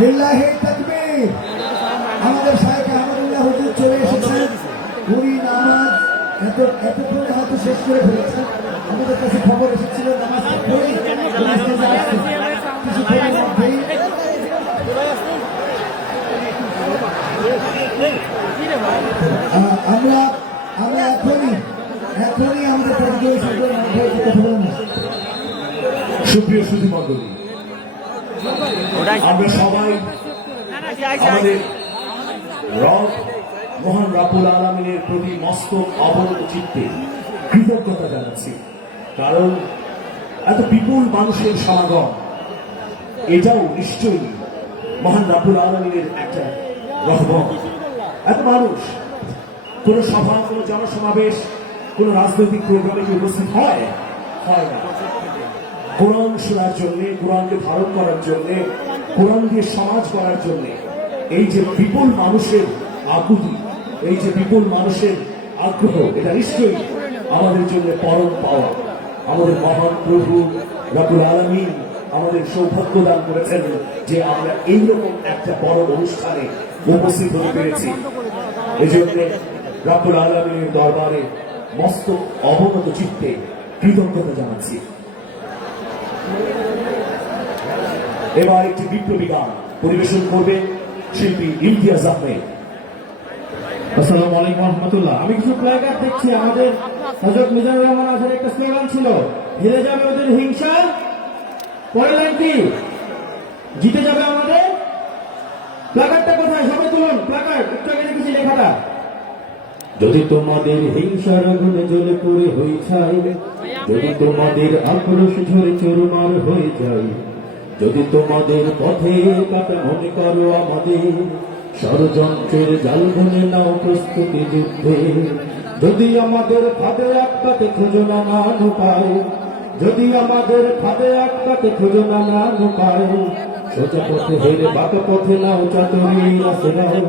লিল্লাহি তাকবীর। আমাদের শায়েখ আহমদুল্লাহ হুজুর চলে এসেছেন। উনি নামাজ এতক্ষণে হয়তো শেষ করে ফেলেছেন। আমাদের কাছে খবর এসেছিল নামাজ পড়েই কিছুক্ষণের মধ্যেই আমরা এখনই আমাদের পরিচয় সম্পর্কে কথা বলবো। সুপ্রিয় সুধী মণ্ডলী, আমরা সবাই আমাদের রব মহান রাব্বুল আলামিনের প্রতি মস্তক অবনত চিত্তে কৃতজ্ঞতা জানাচ্ছি। কারণ এত বিপুল মানুষের সমাগম, এটাও নিশ্চয়ই মহান রাব্বুল আলামিনের একটা রহমত। এত মানুষ কোন সভা, কোন জনসমাবেশ, কোন রাজনৈতিক প্রোগ্রামে কি উপস্থিত হয় না। কোরআন শোনার জন্য, কোরআনকে ধারণ করার জন্য, কোরআন দিয়ে সমাজ করার জন্য এই যে বিপুল মানুষের আকুতি, এই যে বিপুল মানুষের আগ্রহ, এটা নিশ্চয়ই আমাদের জন্য পরম পাওয়া। আমাদের মহান প্রভু রাব্বুল আলামিন আমাদের সৌভাগ্য দান করেছেন যে আমরা এইরকম একটা বড় অনুষ্ঠানে উপস্থিত হতে পেরেছি। এই জন্য রাব্বুল আলামিনের দরবারে মস্তক অবনত চিত্তে কৃতজ্ঞতা জানাচ্ছি। এবার একটি বিপ্লবী গান পরিবেশন করবে শিল্পী ইমতিয়াজ আহমেদ। আসসালামু আলাইকুম রহমতুল্লাহ। আমি কিছু প্ল্যাকার্ড দেখছি। আমাদের হযরত মিজানুর রহমান আজহারের একটা স্লোগান ছিল, হেরে যাবে ওদের হিংসা, পরের লাইন কি, জিতে যাবে আমাদের। প্ল্যাকার্ডটা কোথায়? সবাই তুলুন প্ল্যাকার্ড। একটু আগে দেখেছি লেখাটা, যদি তোমাদের হিংসার আগুনে জ্বলে পড়ে হয়ে যায়, যদি তোমাদের আক্রোশ ঝরে চুরমার হয়ে যায়, যদি তোমাদের পথে কাটা মনে করো আমাদের, ষড়যন্ত্রের জাল বুনে নাও প্রস্তুতি যুদ্ধে, যদি আমাদের ফাঁদে আটকাতে খোঁজো না উপায়, যদি আমাদের ফাঁদে আটকাতে খোঁজো না উপায়, সোজা পথে হেরে বাঁকা পথে নাও চাতুরীর আশ্রয়,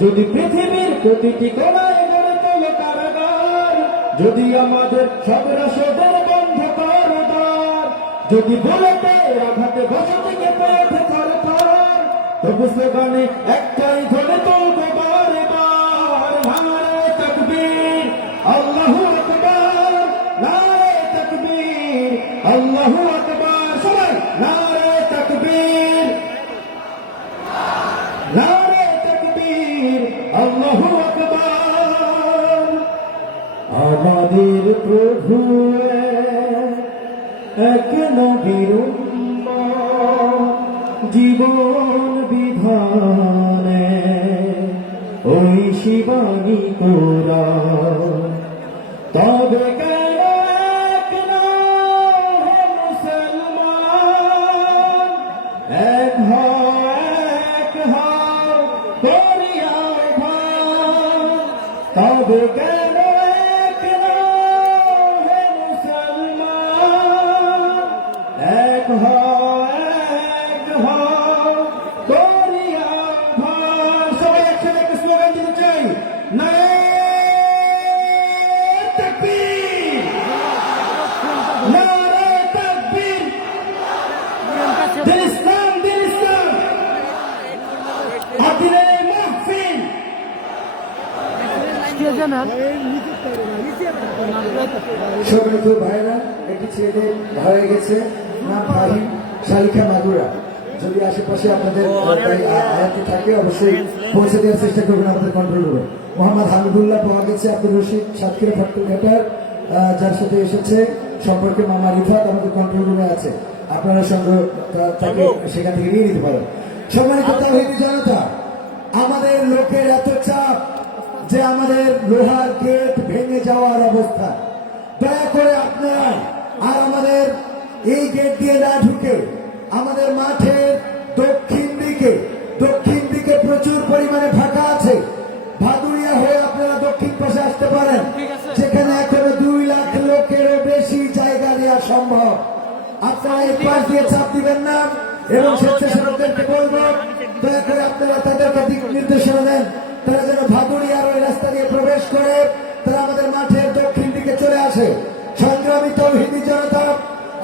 যদি পৃথিবীর প্রতিটি কোণায় গড়ে তোলো কারাগার, যদি আমাদের সব রাশদের বন্ধ করো দ্বার, যদি বলতে আঘাতে বসতে কেঁপে ওঠে থরথর, তবু স্লোগানে একটাই ধরে তুলবে বারে বার, নারে তাকবীর আল্লাহু আকবার, নারে তাকবীর আল্লাহু আকবার। সবাই নারে তাকবীর, নারে তাকবীর আল্লাহু আকবার। আমাদের প্রভু এক নবীর উম্মত, জীবন বিধানে ওই শিবানী কোরআন, তবে কেন এক নও হে মুসলমান, এক হও করিয়া ভান, তবে কেন এক নও হে মুসলমান, এক হও করিয়া ভান। সবাই একসাথে একটা স্লোগান দিতে চাই, নারে তাকবীর, নারে তাকবীর, দিল ইসলাম, দিল ইসলাম, আদিলের এই মাহফিল। সম্মানিত ভাইরা, একটি ছেলে হয়ে গেছে, নাম ফাহিম শালিকা মাগুরা। যদি আশেপাশে আপনাদের আয়াতি থাকে অবশ্যই পৌঁছে দেওয়ার চেষ্টা করবেন আমাদের কন্ট্রোল রুমে। মোহাম্মদ হামিদুল্লাহ পাওয়া গেছে, আব্দুল রশিদ সাতক্ষীরা ফট্টঘাটার, যার সাথে এসেছে সম্পর্কে মামা রিফাত আমাদের কন্ট্রোল রুমে আছে। আপনারা সঙ্গে তাকে সেখান থেকে নিয়ে নিতে পারেন। সম্মানিত তাওহীদি জনতা, আমাদের লোকের এত চাপ যে আমাদের লোহার গেট ভেঙে যাওয়ার অবস্থা। দয়া করে আপনারা আর আমাদের এই গেট দিয়ে না ঢুকে আমাদের মাঠের দক্ষিণ দিকে প্রচুর পরিমাণে ফাঁকা আছে। ভাদুরিয়া হয়ে আপনারা দক্ষিণ পাশে আসতে পারেন, যেখানে এখনো 2 লাখ লোকেরও বেশি জায়গা দেওয়া সম্ভব। আপনারা এই পাশ দিয়ে চাপ দিবেন না, এবং স্বেচ্ছাসেবকদেরকে বলবো দয়া করে আপনারা তাদেরকে দিক নির্দেশনা দেন, তারা যেন ভাদুরিয়ার ওই রাস্তা দিয়ে প্রবেশ করে তারা আমাদের মাঠের দক্ষিণ দিকে চলে আসে। সংগ্রামী তাওহীদি জনতা,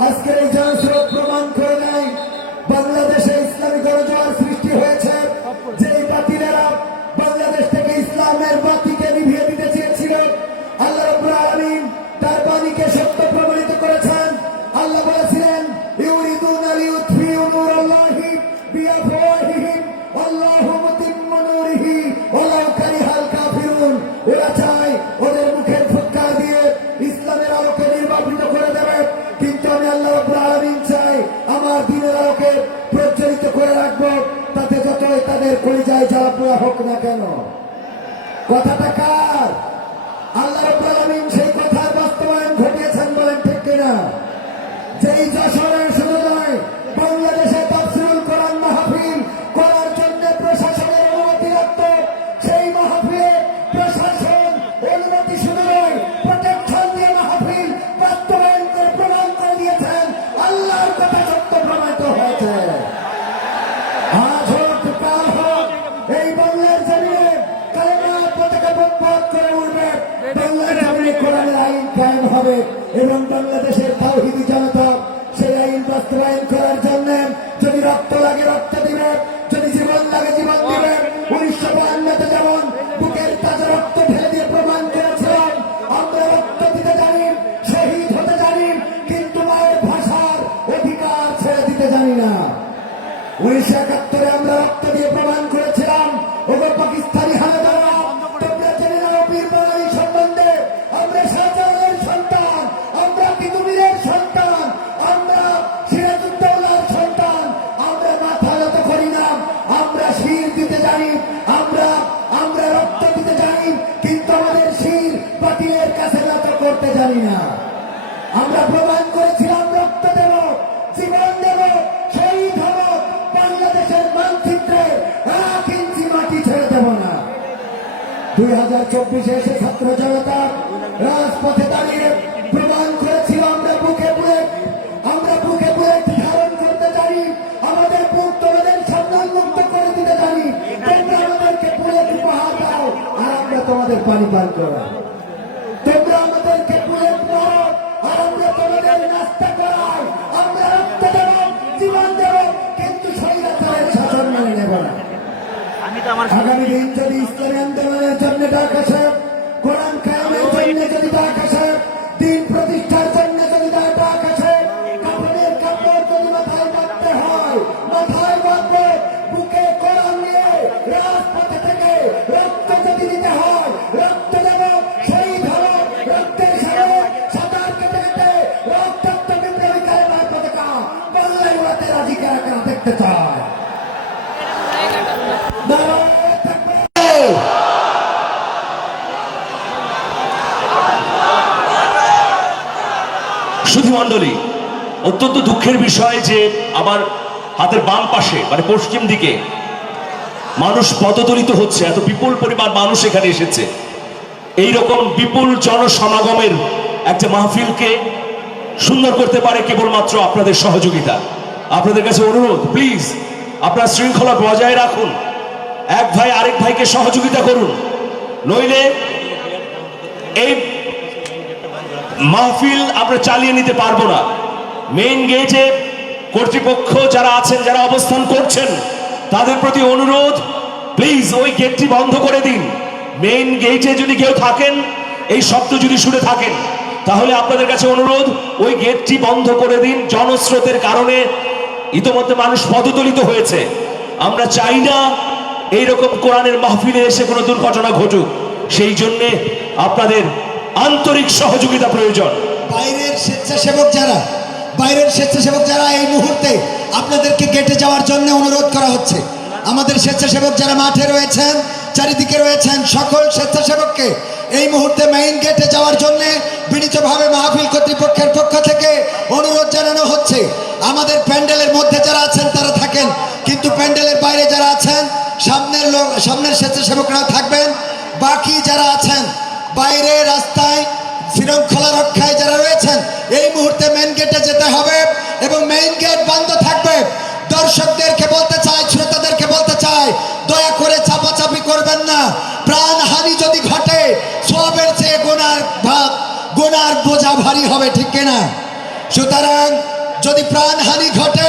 আজকের এই জনস্রোত প্রমাণ করে দেয় বাংলাদেশে ইসলামী গণজোয়ার সৃষ্টি হয়েছে। যেই বাতিলেরা বাংলাদেশ থেকে ইসলামের বাতিকে নিভিয়ে দিতে চেয়েছিল, আল্লাহ রাব্বুল আলামিন তার বাণীকে সত্য প্রমাণিত করেছেন। আল্লাহ বলেছিলেন, ইউরিদুনা লিইউতফিউ নূরাল্লাহি বিআফওয়াহিহিম ওয়াল্লাহু মুতিম্মু নূরিহি ওয়ালাউ কারিহাল কাফিরুন। ওরা চায় ওদের মুখের ফুৎকার দিয়ে ইসলামের আলোকে নির্বাপিত করে দেবে, কিন্তু আমি আল্লাহ রাব্বুল আলামিন চাই আমার দ্বীনের আলোকে প্রজ্বলিত করে রাখবো, তাতে যতই তাদের কলিজায় জ্বালা পোড়া হোক না কেন। কথাটা কার? আল্লাহ রাব্বুল আলামিন সেই কথার বাস্তবায়ন ঘটিয়েছেন, বলেন ঠিক কিনা? যেই যশোরের শুধু নয়, বাংলাদেশে তাফসীরুল কোরআন মাহফিল করার জন্য প্রশাসনের অনুমতি লাগত। সেই মাহফিলে প্রশাসন অনুমতি শুধু নয়, প্রোটেকশন দিয়ে মাহফিল বাস্তবায়ন করে প্রমাণ করে দিয়েছেন আল্লাহর কথা সত্য প্রমাণিত হয়েছে। আজ হোক কাল হোক, এই বাংলার জমিনে কালেমার পতাকা বুকবাদ করে উঠবে। বাংলার জমিনে কোরআনের আইন কায়েম হবে এবং বাংলাদেশের তাওহীদি জনতা সেই আইন বাস্তবায়ন করার জন্য যদি রক্ত লাগে রক্ত দিবে, যদি জীবন লাগে জীবন দিবে। 1952 যেমন বুকের তাজা রক্ত ঢেলে দিয়ে প্রমাণ করেছিলাম আমরা রক্ত দিতে জানি, শহীদ হতে জানি, কিন্তু মায়ের ভাষার অধিকার ছেড়ে দিতে জানি না। 1971 আমরা রক্ত দিয়ে প্রমাণ করেছিলাম, ওগো পাকিস্তানি হানাদাররা, তোমরা জেনে নাও বীর বাঙালি সম্বন্ধে, আমরা শাহজালালের সন্তান, আমরা কিতুবীরের সন্তান, আমরা সিরাজউদ্দৌলার সন্তান। আমরা মাথা নত করি না, আমরা শির দিতে জানি, আমরা রক্ত দিতে জানি, কিন্তু আমাদের শির বাতিলের কাছে নত করতে জানি না। আমরা প্রমাণ করেছিলাম রক্ত দেব, জীবন দেব, শহীদ হব, বাংলাদেশের মানচিত্রে 1 ইঞ্চি মাটি ছেড়ে দেব না। 2024 এসে ছাত্র জনতা রাজপথে দাঁড়িয়ে প্রমাণ করেছিল আমরা বুকে বুলেট ধারণ করতে জানি, আমাদের বুক তোমাদের সামনে উন্মুক্ত করে দিতে জানি। তোমরা আমাদেরকে বুলেট উপহার দাও আর আমরা তোমাদের পানি পান করা। তোমরা আমাদেরকে বুলেট মারো আর আমরা তোমাদের নাস্তা করাই। আমরা রক্ত দেব, জীবন দেব, কিন্তু স্বৈরাচারের শাসন মেনে নেব না। আগামী দিন যদি ইসলামী আন্দোলনের জন্য ডাক আসে, কোরআন কায়েমের জন্য যদি ডাক আসে, দিন প্রতিষ্ঠার জন্য যদি ডাক আসে, কাফনের কাপড় যদি মাথায় বাঁধতে হয় মাথায় বাঁধবো, বুকে কোরআন নিয়ে রাজপথে থেকে রক্ত যদি দিতে হয় রক্ত দেব, শহীদ হব, রক্তের সাথে সাঁতার কেটে কেটে রক্তাক্ত বিপ্লবী কালেমার পতাকা বাংলায় উড়াতে রাজি কারা কারা দেখতে চায়। সুধী মণ্ডলী, অত্যন্ত দুঃখের বিষয় যে আমার হাতের বাম পাশে মানে পশ্চিম দিকে মানুষ পদদলিত হচ্ছে। এত বিপুল পরিমাণ মানুষ এখানে এসেছে। এই রকম বিপুল জনসমাগমের একটা মাহফিলকে সুন্দর করতে পারে কেবলমাত্র আপনাদের সহযোগিতা। আপনাদের কাছে অনুরোধ, প্লিজ আপনারা শৃঙ্খলা বজায় রাখুন, এক ভাই আরেক ভাইকে সহযোগিতা করুন, নইলে এই মাহফিল আমরা চালিয়ে নিতে পারবো না। মেইন গেটে কর্তৃপক্ষ যারা আছেন, যারা অবস্থান করছেন, তাদের প্রতি অনুরোধ, প্লিজ ওই গেটটি বন্ধ করে দিন। মেইন গেটে যদি কেউ থাকেন, এই শব্দ যদি শুনে থাকেন, তাহলে আপনাদের কাছে অনুরোধ, ওই গেটটি বন্ধ করে দিন। জনস্রোতের কারণে ইতোমধ্যে মানুষ পদদলিত হয়েছে। আমরা চাই না এইরকম কোরআনের মাহফিলে এসে কোনো দুর্ঘটনা ঘটুক। সেই জন্যে আপনাদের আন্তরিক সহযোগিতা প্রয়োজন। বাইরের স্বেচ্ছাসেবক যারা এই মুহূর্তে আপনাদেরকে গেটে যাওয়ার জন্য অনুরোধ করা হচ্ছে। আমাদের স্বেচ্ছাসেবক যারা মাঠে রয়েছেন, চারিদিকে রয়েছেন, সকল স্বেচ্ছাসেবককে এই মুহূর্তে মেইন গেটে যাওয়ার জন্য বিনীতভাবে মাহফিল কর্তৃপক্ষের পক্ষ থেকে অনুরোধ জানানো হচ্ছে। আমাদের প্যান্ডেলের মধ্যে যারা আছেন তারা থাকেন, কিন্তু প্যান্ডেলের বাইরে যারা আছেন সামনের স্বেচ্ছাসেবকরা থাকবেন। বাকি যারা আছেন বাইরে রাস্তায় শৃঙ্খলা রক্ষায় যারা রয়েছেন, এই মুহূর্তে মেইন গেটে যেতে হবে এবং মেইন গেট বন্ধ থাকবে। দর্শকদেরকে বলতে চাই, শ্রোতাদেরকে বলতে চাই, দয়া করে চাপাচাপি করবেন না। প্রাণহানি যদি ঘটে, সবের চেয়ে গোনার বোঝা ভারী হবে, ঠিক কিনা? সুতরাং যদি প্রাণহানি ঘটে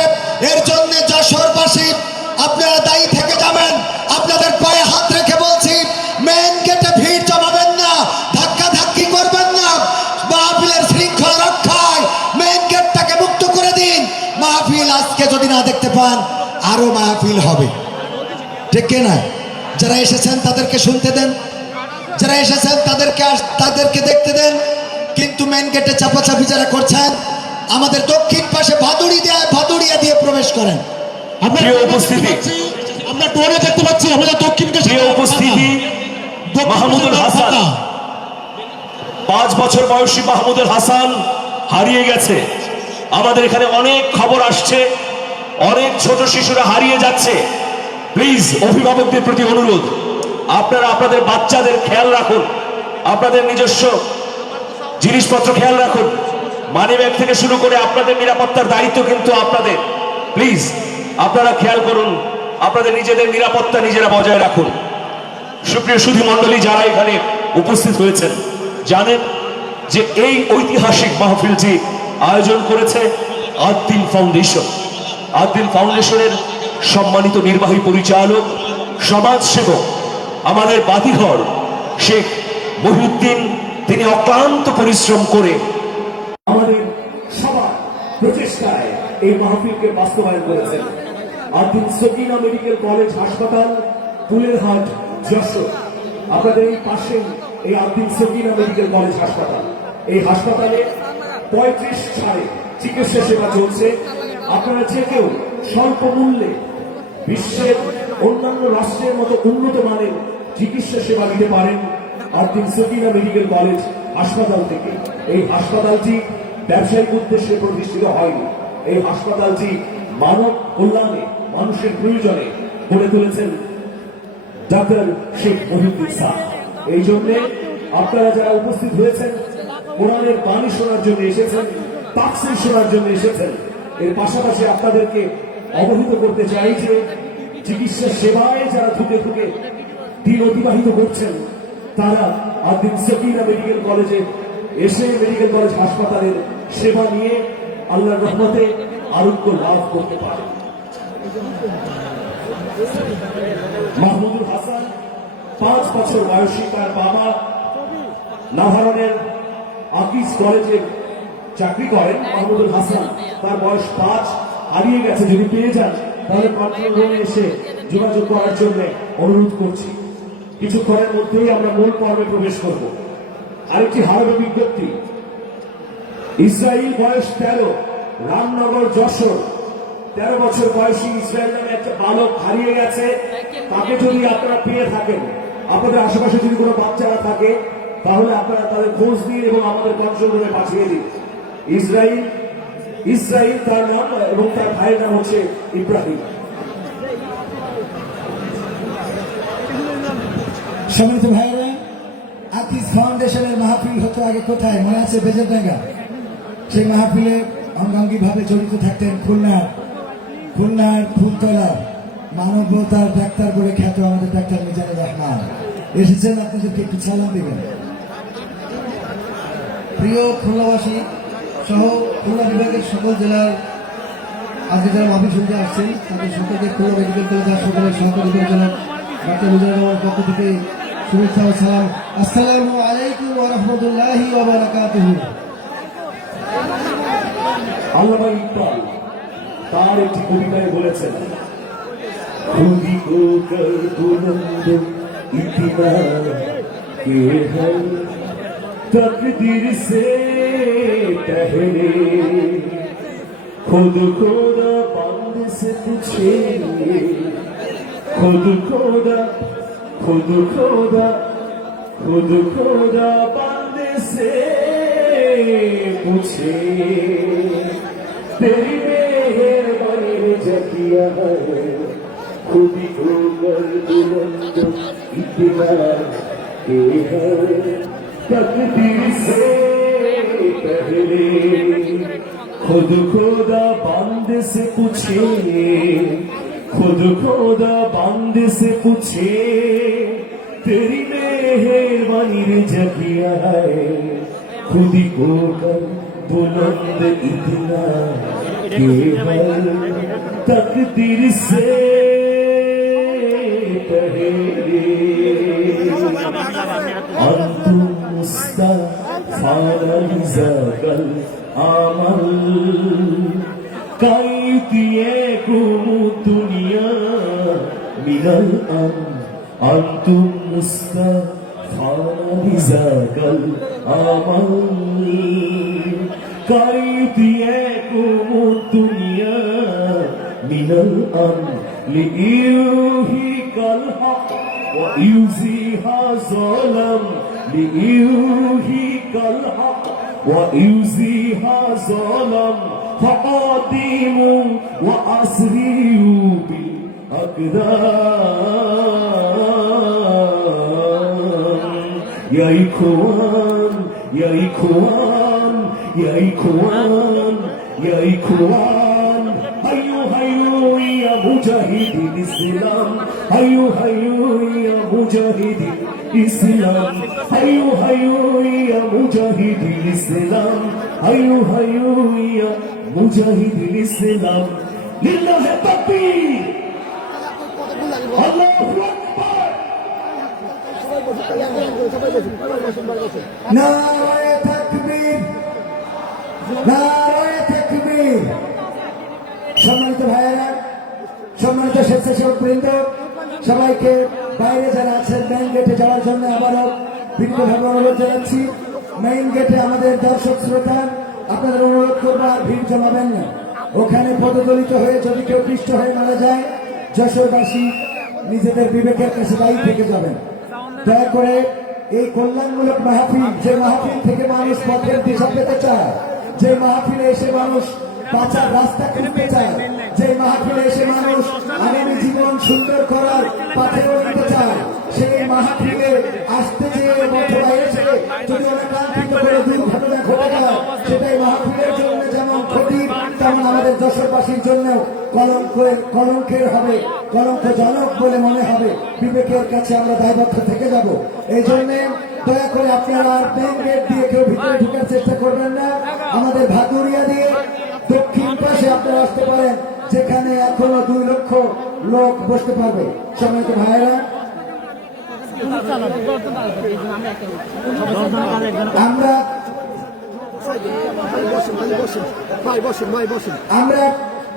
এর জন্য যশোরবাসী আপনারা দায়ী থেকে যাবেন। আপনাদের পায়ে হাত রেখে বলছি, মেন গেটে ভিড় জমাবেন না, ধাক্কাধাক্কি করবেন না। মাহফিলের শৃঙ্খলা রক্ষায় মেন গেটটাকে মুক্ত করে দিন। মাহফিল আজকে যদি না দেখতে পান, আরো মাহফিল হবে, ঠিক কিনা? যারা এসেছেন তাদেরকে শুনতে দেন, যারা এসেছেন তাদেরকে দেখতে দেন। কিন্তু মেন গেটে চাপাচাপি যারা করছেন, আমাদের দক্ষিণ পাশে ভাদুড়িয়া দিয়ে প্রবেশ করেন। প্রিয় উপস্থিতি, আমরা টোরে দেখতে পাচ্ছি আমাদের দক্ষিণকে প্রিয় উপস্থিতি, মাহমুদুল হাসান, 5 বছর বয়সী মাহমুদুল হাসান হারিয়ে গেছে। আমাদের এখানে অনেক খবর আসছে, অনেক ছোট শিশুরা হারিয়ে যাচ্ছে। প্লিজ অভিভাবকদের প্রতি অনুরোধ, আপনারা আপনাদের বাচ্চাদের খেয়াল রাখুন, আপনাদের নিজস্ব জিনিসপত্র খেয়াল রাখুন। মানি ব্যাগ থেকে শুরু করে আপনাদের নিরাপত্তার দায়িত্ব কিন্তু আপনাদের। প্লিজ আপনারা খেয়াল করুন, আপনাদের নিজেদের নিরাপত্তা নিজেরা বজায় রাখুন। সুপ্রিয় সুধী মণ্ডলী, যারা এখানে উপস্থিত হয়েছেন, জানেন যে এই ঐতিহাসিক মাহফিলটি আয়োজন করেছে আদ্দিন ফাউন্ডেশন। আদ্দিন ফাউন্ডেশনের সম্মানিত নির্বাহী পরিচালক, সমাজসেবক আমাদের বাতিঘর শেখ মহিউদ্দিন, তিনি অক্লান্ত পরিশ্রম করে আমাদের সবার প্রচেষ্টায় এই মাহফিলকে বাস্তবায়ন করেছেন। আদ্দিন সকিনা মেডিকেল কলেজ হাসপাতাল, ফুলেরহাট, যশোর। আপনাদের এই পাশে এই আদ্দিন সকিনা মেডিকেল কলেজ হাসপাতাল, এই হাসপাতালে 35 ছাড়ে চিকিৎসা সেবা চলছে। আপনারা যে কেউ স্বল্প মূল্যে বিশ্বের অন্যান্য রাষ্ট্রের মতো উন্নত মানের চিকিৎসা সেবা নিতে পারেন আদ্দিন সকিনা মেডিকেল কলেজ হাসপাতাল থেকে। এই হাসপাতালটি ব্যবসায়িক উদ্দেশ্যে প্রতিষ্ঠিত হয়নি। এই হাসপাতালটি মানব কল্যাণে, মানুষের প্রয়োজনে গড়ে তুলেছেন ডাক্তার শেখ মহিউদ্দিন স্যার। এই জন্য আপনারা যারা উপস্থিত হয়েছেন, কোরআনের বাণী শোনার জন্য এসেছেন, তাফসীর শোনার জন্য এসেছেন, এর পাশাপাশি আপনাদেরকে অবহিত করতে চাই যে চিকিৎসা সেবায় যারা ধুকে ধুকে দিন অতিবাহিত করছেন, তারা আদ্দিন সকিনা মেডিকেল কলেজে এসে মেডিকেল কলেজ হাসপাতালের সেবা নিয়ে আল্লাহর রহমতে আরোগ্য লাভ করতে পারে। মাহমুদুল হাসান 5 বছর বয়সী, তার বাবা নাভারণের আকিজ কলেজে চাকরি করেন। মাহমুদুল হাসান, তার বয়স 5, হারিয়ে গেছে। যদি পেয়ে যান তাহলে কন্ট্রোল রুমে এসে যোগাযোগ করার জন্য অনুরোধ করছি। কিছুক্ষণের মধ্যেই আমরা মূল পর্বে প্রবেশ করব। আরেকটি হারাবে বিজ্ঞপ্তি, ইসরায়েল বয়স 13, রামনগর, যশোর। 13 বছর বয়সী ইসরায়েল নামে একটা বালক হারিয়ে গেছে। তাকে যদি আপনারা পেয়ে থাকেন, আপনাদের আশেপাশে যদি কোনো বাচ্চারা থাকে, তাহলে আপনারা তাদের খোঁজ দিন এবং আমাদের কন্ট্রোল রুমে পাঠিয়ে দিন। ইসরায়েল তার নাম এবং তার ভাইয়ের নাম হচ্ছে ইব্রাহিম। সম্মানিত ভাইয়েরা, আকিজ ফাউন্ডেশনের মাহফিল হতো আগে কোথায় মনে আছে? বেজরডাঙ্গা। সেই মাহফিলে অঙ্গাঙ্গি ভাবে জড়িত থাকতেন খুলনার ফুলতলার মানবতার ডাক্তার বলে খ্যাত আমাদের ডাক্তার মিজানুর রহমান এসেছেন। আপনাদেরকে একটু সালাম দেবেন। প্রিয় খুলনাবাসী সহ খুলনা বিভাগের সকল জেলার আজকে যারা মাহফিল শুনতে আসছেন, তাদের সকলকে খুলনা মেডিকেল কলেজ হাসপাতালের সহকারী পরিচালক ডাক্তার মিজানুর রহমানের পক্ষ থেকে শুভেচ্ছা ও সালাম। আসসালামু আলাইকুম ওয়া রাহমাতুল্লাহি ওয়া বারাকাতুহু। আল্লামা ইকবাল তার একটি কবিতায় বলেছেন, খুদি কো কর বুলন্দ ইতিনা কে হ্যায় তকদীর সে পহলে खुद खुदा बंद से पूछे, खुद खुदा बंद से पूछे, तेरी मेहरबानी ने जकिया है खुद को कर बुलंद इतना के है तकदीर से पहले, खुद खुदा बंद से पूछे, खुद खुदा बंद से पूछे, तेरी मेहरबानी ने जकिया है खुद को कर बुलंद इतना कि हर तकदीर से पहले अंतुम मुस्तफा ज़कल अमल كيفيكم الدنيا من الأمر أنتم مستفعل ذاك الأمر كيفيكم الدنيا من الأمر ليوهك الحق ويزيح الظلم ليوهك الحق ويزيح الظلم فقدموا وأسرعوا بالأقدام يا إخوان يا إخوان يا إخوان يا إخوان هيو هيو يا مجاهدين الإسلام هيو هيو يا مجاهدين الإسلام هيو هيو يا مجاهدين الإسلام هيو هيو يا مجاهدين الإسلام لله التكبير الله أكبر নারায়ে তাকবীর নারায়ে তাকবীর। সম্মানিত ভাইয়েরা, সম্মানিত স্বেচ্ছাসেবক বৃন্দ, সবাইকে বাইরে যারা আছেন মেইন গেটে যাওয়ার জন্য আবারও বিনীতভাবে অনুরোধ জানাচ্ছি। মেইন গেটে আমাদের দর্শক শ্রোতা, আপনাদের অনুরোধ করবো আর ভিড় জমাবেন না। ওখানে পদদলিত হয়ে যদি কেউ পৃষ্ঠ হয়ে মারা যায়, যশোরবাসী নিজেদের বিবেকের কাছে দায়ী থেকে যাবেন। দয়া করে এই কল্যাণমূলক মাহফিল, যে মাহফিল থেকে মানুষ পথের দিশা পেতে চায়, যে মাহফিলে এসে মানুষ বাঁচার রাস্তা খুঁজতে চায়, যে মাহফিলে এসে মানুষ আগামী জীবন সুন্দর করার পথে এগোতে চায়, সেই মাহফিলে আসতে যেয়ে অথবা এসে যদি অনাকাঙ্ক্ষিত করে দুর্ঘটনা ঘটে যায়, সেটাই মাহফিলের জন্য যেমন ক্ষতি, তেমন আমাদের যশোরবাসীর জন্য কলঙ্কের হবে, কলঙ্কজনক বলে মনে হবে। বিবেকের কাছে আমরা দায়বদ্ধ থেকে যাব। এই জন্যে দয়া করে আপনারা মেইন গেট দিয়ে কেউ ভিতরে ঢুকার চেষ্টা করবেন না। আমাদের ভাদুরিয়া দিয়ে দক্ষিণ পাশে আপনারা আসতে পারেন, যেখানে এখনো 2 লক্ষ লোক বসতে পারবে। সম্মানিত ভাইয়েরা, আমরা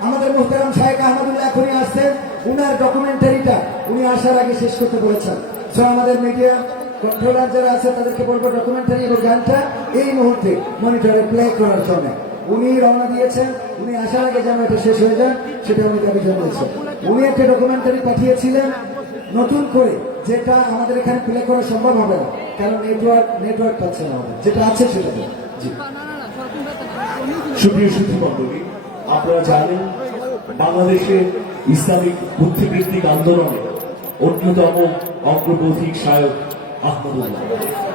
আমাদের মুহতারাম শাহেখ আহমদুল্লাহ এখনই আসছেন। উনার ডকুমেন্টারিটা উনি আসার আগে শেষ করতে বলেছেন। সো আমাদের মিডিয়া কন্ট্রোলার যারা আছে তাদেরকে বলবো ডকুমেন্টারি এবং গানটা এই মুহূর্তে মনিটরে প্লে করার জন্য। উনি রওনা দিয়েছেন, উনি আসার আগে যেন এটা শেষ হয়ে যান সেটা উনি দাবি জানিয়েছেন। উনি একটা ডকুমেন্টারি পাঠিয়েছিলেন নতুন করে, যেটা আমাদের এখানে প্লে করা সম্ভব হবে না, কারণ নেটওয়ার্ক পাচ্ছে না আমাদের, যেটা আছে সেটা। জি, সুপ্রিয় সুধীমণ্ডলী, আপনারা জানেন বাংলাদেশের ইসলামিক বুদ্ধিবৃত্তিক আন্দোলনে অন্যতম অগ্রপথিক শায়ক আহমদুল্লাহ।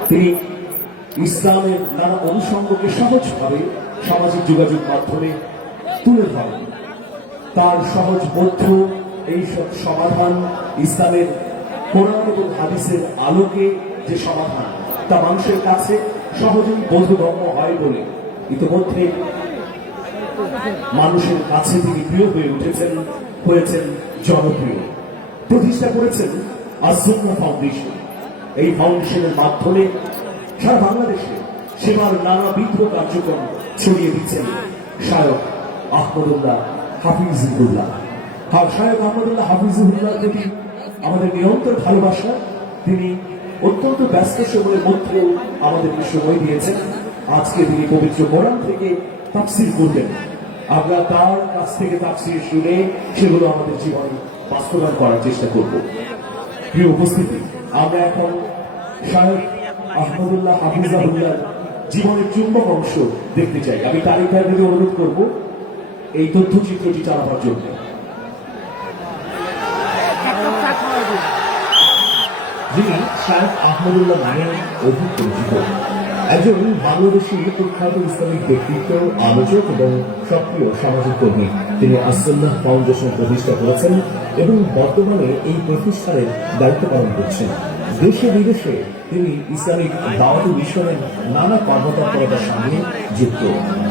তিনি ইসলামের নানা অনুষঙ্গকে সহজভাবে সামাজিক যোগাযোগ মাধ্যমে তুলে ধরেন। তার সহজবোধ্য এইসব সমাধান, ইসলামের কোরআন এবং হাদিসের আলোকে যে সমাধান, তা মানুষের কাছে সহজেই বোধগম্য হয় বলে ইতিমধ্যে মানুষের কাছে তিনি প্রিয় হয়ে উঠেছেন, হয়েছেন জনপ্রিয়। প্রতিষ্ঠা করেছেন আস-সুন্নাহ ফাউন্ডেশন। এই ফাউন্ডেশনের মাধ্যমে সারা বাংলাদেশে সেবার নানাবিধ কার্যক্রম ছড়িয়ে দিচ্ছেন শায়ক আহমদুল্লাহ হাফিজুল্লাহ। শায়ক আহমদুল্লাহ হাফিজুল্লাহ প্রতি আমাদের নিরন্তর ভালোবাসা। তিনি অত্যন্ত ব্যস্ত সময়ের মধ্যেও আমাদেরকে সময় দিয়েছেন। আজকে তিনি পবিত্র কোরআন থেকে তাফসীর করবেন। আমরা তার কাছ থেকে তাফসীর শুনে সেগুলো আমাদের জীবনে বাস্তবায়ন করার চেষ্টা করব। প্রিয় উপস্থিতি, আমরা এখন শায়ক আহমদুল্লাহ হাফিজাহুল্লাহ জীবনের চুম্বক অংশ দেখতে চাই। আমি তারিক ভাইকে অনুরোধ করব এই তথ্যচিত্রটি চালাবার জন্য। যিনি শায়ক আহমদুল্লাহ নামে অধিক পরিচিত, একজন বাংলাদেশী প্রখ্যাত ইসলামিক ব্যক্তিত্ব, আলোচক এবং সক্রিয় সামাজিক কর্মী। তিনি আস-সুন্নাহ ফাউন্ডেশন প্রতিষ্ঠা করেছেন এবং বর্তমানে এই প্রতিষ্ঠানের দায়িত্ব পালন করছেন। দেশে বিদেশে তিনি ইসলামিক দাওয়াতি মিশনের নানা কর্মতৎপরতার সঙ্গে যুক্ত।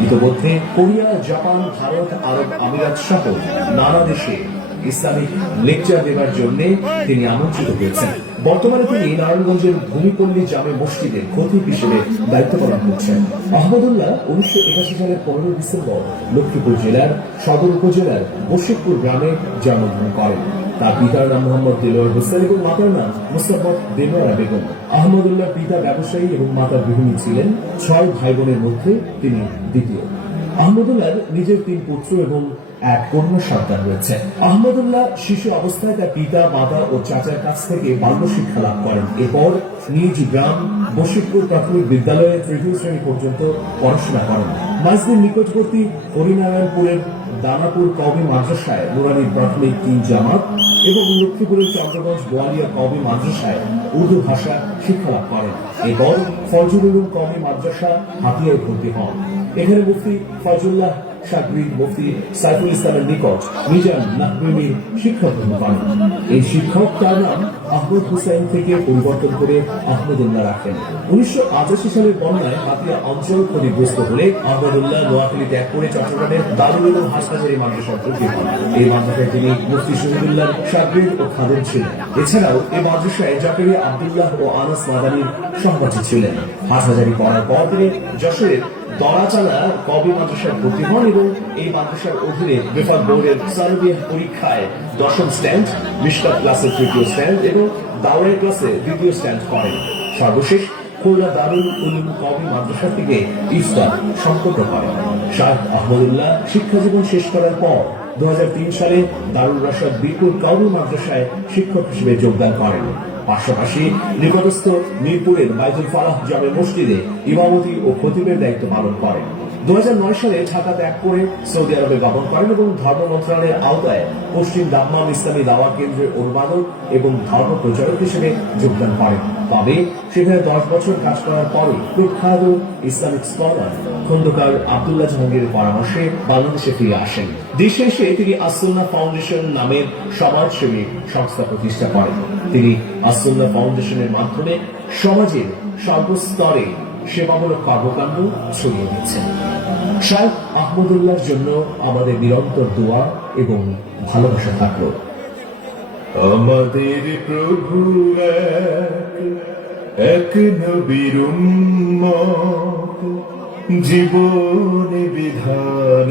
ইতিমধ্যে কোরিয়া, জাপান, ভারত, আরব আমিরাত সহ নানা দেশে ইসলামিক লেকচার দেওয়ার জন্য তিনি আমন্ত্রিত হয়েছেন। বর্তমানে তিনি নারায়ণগঞ্জের ভূমিপল্লী জামে মসজিদের খতিব হিসেবে দায়িত্ব পালন করছেন। আহমদুল্লাহ 1981 সালের 15 ডিসেম্বর লক্ষ্মীপুর জেলার সদর উপজেলার বশিকপুর গ্রামে জন্মগ্রহণ করেন। তার পিতার নাম মোহাম্মদ দেলোয়ার হোসেন এবং মাতার নাম মুস্তাফা দেলোয়ারা বেগম। আহমদুল্লাহ পিতা ব্যবসায়ী এবং মাতা গৃহিণী ছিলেন। 6 ভাই বোনের মধ্যে তিনি দ্বিতীয়। আহমদুল্লাহর নিজের 3 পুত্র এবং 1 কন্যা সন্তান রয়েছে। আহমদুল্লাহ শিশু অবস্থায় তার পিতা, মাতা ও চাচার কাছ থেকে বাল্য শিক্ষা লাভ করেন। এরপর নিজ গ্রাম বশিকপুর প্রাথমিক বিদ্যালয়ে তৃতীয় শ্রেণী পর্যন্ত পড়াশোনা করেন। মাঝদিন নিকটবর্তী হরিনারায়ণপুরের দানাপুর কওমি মাদ্রাসায় নুরানি প্রাথমিক 3 জামাত এবং লক্ষ্মীপুরের চন্দ্রগঞ্জ বোয়ালিয়া কওমি মাদ্রাসায় উর্দু ভাষা শিক্ষা লাভ করেন। এরপর ফজল উলুম কওমি মাদ্রাসা হাতিয়ায় ভর্তি হন। এখানে মুফতি ফজলুল্লাহ শাকরিদ মুফতি সাইফুল ইসলামের নিকট মিজান নাহবিমির শিক্ষা গ্রহণ করেন। এই শিক্ষক তার নাম আহমদ হুসাইন থেকে পরিবর্তন করে আহমদুল্লাহ রাখেন। 1985 সালের বন্যায় হাতিয়া অঞ্চল ক্ষতিগ্রস্ত হলে আহমদুল্লাহ নোয়াখালী ত্যাগ করে চট্টগ্রামের দারুল উলুম হাসপাতালের মাদ্রাসায় ভর্তি হন। এই মাদ্রাসায় তিনি মুফতি শহীদুল্লাহ শাকরিদ ও খাদেম ছিলেন। এছাড়াও এই মাদ্রাসায় জাকারিয়া আব্দুল্লাহ ও আনাস মাদানির সহপাঠী ছিলেন। হাটহাজারী পড়ার পর তিনি যশোরের দরাচালা কওমি মাদ্রাসায় ভর্তি হন এবং এই মাদ্রাসার অধীনে বেফাক বোর্ডের সার্বিয়া পরীক্ষায় 10ম স্ট্যান্ড, মিশকাত ক্লাসে 3য় স্ট্যান্ড এবং দাওরাই ক্লাসে 2য় স্ট্যান্ড করেন। সর্বশেষ খুলনা দারুল উলুম কওমি মাদ্রাসা থেকে ইফতা সম্পন্ন করেন। শাহ আহমদুল্লাহ শিক্ষা জীবন শেষ করার পর 2003 সালে দারুল রাশাদ বীরপুর কওমি মাদ্রাসায় শিক্ষক হিসেবে যোগদান করেন। পাশাপাশি নিকটস্থ মিরপুরের বাইতুল ফালাহ জামে মসজিদে ইমামতি ও খতিবের দায়িত্ব পালন করেন। 2009 সালে ঢাকা ত্যাগ করে সৌদি আরবে গমন করেন এবং ধর্ম মন্ত্রণালয়ের আওতায় পশ্চিম দাম্মাম ইসলামী দাওয়া কেন্দ্রের অনুবাদক এবং ধর্ম প্রচারক হিসেবে যোগদান করেন। তবে সেখানে 10 বছর কাজ করার পরে প্রখ্যাত ইসলামিক স্কলার খন্দকার আব্দুল্লাহ জাহাঙ্গীরের পরামর্শে বাংলাদেশে ফিরে আসেন। দেশে এসে তিনি আসুন্নাহ ফাউন্ডেশন নামের সমাজসেবী সংস্থা প্রতিষ্ঠা করেন। তিনি আসুন্নাহ ফাউন্ডেশনের মাধ্যমে সমাজের সর্বস্তরে সেবামূলক কর্মকাণ্ড ছড়িয়ে দিচ্ছেন। শাইখ আহমদুল্লাহর জন্য আমাদের নিরন্তর দোয়া এবং ভালোবাসা থাকলো। আমাদের প্রভু এক নবীর উম্মত, জীবন বিধান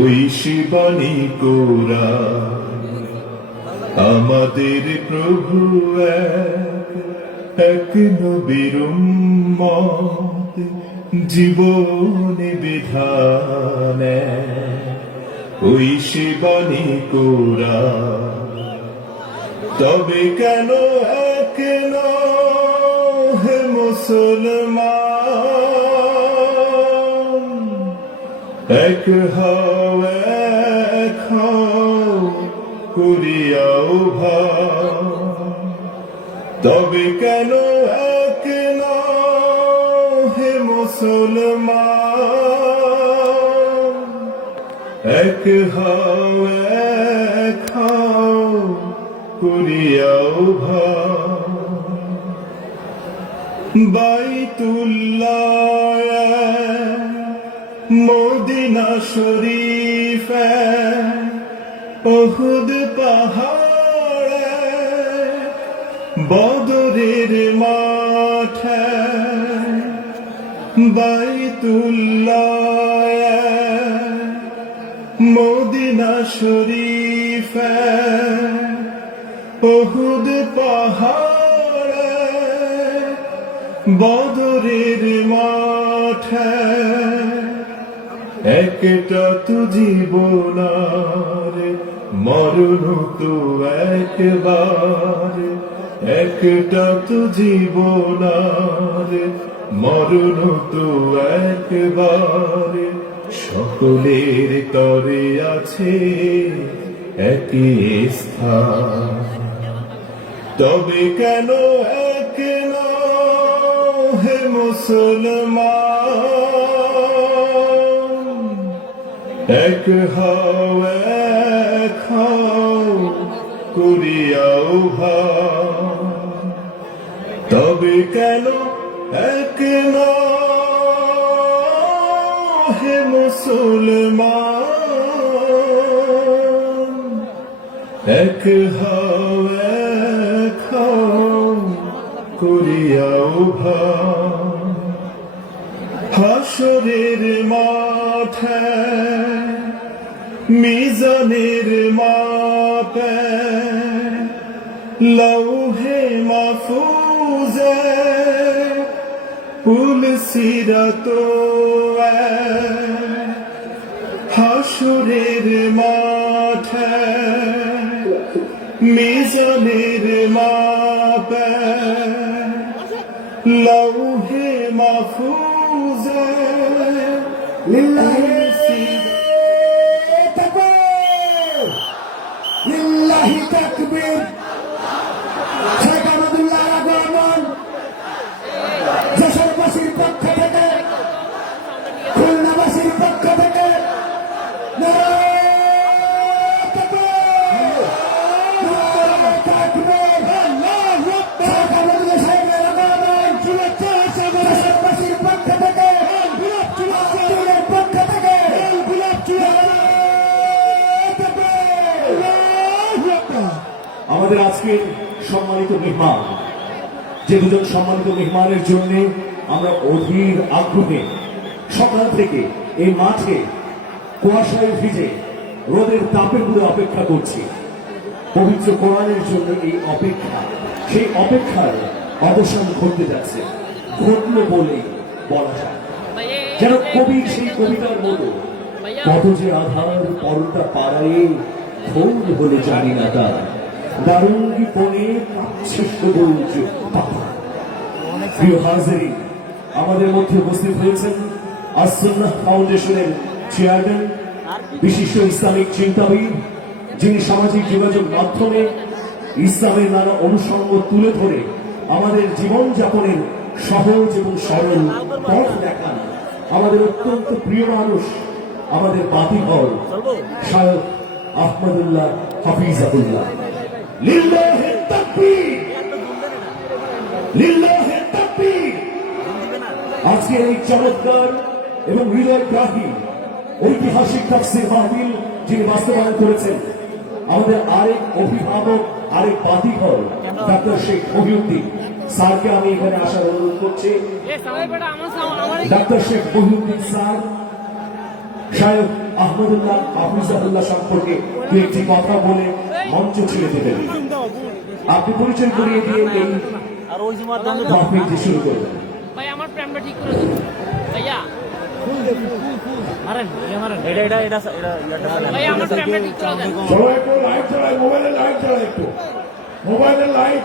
ওই শিবানী কোরআন। আমাদের প্রভু এক নবীর উম্মত, জীবন বিধান ওই শিবানী কোরআন। তবে কেন এক হে মুসলমান, এক হও এক হও করিয়াও ভাব। তবে কেন এক হে মুসলমান, এক হও এক হও করিয়াও ভাব। বাইতুল্লাহ মদিনা শরীফ উহুদ পাহাড় বদরের মাঠ। বাইতুল্লাহ মদিনা শরীফ উহুদ পাহাড় বদরের মাঠ। একটা তো জীবনার মরণ তো একবার, একটা তো জীবনার মরণ তো একবার। সকলের তরে আছে একই স্থান। তবে কেন এক হে মুসলমান, এক হও এক হও করিয়াও ভাব। তবে কেন এক হে মুসলমান, এক হও এক হও করিয়াও ভাই, হাসরের মাঠে মিজানের মাপে লৌহে মাহফুজে পুল সিরাত হাসরের মাঠে মিজানের মাপে লৌহে মাহফুজে লিল্লাহি তাকবীর, লিল্লাহি তাকবীর। শেখ আহমদুল্লাহ আগমন যশোরবাসীর পক্ষ থেকে, খুলনাবাসীর পক্ষ থেকে নারায়ে তাকবীর, নারায়ে তাকবীর। শেখ আহমদুল্লাহ সাহেবের আগমন যশোরবাসীর পক্ষ থেকে, আব্দুলের পক্ষ থেকে নারায়ে তাকবীর। আমাদের আজকের সম্মানিত মেহমান, যে দুজন সম্মানিত মেহমানের জন্য আমরা অধীর আগ্রহে সকাল থেকে এই মাঠে কুয়াশায় ভিজে রোদের তাপে পুরো অপেক্ষা করছি। পবিত্র কোরআনের জন্য এই অপেক্ষা, সেই অপেক্ষার অবসান ঘটতে যাচ্ছে, ঘটল বলে বলা যায়। যেন কবির সেই কবিতার মতো, কত যে আধার পরটা পাড়ায় ভোর হলে জানি না তার, দারুঙ্গি পনে কাঁপছে সবুজ পাতা। প্রিয় হাজিরিন, আমাদের মধ্যে উপস্থিত হয়েছেন আস-সুন্নাহ ফাউন্ডেশনের চেয়ারম্যান, বিশিষ্ট ইসলামিক চিন্তাবিদ, যিনি সামাজিক যোগাযোগ মাধ্যমে ইসলামের নানা অনুষঙ্গ তুলে ধরে আমাদের জীবনযাপনের সহজ এবং সরল পথ দেখান। আমাদের অত্যন্ত প্রিয় মানুষ, আমাদের বাতিঘর শায়খ আহমদুল্লাহ হাফিজাহুল্লাহ। লিল্লাহি তাকবীর, লিল্লাহি তাকবীর। আজকে এই চমৎকার এবং হৃদয়গ্রাহী ঐতিহাসিক তাফসীর মাহফিল যিনি বাস্তবায়ন করেছেন, আমাদের আরেক অভিভাবক, আরেক বাতিঘর ডাক্তার শেখ মহিউদ্দিন স্যারকে আমি এখানে আসার অনুরোধ করছি। ডাক্তার শেখ মহিউদ্দিন স্যার শায়খ আহমদুল্লাহ হাফিজাহুল্লাহ সম্পর্কে দু একটি কথা বলে মঞ্চ ছেড়ে দেবেন। আপনি পরিচয় করিয়ে দিয়ে এই মাহফিলটি শুরু করবেন। ভাই আমার প্রেমটা ঠিক করে দিন ভাইয়া, মারেন মারেন, ভাই আমার প্রেমটা ঠিক করে দেন। সবাই একটু লাইট চালায়, মোবাইলের লাইট চালায়, একটু মোবাইলের লাইট,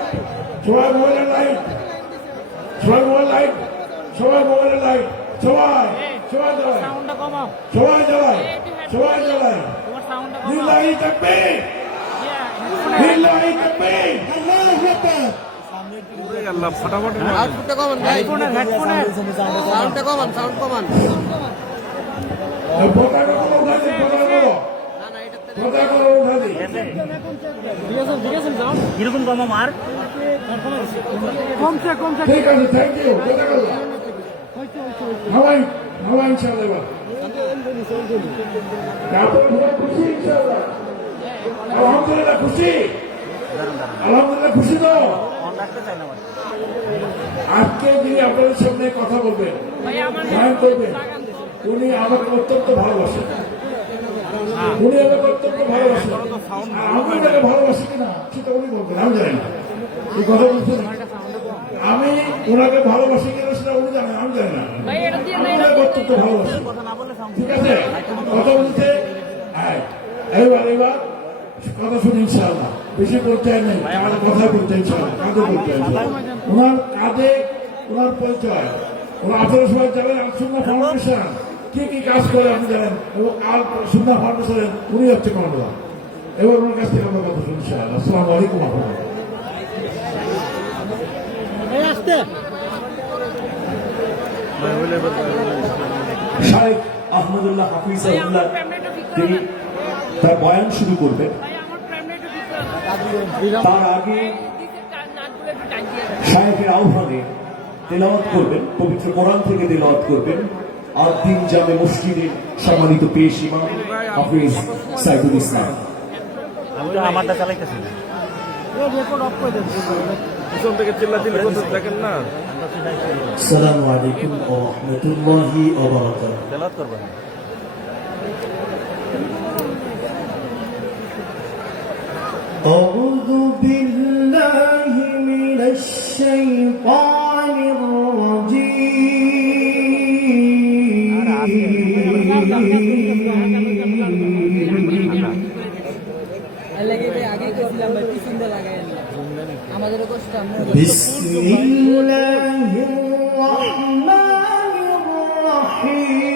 সবাই মোবাইলের লাইট, সবাই মোবাইল লাইট, সবাই মোবাইলের লাইট, সবাই সবাই জ্বালায়, সাউন্ডটা কমাও, সবাই জ্বালায়, সবাই জ্বালায়। তোমার সাউন্ডটা কমাও। লিল্লাহি তাকবীর, লিল্লাহি তাকবীর, আল্লাহু আকবার। পতাকা কোনো উঠাই দিন, পতাকা কোনো উঠাই দিন। কিরকম কমা মার কমছে কমছে। ঠিক আছে, থ্যাংক ইউ, জাযাকাল্লাহ। হাওয়াই হাওয়াই ইনশাআল্লাহ। এবার আপনারা খুশি ইনশাআল্লাহ? আলহামদুলিল্লাহ খুশি, আলহামদুলিল্লাহ খুশি তো। আজকে যিনি আপনাদের সামনে কথা বলবেন, ধ্যান করবেন, উনি আমাকে অত্যন্ত ভালোবাসেন, উনি আমাকে অত্যন্ত ভালোবাসেন। আর আমি ওনাকে ভালোবাসি কিনা সেটা উনি বলবেন, আমি জানি না। এই কথা বলছেন, আমি ওনাকে ভালোবাসি কিনা সেটা উনি জানেন, আমি জানি না। আমি ওনাকে অত্যন্ত ভালোবাসি, ঠিক আছে? কথা বলতে এবার কথা শুনে ইনশাআল্লাহ। বেশি বলতে নেই, কথা বলতে ইনশাআল্লাহ, কাঁধে বলতে ওনার কাঁধে ওনার পরিচয়। ওরা আপনারা সবাই জানেন আল-সুন্নাহ ফাউন্ডেশন কি কি কাজ করে আপনি জানেন, এবং আল-সুন্নাহ ফাউন্ডেশনের উনি হচ্ছে কর্ণধার। এবার ওনার কাছ থেকে আমরা কথা শুনি ইনশাআল্লাহ। আসসালামু আলাইকুম ওয়া রাহমাতুল্লাহ। শায়খ আহমদুল্লাহ হাফিজাহুল্লাহ তিনি তার বয়ান শুরু করবেন। ভাই আমার প্রেমটা ঠিক করে দেন। তার আগে শায়েখের আহ্বানে তেলাওয়াত করবেন, পবিত্র কোরআন থেকে তেলাওয়াত করবেন আদ্দিন জামে মসজিদের সম্মানিত পেশ ইমাম হাফিজ সাইদুল ইসলাম। আমি তো আমারটা চালাইতেছি না। আসসালামু আলাইকুম ওয়া রাহমাতুল্লাহি ওয়া বারাকাতুহু। তেলাওয়াত করবেন। أعوذ بالله من الشيطان الرجيم بسم الله الرحمن الرحيم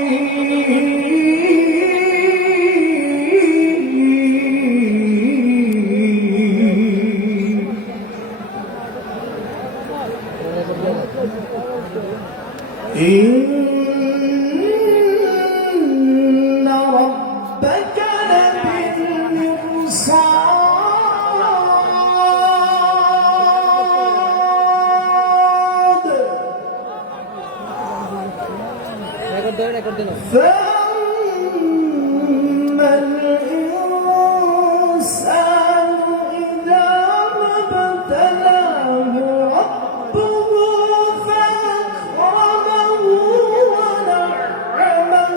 إن ربك لبالمرصاد فأما الإنسان إذا ما ابتلاه ربه فأكرمه ونعمه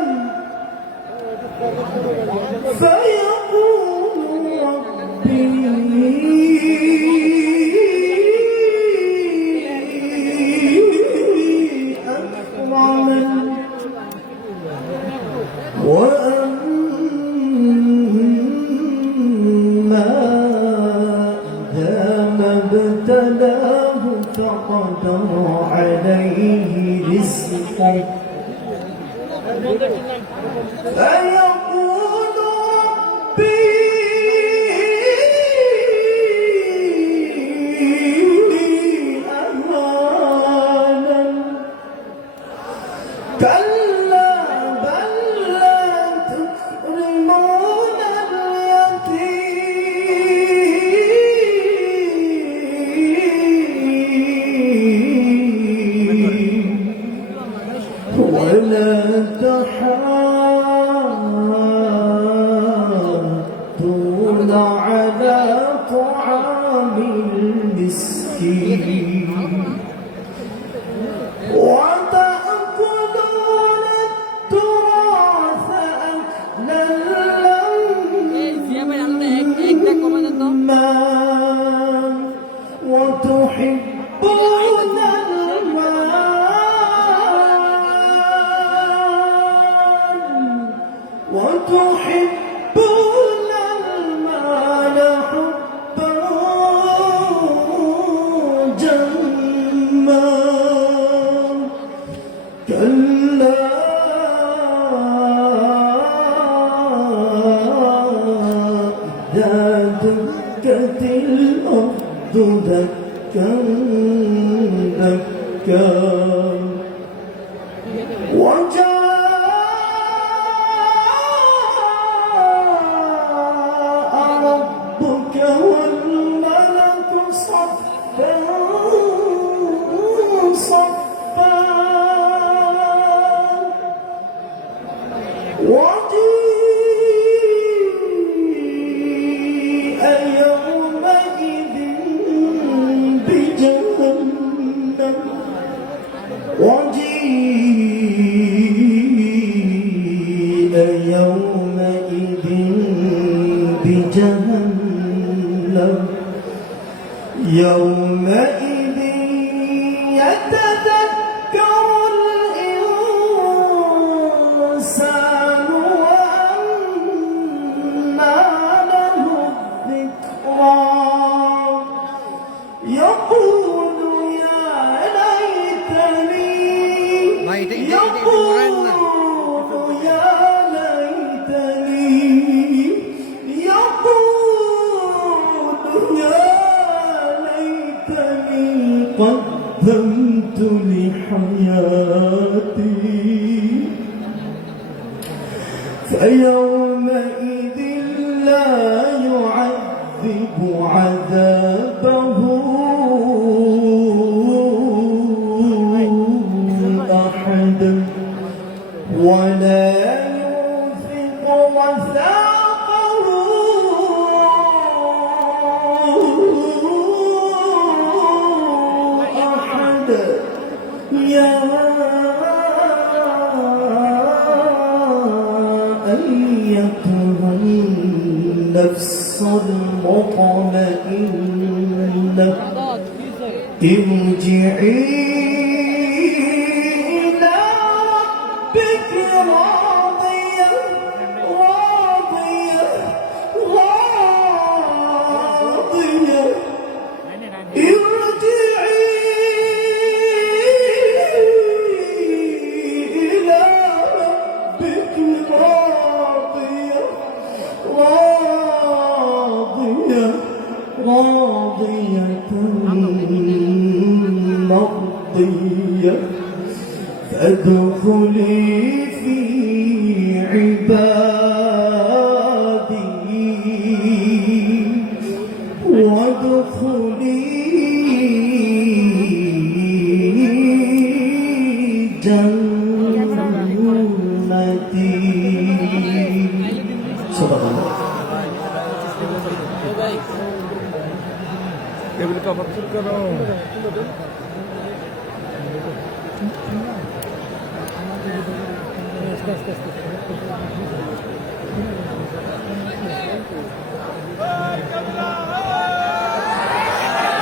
فيقول ربي أكرمن وأما إذا ما ابتلاه فقدر عليه رزقه فيقول ربي أهانن كلا بل لا تكرمون اليتيم ولا تحاضون على طعام المسكين وتأكلون التراث أكلا لما وتحبون المال وتحبون المال حبا جما كلا إذا دكت الأرض دكا دكا وجاء ربك والملك صفا صفا وجيء يومئذ بجهنم وجيء يومئذ بجهنم يومئذ يتذكر الإنسان وأنى له الذكرى يقول يا ليتني يقول يا ليتني يقول يا ليتني قدمت لحياتي فيومئذ لا يعذب عذابه ولا يوثق وثاقه أحد يا أيتها النفس المطمئنة ارجعي إلى ربك راضية راضية راضية ارجعي إلى ربك راضية راضية راضية مرضية فادخلي في عبادي وادخلي جنتي. صدق الله. टेबल का पत्थर करो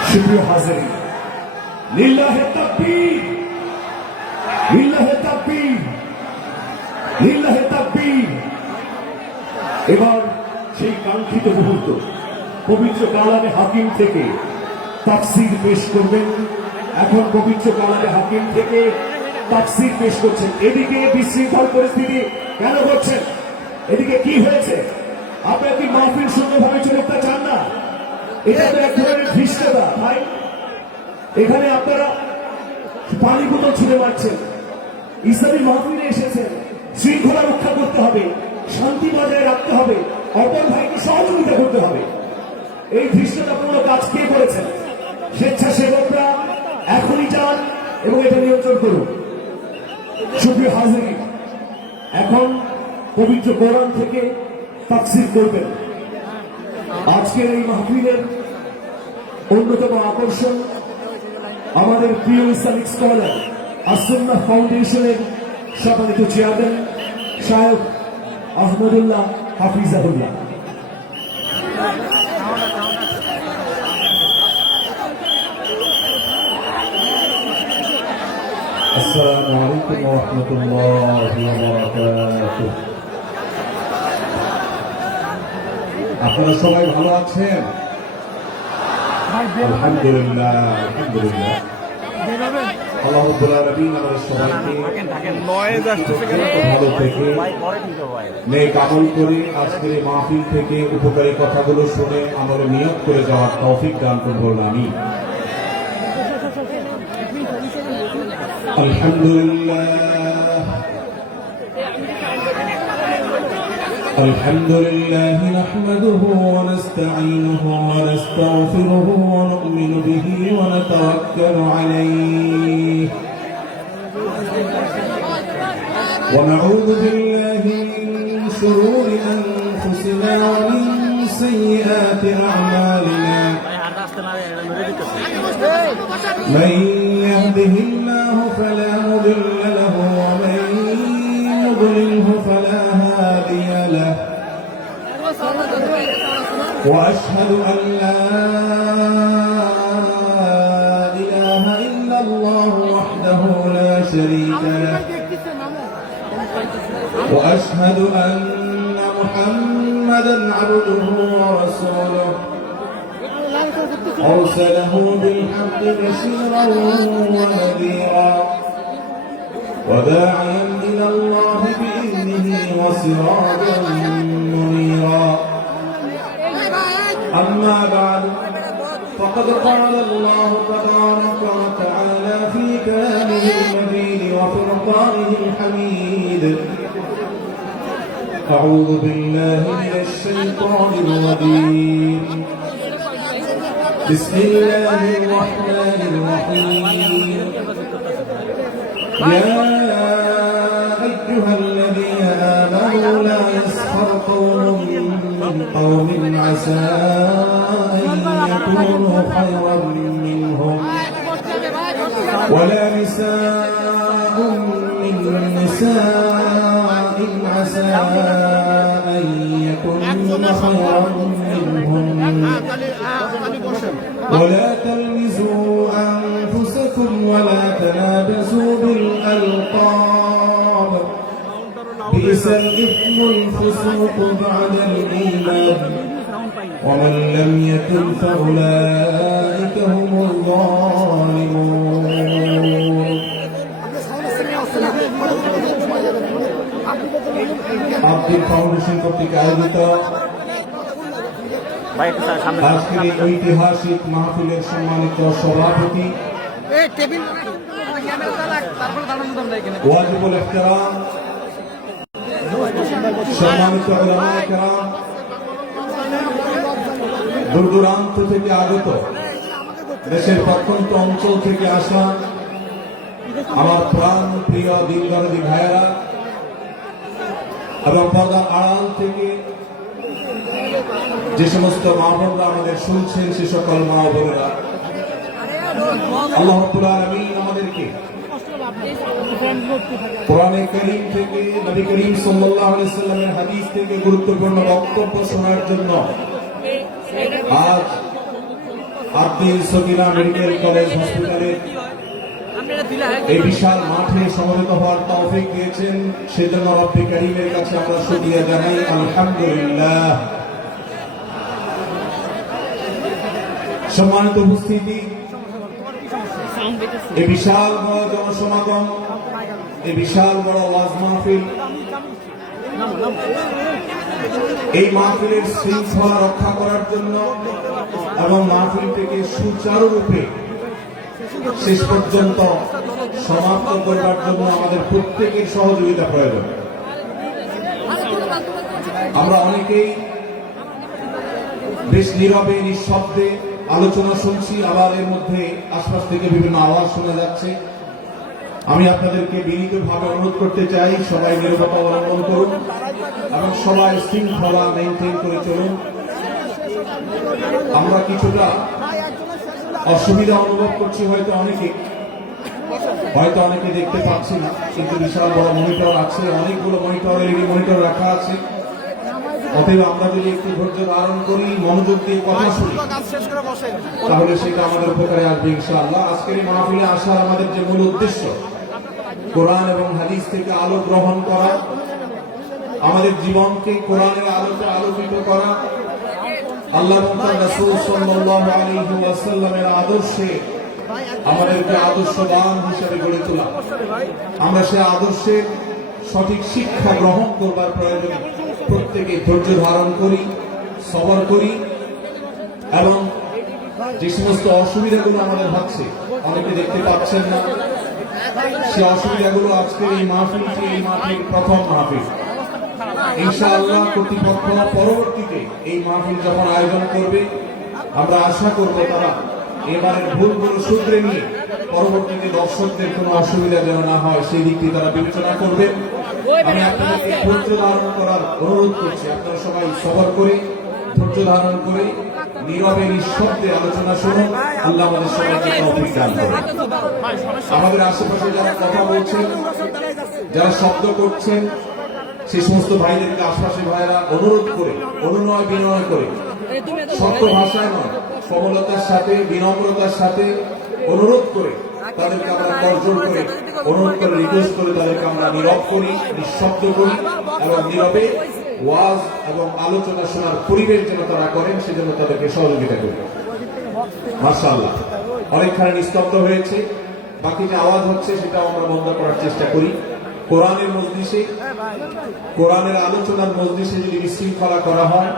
সুপ্রিয় হাজিরিন, লিল্লাহে তাকবীর, লিল্লাহে তাকবীর, লিল্লাহে তাকবীর। এবার সেই কাঙ্ক্ষিত মুহূর্ত, পবিত্র কালামে হাকিম থেকে তাফসীর পেশ করবেন। এখন পবিত্র কালামে হাকিম থেকে তাফসীর পেশ করছেন। এদিকে বিশৃঙ্খল পরিস্থিতি কেন করছেন? এদিকে কি হয়েছে? আপনারা কি মাহফিল সুন্দরভাবে চলতে চান না? এটা তো এক ধরনের ধৃষ্টতা ভাই। এখানে আপনারা পানি বোতল ছুঁড়ে মারছেন। ইসলামী মাহফিলে এসেছেন, শৃঙ্খলা রক্ষা করতে হবে, শান্তি বজায় রাখতে হবে, অপর ভাইকে সহযোগিতা করতে হবে। এই ধৃষ্টতাপূর্ণ কাজ কে করেছেন? স্বেচ্ছাসেবকরা এখনই যান এবং এটা নিয়ন্ত্রণ করুন। সুপ্রিয় হাজিরিন, এখন পবিত্র কোরআন থেকে তাফসীর করবেন। আজকের এই মাহফিলের অন্যতম আকর্ষণ আমাদের প্রিয় ইসলামিক স্কলার আসুন্নাহ ফাউন্ডেশনের সম্মানিত চেয়ারম্যান শায়খ আহমদুল্লাহ হাফিজাহুল্লাহ। আসসালামু আলাইকুম ওয়া রাহমাতুল্লাহি ওয়া বারাকাতুহু। আপনারা সবাই ভালো আছেন? আলহামদুলিল্লাহ, আলহামদুলিল্লাহ। আল্লাহ রাব্বুল আলামিন আমাদের সবাইকে নয়েজ আসতেছে কেন ভালো থেকে নেক আমল করে আজকের এই মাহফিল থেকে উপকারী কথাগুলো শুনে আমলে নিয়ত করে যাওয়ার তৌফিক দান করুন, আমিন। আলহামদুলিল্লাহ, الحمد لله نحمده ونستعينه ونستغفره ونؤمن به ونتوكل عليه ونعوذ بالله من شرور أنفسنا ومن سيئات أعمالنا من يهده الله فلا مضل له ومن يضلله فلا هادي له وأشهد أن لا إله إلا الله وحده لا شريك له وأشهد أن محمدا عبده ورسوله أرسله بالحق بشيرا ونذيرا وداعيا إلى الله بإذنه وسراجا منيرا. أما بعد فقد قال الله تبارك وتعالى في كلامه المبين وفرقانه الحميد: أعوذ بالله من الشيطان الرجيم. بسم الله الرحمن الرحيم. يا أيها قوم عسى أن يكونوا خيرا منهم ولا نساء من نساء عسى أن يكن خيرا منهن ولا تلمزوا أنفسكم ولا تنابزوا بالألقاب بئس الإثم الفسوق بعد الإيمان ومن لم يتب فأولئك هم الظالمون আব্দুল ফাউন্ডেশন কর্তৃক আয়োজিত ভাই একটু সামনে আজকের এই ঐতিহাসিক মাহফিলের সম্মানিত সভাপতি ওয়াজিবুল ইহতিরাম সম্মানিত উলামায়ে কেরাম, দূর দূরান্ত থেকে আগত, দেশের প্রত্যন্ত অঞ্চল থেকে আসা আমার প্রাণ প্রিয় দিনদরদি ভাইয়েরা এবং পর্দার আড়াল থেকে যে সমস্ত মা বোনরা আমাদের শুনছেন, সে সকল মা বোনেরা, আল্লাহ রাব্বুল আলামিন আমাদেরকে কোরআনে কারীম থেকে, নবী করিম সাল্লাল্লাহু আলাইহি ওয়াসাল্লামের হাদিস থেকে গুরুত্বপূর্ণ বক্তব্য শোনার জন্য আজ আব্দুল সকিনা মেডিকেল কলেজ হসপিটালের এই বিশাল মাঠে সমবেত হওয়ার তৌফিক দিয়েছেন। সেজন্য রব্বে কারীমের কাছে আমরা শুকরিয়া জানাই, আলহামদুলিল্লাহ। সম্মানিত উপস্থিতি, এই বিশাল বড় জনসমাগম, এই বিশাল বড় ওয়াজ মাহফিল, এই মাহফিলের শৃঙ্খলা রক্ষা করার জন্য এবং মাহফিলটিকে সুচারুরূপে শেষ পর্যন্ত সমাপ্ত করবার জন্য আমাদের প্রত্যেকের সহযোগিতা প্রয়োজন। আমরা অনেকেই বেশ নীরবে নিঃশব্দে আলোচনা শুনছি, আবার এর মধ্যে আশপাশ থেকে বিভিন্ন আওয়াজ শোনা যাচ্ছে। আমি আপনাদেরকে বিনীতভাবে অনুরোধ করতে চাই, সবাই নীরবতা অবলম্বন করুন এবং সবাই শৃঙ্খলা মেনটেন করে চলুন। আমরা কিছুটা অসুবিধা অনুভব করছি, হয়তো অনেকে দেখতে পাচ্ছি না, কিন্তু বিশাল বড় মনিটর আছে, অনেকগুলো মনিটর, এলইডি মনিটর রাখা আছে। অতএব আমরা যদি একটু ধৈর্য ধারণ করি, মনোযোগ দিয়ে কথা শুনি, তাহলে সেটা আমাদের উপকারে আসবে ইনশাআল্লাহ। আজকের এই মাহফিলে আসার আমাদের যে মূল উদ্দেশ্য, কোরআন এবং হাদিস থেকে আলো গ্রহণ করা, আমাদের জীবনকে কোরআনের আলোতে আলোকিত করা, আল্লাহ এবং তার রাসূল সাল্লাল্লাহু আলাইহি ওয়াসাল্লামের আদর্শে আমাদেরকে আদর্শবান হিসেবে গড়ে তোলা। আমরা সে আদর্শের সঠিক শিক্ষা গ্রহণ করবার প্রয়োজনে প্রত্যেকে ধৈর্য ধারণ করি, সবর করি এবং যে সমস্ত অসুবিধাগুলো আমাদের হচ্ছে, অনেকে দেখতে পাচ্ছেন না, সে অসুবিধাগুলো আজকের এই মাহফিলটি, এই মাহফিল প্রথম মাহফিল। ইনশাআল্লাহ কর্তৃপক্ষ পরবর্তীতে এই মাহফিল যখন আয়োজন করবে, আমরা আশা করব তারা এবারের ভুলগুলো শুধরে নিয়ে পরবর্তীতে দর্শকদের কোনো অসুবিধা যেন না হয়, সেই দিকটি তারা বিবেচনা করবে। আমি আপনাদেরকে ধৈর্য ধারণ করার অনুরোধ করছি, আপনারা সবাই সবর করে, ধৈর্য ধারণ করে, নীরবে নিঃশব্দে আলোচনা শুনুন। আল্লাহ আমাদের সবাইকে তৌফিক দান করুন। আমাদের আশেপাশে যারা কথা বলছেন, যারা শব্দ করছেন, সেই সমস্ত ভাইদেরকে আশপাশে ভাইরা অনুরোধ করে, অনুনয় বিনয় করে, শক্ত ভাষায় নয়, সবলতার সাথে, বিনম্রতার সাথে অনুরোধ করে, তাদেরকে আমরা তর্জন করে, অনুরোধ করে, রিকোয়েস্ট করে তাদেরকে আমরা নীরব করি, নিঃশব্দ করি এবং নীরবে ওয়াজ এবং আলোচনা শোনার পরিবেশ যেন তারা করেন, সেজন্য তাদেরকে সহযোগিতা করি। মাশাআল্লাহ, অনেকখানি নিস্তব্ধ হয়েছে, বাকি যে আওয়াজ হচ্ছে সেটাও আমরা বন্ধ করার চেষ্টা করি। কোরআনের মজলিসে, কোরআনের আলোচনার মজলিসে যদি বিশৃঙ্খলা করা হয়,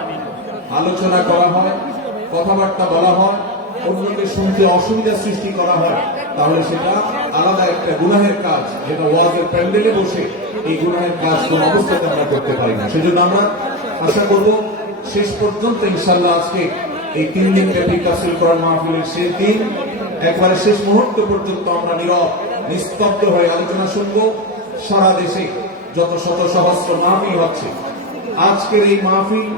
আলোচনা করা হয়, কথাবার্তা বলা হয়, অন্যকে শুনতে অসুবিধা সৃষ্টি করা হয়, তাহলে সেটা আলাদা একটা গুনাহের কাজ, যেটা ওয়াজের প্যান্ডেলে বসে এই গুনাহের কাজ কোন অবস্থাতে আমরা করতে পারি না। সেজন্য আমরা আশা করব শেষ পর্যন্ত ইনশাআল্লাহ আজকে এই 3 দিন ব্যাপী তাফসীর কোরআন মাহফিলের শেষ দিন, একবারে শেষ মুহূর্ত পর্যন্ত আমরা নীরব নিস্তব্ধ হয়ে আলোচনা শুনবো। সারা দেশে যত শত সহস্র মাহফিল হচ্ছে, আজকের এই মাহফিল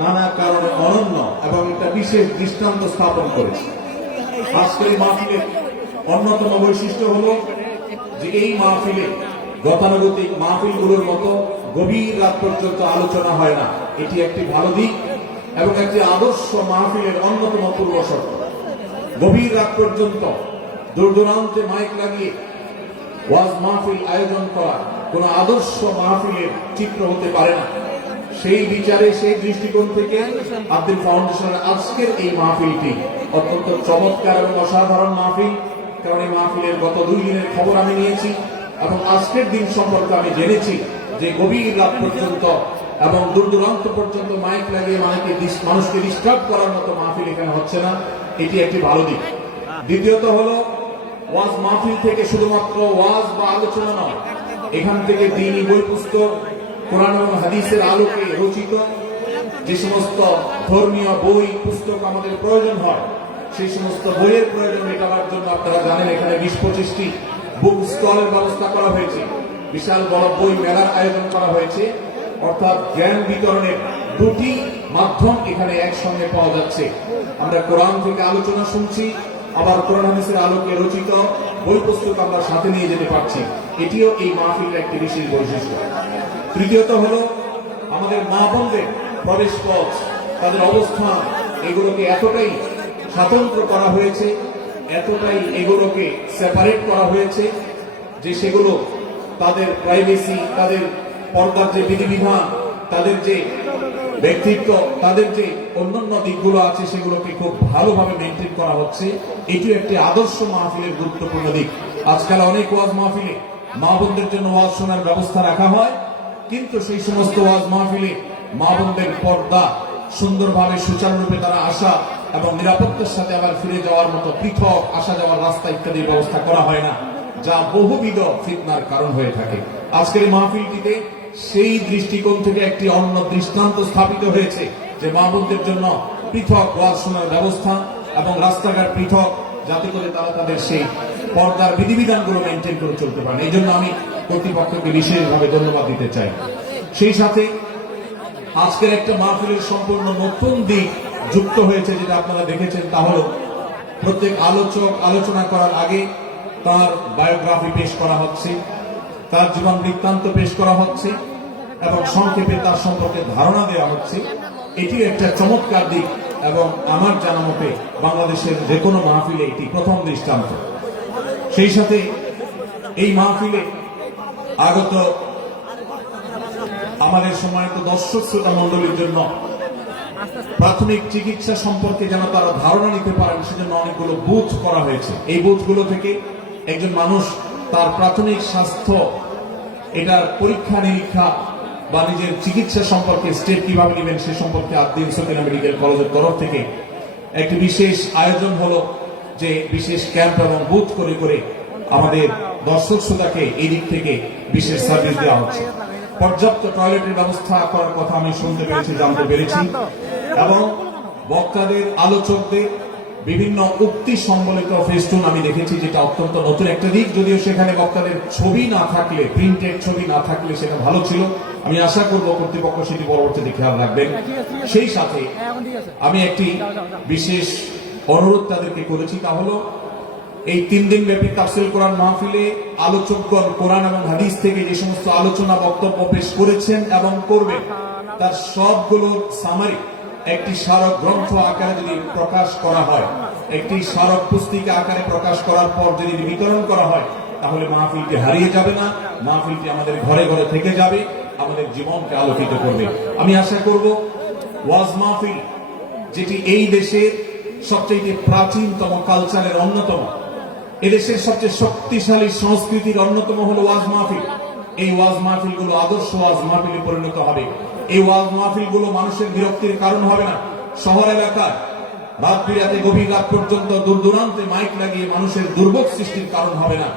নানা কারণে অনন্য এবং একটা বিশেষ দৃষ্টান্ত স্থাপন করেছে। আজকের এই মাহফিলের অন্যতম বৈশিষ্ট্য হলো যে এই মাহফিলে গতানুগতিক মাহফিলগুলোর মতো গভীর রাত পর্যন্ত আলোচনা হয় না। এটি একটি ভালো দিক এবং একটি আদর্শ মাহফিলের অন্যতম পূর্বশর্ত। গভীর রাত পর্যন্ত দূর দূরান্তে মাইক লাগিয়ে ওয়াজ মাহফিল আয়োজন করা কোন আদর্শ মাহফিলের চিত্র হতে পারে না। সেই বিচারে, সেই দৃষ্টিকোণ থেকে আব্দুল ফাউন্ডেশনের আজকের এই মাহফিলটি অত্যন্ত চমৎকার এবং অসাধারণ মাহফিল। কারণ এই মাহফিলের গত 2 দিনের খবর আমি নিয়েছি এবং আজকের দিন সম্পর্কে আমি জেনেছি যে গভীর রাত পর্যন্ত এবং দূর দূরান্ত পর্যন্ত মাইক লাগিয়ে মানুষকে ডিস্টার্ব করার মতো মাহফিল এখানে হচ্ছে না। এটি একটি ভালো দিক। দ্বিতীয়ত হলো ওয়াজ মাহফিল থেকে শুধুমাত্র ওয়াজ বা আলোচনা নয়, এখান থেকে দ্বীনি বই পুস্তক, কোরআন এবং হাদিসের আলোকে রচিত যে সমস্ত ধর্মীয় বই পুস্তক আমাদের প্রয়োজন হয়, সেই সমস্ত বইয়ের প্রয়োজন মেটাবার জন্য আপনারা জানেন এখানে 20-25টি বুক স্টলের ব্যবস্থা করা হয়েছে। বিশাল বড় বই মেলার আয়োজন করা হয়েছে। অর্থাৎ জ্ঞান বিতরণের 2টি মাধ্যম এখানে একসঙ্গে পাওয়া যাচ্ছে। আমরা কোরআন থেকে আলোচনা শুনছি, আবার কোরআন হাদিসের আলোকে রচিত বই পুস্তক আমরা সাথে নিয়ে যেতে পারছি। এটিও এই মাহফিলের একটি বিশেষ বৈশিষ্ট্য। তৃতীয়ত হলো আমাদের মা বোনদের প্রবেশ পথ, তাদের অবস্থান, এগুলোকে এতটাই স্বতন্ত্র করা হয়েছে, এতটাই এগুলোকে সেপারেট করা হয়েছে যে সেগুলো তাদের প্রাইভেসি, তাদের পর্দার যে বিধিবিধান, তাদের যে ব্যক্তিত্ব, তাদের যে অন্যান্য দিকগুলো আছে সেগুলোকে খুব ভালোভাবে মেনটেন করা হচ্ছে। এটিও একটি আদর্শ মাহফিলের গুরুত্বপূর্ণ দিক। আজকাল অনেক ওয়াজ মাহফিলে মা বোনদের জন্য ওয়াজ শোনার ব্যবস্থা রাখা হয়, কিন্তু সেই সমস্ত ওয়াজ মাহফিলে মা বোনদের পর্দা সুন্দরভাবে সুচারুরূপে তারা আসা এবং নিরাপত্তার সাথে আবার ফিরে যাওয়ার মতো পৃথক আসা যাওয়ার রাস্তা ইত্যাদির ব্যবস্থা করা হয় না, যা বহুবিধ ফিতনার কারণ হয়ে থাকে। আজকের এই মাহফিলটিতে সেই দৃষ্টিকোণ থেকে একটি অন্য দৃষ্টান্ত স্থাপিত হয়েছে যে মা বোনদের জন্য পৃথক ওয়াজ শোনার ব্যবস্থা এবং রাস্তাঘাট পৃথক, যাতে করে তারা তাদের সেই পর্দার বিধিবিধানগুলো মেনটেন করে চলতে পারেন। এই জন্য আমি কর্তৃপক্ষকে বিশেষভাবে ধন্যবাদ দিতে চাই। সেই সাথে আজকের একটা মাহফিলের সম্পূর্ণ নতুন দিক যুক্ত হয়েছে, যেটা আপনারা দেখেছেন, তা হল প্রত্যেক আলোচক আলোচনা করার আগে তার বায়োগ্রাফি পেশ করা হচ্ছে, তার জীবন বৃত্তান্ত পেশ করা হচ্ছে এবং সংক্ষেপে তার সম্পর্কে ধারণা দেওয়া হচ্ছে। এটি একটা চমৎকার দিক এবং আমার জানা মতে বাংলাদেশের যে কোনো মাহফিলে এটি প্রথম দৃষ্টান্ত। সেই সাথে এই মাহফিলে আগত আমাদের সম্মানিত দর্শক শ্রোতা মন্ডলীর জন্য প্রাথমিক চিকিৎসা সম্পর্কে যেন তারা ধারণা নিতে পারেন সেজন্য অনেকগুলো বুথ করা হয়েছে। এই বুথগুলো থেকে একজন মানুষ তার প্রাথমিক স্বাস্থ্য, এটার পরীক্ষা নিরীক্ষা বা নিজের চিকিৎসা সম্পর্কে স্টেপ কিভাবে নেবেন সে সম্পর্কে আদ্দিন সকিনা মেডিকেল কলেজের তরফ থেকে একটি বিশেষ আয়োজন হলো, যে বিশেষ ক্যাম্প এবং বুথ করে করে আমাদের দর্শক শ্রোতাকে এই দিক থেকে বিশেষ সার্ভিস দেওয়া হচ্ছে। পর্যাপ্ত টয়লেটের ব্যবস্থা করার কথা আমি শুনতে পেরেছি, জানতে পেরেছি এবং বক্তাদের, আলোচকদের বিভিন্ন উক্তি সম্বলিত ফেস্টুন আমি দেখেছি, যেটা অত্যন্ত নতুন একটা দিক। যদিও সেখানে বক্তাদের ছবি না থাকলে, প্রিন্টেড ছবি না থাকলে সেটা ভালো ছিল। আমি আশা করব কর্তৃপক্ষ সেটি পরবর্তীতে খেয়াল রাখবেন। সেই সাথে আমি একটি বিশেষ অনুরোধ তাদেরকে করেছি, তা হলো এই 3 দিন ব্যাপী তাফসীর কোরআন মাহফিলে আলোচকগণ কোরআন এবং হাদিস থেকে যে সমস্ত আলোচনা বক্তব্য পেশ করেছেন এবং করবেন, তার সবগুলোর সামারি একটি স্মারক গ্রন্থ আকারে যদি প্রকাশ করা হয়, একটি স্মারক পুস্তিকা আকারে প্রকাশ করার পর যদি বিতরণ করা হয়, তাহলে মাহফিলটি হারিয়ে যাবে না, মাহফিলটি আমাদের ঘরে ঘরে থেকে যাবে, আমাদের জীবনকে আলোকিত করবে। আমি আশা করব ওয়াজ মাহফিল, যেটি এই দেশের সবচেয়ে প্রাচীনতম কালচারের অন্যতম, এদেশের সবচেয়ে শক্তিশালী সংস্কৃতির অন্যতম হলো ওয়াজ মাহফিল। এই ওয়াজ মাহফিলগুলো আদর্শ ওয়াজ মাহফিলে পরিণত হবে। এই ওয়াজ মাহফিলগুলো মানুষের বিরক্তির কারণ হবে না। শহর এলাকায় রাত বিরাতে গভীর রাত পর্যন্ত দূর দূরান্তে মাইক লাগিয়ে মানুষের দুর্ভোগ সৃষ্টির কারণ হবে না।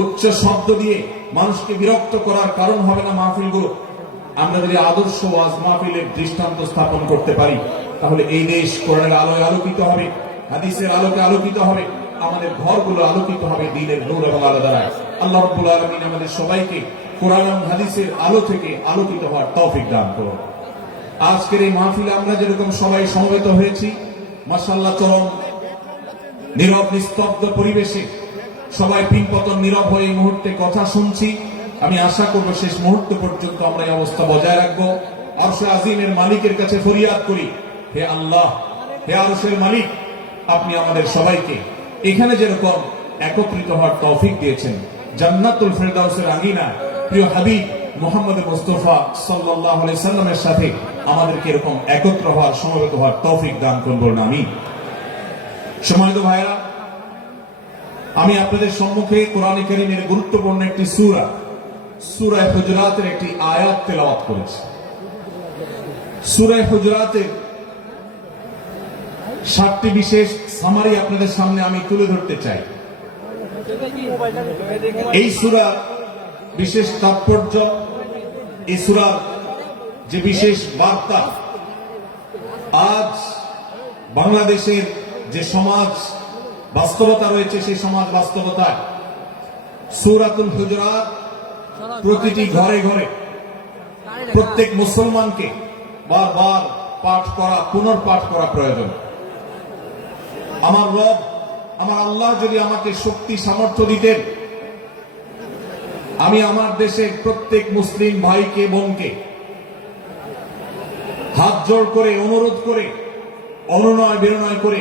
উচ্চ শব্দ দিয়ে মানুষকে বিরক্ত করার কারণ হবে না মাহফিলগুলো। আমরা যদি আদর্শ ওয়াজ মাহফিলের দৃষ্টান্ত স্থাপন করতে পারি, তাহলে এই দেশ কোরআনের আলোয় আলোকিত হবে, হাদিসের আলোকে আলোকিত হবে, আমাদের ঘরগুলো আলোকিত হবে দ্বীনের নূর এবং আলো দ্বারা। আল্লাহ রাব্বুল আলামিন আমাদের সবাইকে কোরআন এবং হাদিসের আলো থেকে আলোকিত হওয়ার তৌফিক দান করুন। আজকের এই মাহফিলে আমরা যেরকম সবাই সমবেত হয়েছি, মাশাআল্লাহ চরম নীরব নিস্তব্ধ পরিবেশে সবাই পিনপতন নীরব হয়ে এই মুহূর্তে কথা শুনছি। আমি আশা করব শেষ মুহূর্ত পর্যন্ত আমরা এই অবস্থা বজায় রাখবো। আরশে আজিমের মালিকের কাছে ফরিয়াদ করি, হে আল্লাহ, হে আরশের মালিক, আপনি আমাদের সবাইকে এখানে যেরকম একত্রিত হওয়ার তৌফিক দিয়েছেন, জান্নাতুল ফেরদাউসের আঙিনা প্রিয় হাবিব মুহাম্মদ মুস্তাফা সাল্লাল্লাহু আলাইহি সাল্লামের সাথে আমাদেরকে এরকম একত্র হওয়ার, সমবেত হওয়ার তৌফিক দান করুন বলুন আমিন। সম্মানিত ভাইরা, আমি আপনাদের সম্মুখে কোরআনে কারীমের গুরুত্বপূর্ণ একটি সূরা, সূরা হুজুরাতের একটি আয়াত তেলাওয়াত করেছি। সূরা হুজুরাতের 7টি বিশেষ সামারি আপনাদের সামনে আমি তুলে ধরতে চাই। এই সূরা বিশেষ তাৎপর্য, এই সূরার যে বিশেষ বার্তা, আজ বাংলাদেশের যে সমাজ বাস্তবতা রয়েছে, সেই সমাজ বাস্তবতায় সূরাতুল হুজুরাত প্রতিটি ঘরে ঘরে প্রত্যেক মুসলমানকে বারবার পাঠ করা, পুনর্পাঠ করা প্রয়োজন। আমার রব, আমার আল্লাহ যদি আমাকে শক্তি সামর্থ্য দিতেন, আমি আমার দেশের প্রত্যেক মুসলিম ভাইকে বোনকে হাত জোড় করে, অনুরোধ করে, অনুনয় বিনয় করে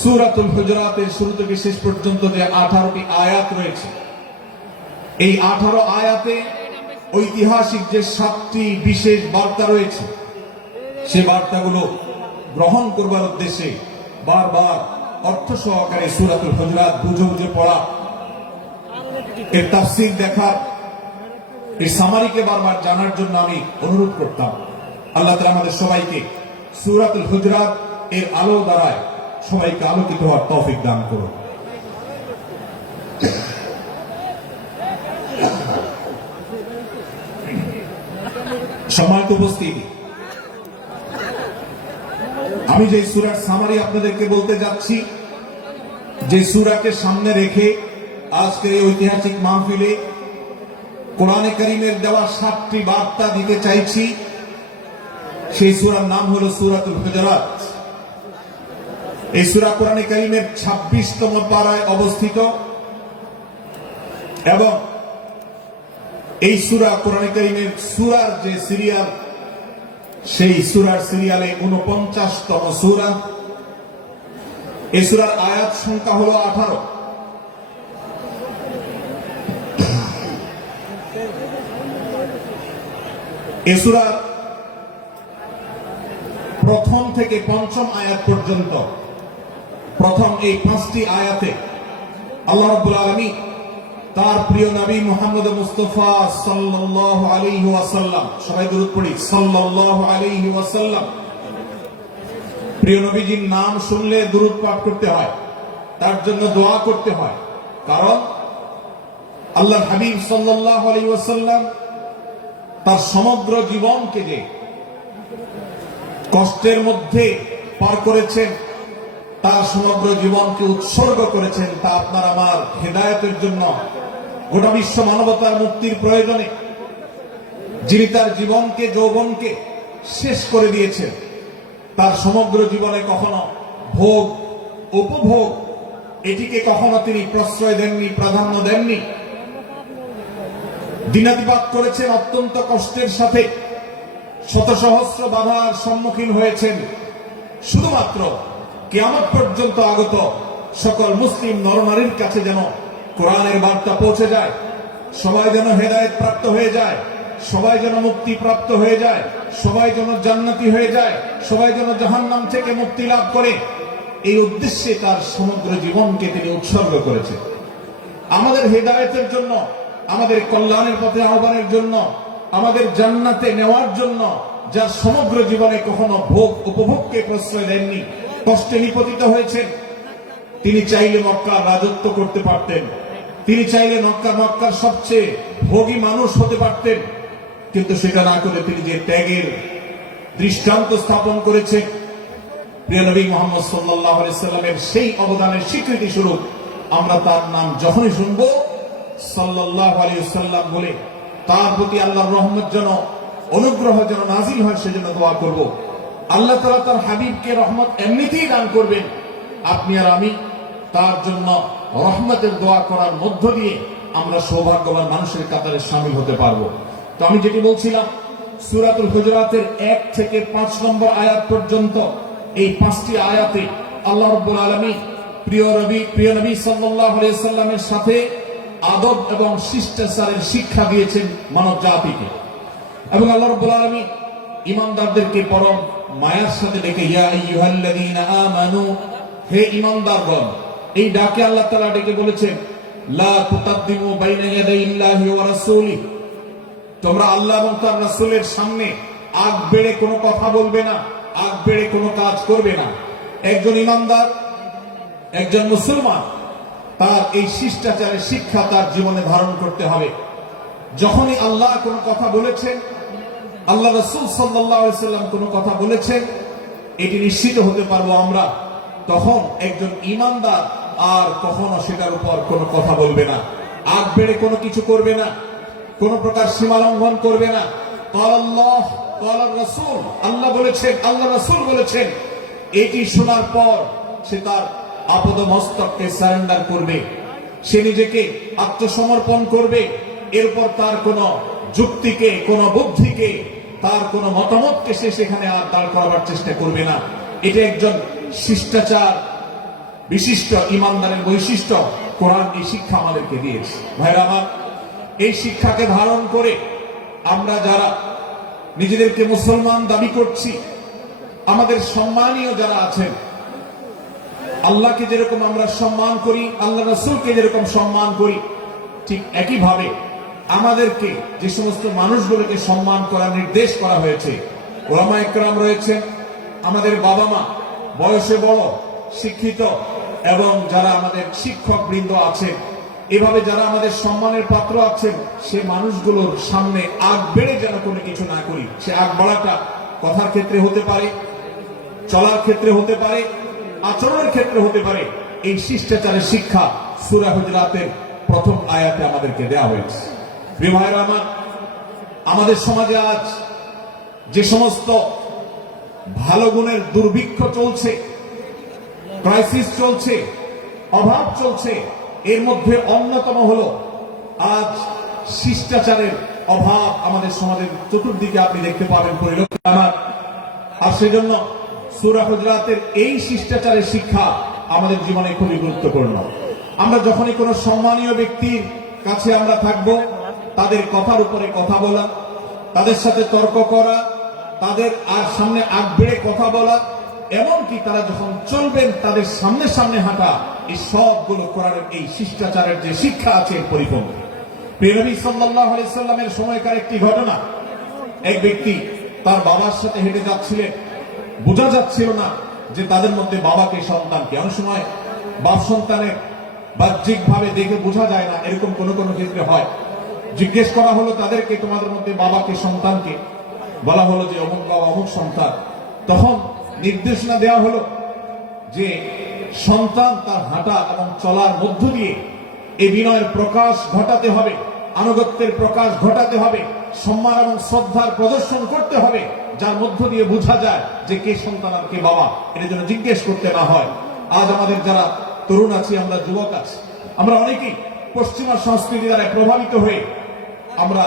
সূরাতুল হুজুরাতের শুরু থেকে শেষ পর্যন্ত যে 18টি আয়াত রয়েছে, এই 18 আয়াতে ঐতিহাসিক যে 7টি বিশেষ বার্তা রয়েছে, সে বার্তাগুলো গ্রহণ করবার উদ্দেশ্যে বারবার অর্থ সহকারে সূরাতুল হুজুরাত বুঝে বুঝে পড়া, এর তাফসীর দেখার, এই সামারিকে বারবার জানার জন্য আমি অনুরোধ করতাম। আল্লাহ তাআলা আমাদের সবাইকে সূরাতুল হুজুরাত এর আলো দ্বারায় সবাইকে আলোকিত হওয়ার তৌফিক দান করুন। সম্মানিত উপস্থিতি, আমি যে সূরার সামারি আপনাদেরকে বলতে যাচ্ছি, যে সূরাকে সামনে রেখে আজকের এই ঐতিহাসিক মাহফিলে কোরআনে কারীমের দেওয়া 7টি বার্তা দিতে চাইছি, সেই সূরার নাম হলো সূরাতুল হুজুরাত। এই সূরা কোরআনে কারীমের 26তম পারায় অবস্থিত এবং এই সূরা কোরআনে কারীমের সূরার যে সিরিয়াল, সেই সূরার সিরিয়ালে 49তম সূরা। এই সূরার আয়াত সংখ্যা হলো 18। এই সূরার প্রথম থেকে পঞ্চম আয়াত পর্যন্ত, প্রথম এই 5টি আয়াতে আল্লাহ রাব্বুল আলামিন তার প্রিয় নবী মুহাম্মদ মুস্তাফা সাল্লাল্লাহু আলাইহি ওয়াসাল্লাম, সবাই দরুদ পড়ি, সাল্লাল্লাহু আলাইহি ওয়াসাল্লাম, প্রিয় নবীজির নাম শুনলে দরুদ পাঠ করতে হয়, তার জন্য দোয়া করতে হয়। কারণ আল্লাহর হাবিব সাল্লাল্লাহু আলাইহি ওয়াসাল্লাম তার সমগ্র জীবনকে যে কষ্টের মধ্যে পার করেছেন, তার সমগ্র জীবনকে উৎসর্গ করেছেন, তা আপনার আমার হেদায়েতের জন্য, গোটা বিশ্ব মানবতার মুক্তির প্রয়োজনে। যিনি তার জীবনকে, যৌবনকে শেষ করে দিয়েছেন, তার সমগ্র জীবনে কখনো ভোগ, উপভোগ, এটিকে কখনো তিনি প্রশ্রয় দেননি, প্রাধান্য দেননি। দিনাতিপাত করেছেন অত্যন্ত কষ্টের সাথে, শত সহস্র বাধার সম্মুখীন হয়েছেন, শুধুমাত্র কিয়ামত পর্যন্ত আগত সকল মুসলিম নরনারীর কাছে যেন কোরআনের বার্তা পৌঁছে যায়, সবাই যেন হেদায়েত প্রাপ্ত হয়ে যায়, সবাই যেন মুক্তি প্রাপ্ত হয়ে যায়, সবাই যেন জান্নাতি হয়ে যায়, সবাই যেন জাহান্নাম থেকে মুক্তি লাভ করে, এই উদ্দেশ্যে তার সমগ্র জীবনকে তিনি উৎসর্গ করেছেন। আমাদের হেদায়েতের জন্য, আমাদের কল্যাণের পথে আহ্বানের জন্য, আমাদের জান্নাতে নেওয়ার জন্য, যার সমগ্র জীবনে কখনো ভোগ উপভোগকে প্রশ্রয় দেননি, কষ্টে নিপতিত হয়েছেন। তিনি চাইলে মক্কার রাজত্ব করতে পারতেন, তিনি চাইলে মক্কার সবচেয়ে ভোগী মানুষ হতে পারতেন, কিন্তু সেটা না করে তিনি যে ত্যাগের দৃষ্টান্ত স্থাপন করেছেন, প্রিয় নবী মুহাম্মদ সাল্লাল্লাহু আলাইহি সাল্লামের সেই অবদানের স্বীকৃতি স্বরূপ আমরা তার নাম যখনই শুনবো সাল্লাল্লাহু আলাইহি সাল্লাম বলে, তার প্রতি আল্লাহর রহমত যেন অনুগ্রহ যেন নাজিল হয় সেজন্য দোয়া করব। আল্লাহ তাআলা তার হাবিবকে রহমত এমনিতেই দান করবেন, আপনি আর আমি তার জন্য রহমতের দোয়া করার মধ্য দিয়ে আমরা সৌভাগ্যবান মানুষের কাতারে শামিল হতে পারবো। তো আমি যেটি বলছিলাম, সূরাতুল হুজুরাতের 1 থেকে 5 নম্বর আয়াত পর্যন্ত এই 5টি আয়াতে আল্লাহ রাব্বুল আলামিন প্রিয় নবী সাল্লাল্লাহু আলাইহি সাল্লামের সাথে আদব এবং শিষ্টাচারের শিক্ষা দিয়েছেন মানব জাতিকে। এবং আল্লাহ রাব্বুল আলামিন ঈমানদারদেরকে পরম মায়ার সাথে ডেকে ইয়া আইয়ুহাল্লাযীনা আমানু, হে ঈমানদারগণ, এই ডাকে আল্লাহ তাআলা ডেকে বলেছেন লা তুকাদ্দিমু বাইনা ইয়াদাইল্লাহি ওয়া রাসূলিহি, তোমরা আল্লাহ এবং তার রাসূলের সামনে আগ বেড়ে কোনো কথা বলবে না, আগ বেড়ে কোনো কাজ করবে না। একজন ঈমানদার, একজন মুসলমান তার এই শিষ্টাচারের শিক্ষা তার জীবনে ধারণ করতে হবে। যখনই আল্লাহ কোনো কথা বলেছেন, আল্লাহ রাসূল সাল্লাল্লাহু আলাইহি সাল্লাম কোনো কথা বলেছেন, এটি নিশ্চিত হতে পারবো আমরা, তখন একজন ঈমানদার আর কখনো সেটার উপর কোনো কথা বলবে না, আগ বেড়ে কোনো কিছু করবে না, কোন প্রকার সীমা লঙ্ঘন করবে না। আল্লাহ রাসূল, আল্লাহ বলেছেন, আল্লাহ রাসূল বলেছেন, এটি শোনার পর সে তার আপদ মস্তককে সারেন্ডার করবে, সে নিজেকে আত্মসমর্পণ করবে। এরপর তার কোন যুক্তিকে, কোন বুদ্ধিকে, তার কোন মতামতকে সে সেখানে আর দাঁড় করাবার চেষ্টা করবে না। এটা একজন শিষ্টাচার বিশিষ্ট ঈমানদারের বৈশিষ্ট্য। কোরআন এই শিক্ষা আমাদেরকে দিয়েছে। ভাইরা আমার, এই শিক্ষাকে ধারণ করে আমরা যারা নিজেদেরকে মুসলমান দাবি করছি, আমাদের সম্মানীয় যারা আছেন, আল্লাহকে যেরকম আমরা সম্মান করি, আল্লাহ রাসূলকে যেরকম সম্মান করি, ঠিক একইভাবে আমাদেরকে যে সমস্ত মানুষগুলোকে সম্মান করার নির্দেশ করা হয়েছে, ওলামা একরাম রয়েছেন, আমাদের বাবা মা, বয়সে বড়, শিক্ষিত, এবং যারা আমাদের শিক্ষক বৃন্দ আছেন, এভাবে যারা আমাদের সম্মানের পাত্র আছেন, সে মানুষগুলোর সামনে আগ বেড়ে যেন কোনো কিছু না করি। সে আগ বাড়াটা কথার ক্ষেত্রে হতে পারে, চলার ক্ষেত্রে হতে পারে, আচরণের ক্ষেত্রে হতে পারে। এই শিষ্টাচারের শিক্ষা সূরা হুজুরাতের প্রথম আয়াতে আমাদেরকে দেওয়া হয়েছে। প্রিয় ভাইরা আমার, আমাদের সমাজে আজ যে সমস্ত ভালো গুণের দুর্ভিক্ষ চলছে, ক্রাইসিস চলছে, অভাব চলছে, এর মধ্যে অন্যতম হলো আজ শিষ্টাচারের অভাব। আমাদের সমাজের চতুর্দিকে আপনি দেখতে পাবেন, পরিলক্ষিত আমার। আর সেজন্য সূরা হুজুরাতের এই শিষ্টাচারের শিক্ষা আমাদের জীবনে খুবই গুরুত্বপূর্ণ। আমরা যখনই কোনো সম্মানীয় ব্যক্তির কাছে আমরা থাকব, তাদের কথার উপরে কথা বলা, তাদের সাথে তর্ক করা, তাদের আর সামনে আগ বেড়ে কথা বলা, এমনকি তারা যখন চলবেন তাদের সামনে সামনে হাঁটা, এই সবগুলো কোরআনের এই শিষ্টাচারের যে শিক্ষা আছে এর পরিপন্থী। প্রিয় নবী সাল্লাল্লাহু আলাইহি সাল্লামের সময়কার একটি ঘটনা, এক ব্যক্তি তার বাবার সাথে হেঁটে যাচ্ছিলেন, বোঝা যাচ্ছিল না যে তাদের মধ্যে বাবাকে সন্তানকে। অনেক সময় বাপ সন্তানের বাহ্যিক ভাবে দেখে বোঝা যায় না, এরকম কোন কোন ক্ষেত্রে হয়। জিজ্ঞেস করা হলো তাদেরকে, তোমাদের মধ্যে বাবাকে সন্তানকে? বলা হলো যে অমুক বাবা, অমুক সন্তান। তখন নির্দেশনা দেওয়া হলো যে সন্তান তার হাঁটা এবং চলার মধ্য দিয়ে এই বিনয়ের প্রকাশ ঘটাতে হবে, আনুগত্যের প্রকাশ ঘটাতে হবে, সম্মান এবং শ্রদ্ধার প্রদর্শন করতে হবে, যার মধ্য দিয়ে বোঝা যায় যে কে সন্তান আর কে বাবা। এটা যেন জিজ্ঞেস করতে না হয়। আজ আমাদের যারা তরুণ আছি, আমরা যুবক আছি, আমরা অনেকেই পশ্চিমা সংস্কৃতি দ্বারা প্রভাবিত হয়ে আমরা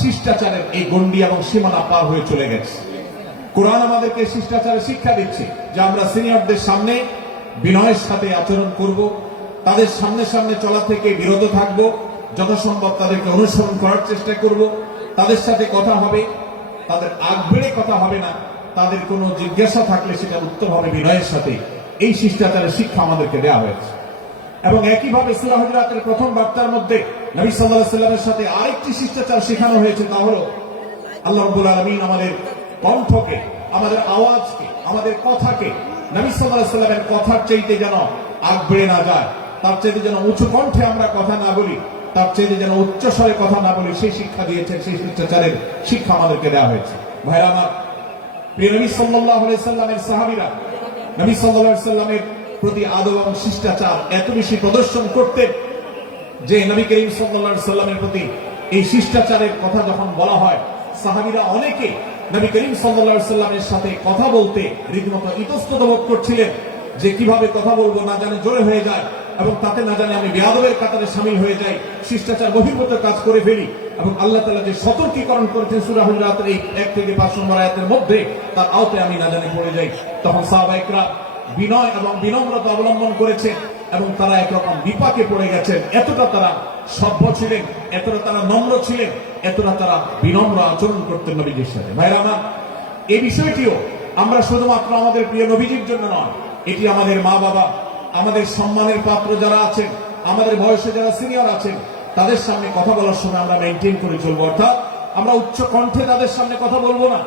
শিষ্টাচারের এই গণ্ডি এবং সীমানা পার হয়ে চলে গেছি। কোরআন আমাদেরকে শিষ্টাচারের শিক্ষা দিচ্ছে যে আমরা সিনিয়রদের সামনে বিনয়ের সাথে আচরণ করব, তাদের সামনে সামনে চলা থেকে বিরত থাকব, যথাসম্ভব তাদেরকে অনুসরণ করার চেষ্টা করব, তাদের সাথে কথা হবে, তাদের আগ বেড়ে কথা হবে না, তাদের কোনো জিজ্ঞাসা থাকলে সেটা উত্তর হবে বিনয়ের সাথে। এই শিষ্টাচারের শিক্ষা আমাদেরকে দেওয়া হয়েছে। এবং একইভাবে সূরা হুজুরাতের প্রথম বার্তার মধ্যে নবী সাল্লাল্লাহু আলাইহি সাল্লামের সাথে আরেকটি শিষ্টাচার শেখানো হয়েছে, তা হলো আল্লাহ রাব্বুল আলামিন আমাদের কণ্ঠকে, আমাদের আওয়াজকে, আমাদের কথাকে নবী সাল্লাল্লাহু আলাইহি সাল্লামের কথার চাইতে যেন আগ বেড়ে না যায়, তার চাইতে যেন উঁচু কণ্ঠে আমরা কথা না বলি, তার চাইতে যেন উচ্চ স্বরে কথা না বলি, সেই শিক্ষা দিয়েছেন, সেই শিষ্টাচারের শিক্ষা আমাদেরকে দেওয়া হয়েছে। ভাইরা আমার, প্রিয় নবী সাল্লাল্লাহু আলাইহি সাল্লামের সাহাবীরা নবী সাল্লাল্লাহু আলাইহি সাল্লামের প্রতি আদব এবং শিষ্টাচার এত বেশি প্রদর্শন করতেন যে নবী করিম সাল্লাল্লাহু আলাইহি সাল্লামের প্রতি এই শিষ্টাচারের কথা যখন বলা হয়, সাহাবীরা অনেকে নবী করিম সাল্লাল্লাহু আলাইহি সাল্লামের সাথে কথা বলতে রীতিমতো ইতস্তত বোধ করছিলেন যে কিভাবে কথা বলবো, না জানে জোরে হয়ে যায় এবং তাতে না জানে আমি বেয়াদবের কাতারে শামিল হয়ে যাই, শিষ্টাচার বহির্ভূত কাজ করে ফেলি। এবং আল্লাহ তাআলা যে সতর্কীকরণ করেছেন সূরা হুজুরাতের এই 1 থেকে 5 নম্বর আয়াতের মধ্যে, তার আওতায় আমি না জানি পড়ে যাই। তখন সাহাবায়ে বিনয় এবং বিনম্রতা অবলম্বন করেছেন এবং তারা একরকম বিপাকে পড়ে গেছেন। এতটা তারা সভ্য ছিলেন, এতটা তারা নম্র ছিলেন, এতটা তারা বিনম্র আচরণ করতেন নবীজির সাথে। ভাইরা আমার, এই বিষয়টিও আমরা শুধুমাত্র আমাদের প্রিয় নবীজির জন্য নয়, এটি আমাদের মা বাবা, আমাদের সম্মানের পাত্র যারা আছেন, আমাদের বয়সে যারা সিনিয়র আছেন, তাদের সামনে কথা বলার সময় আমরা মেনটেন করে চলবো। অর্থাৎ আমরা উচ্চ কণ্ঠে তাদের সামনে কথা বলবো না।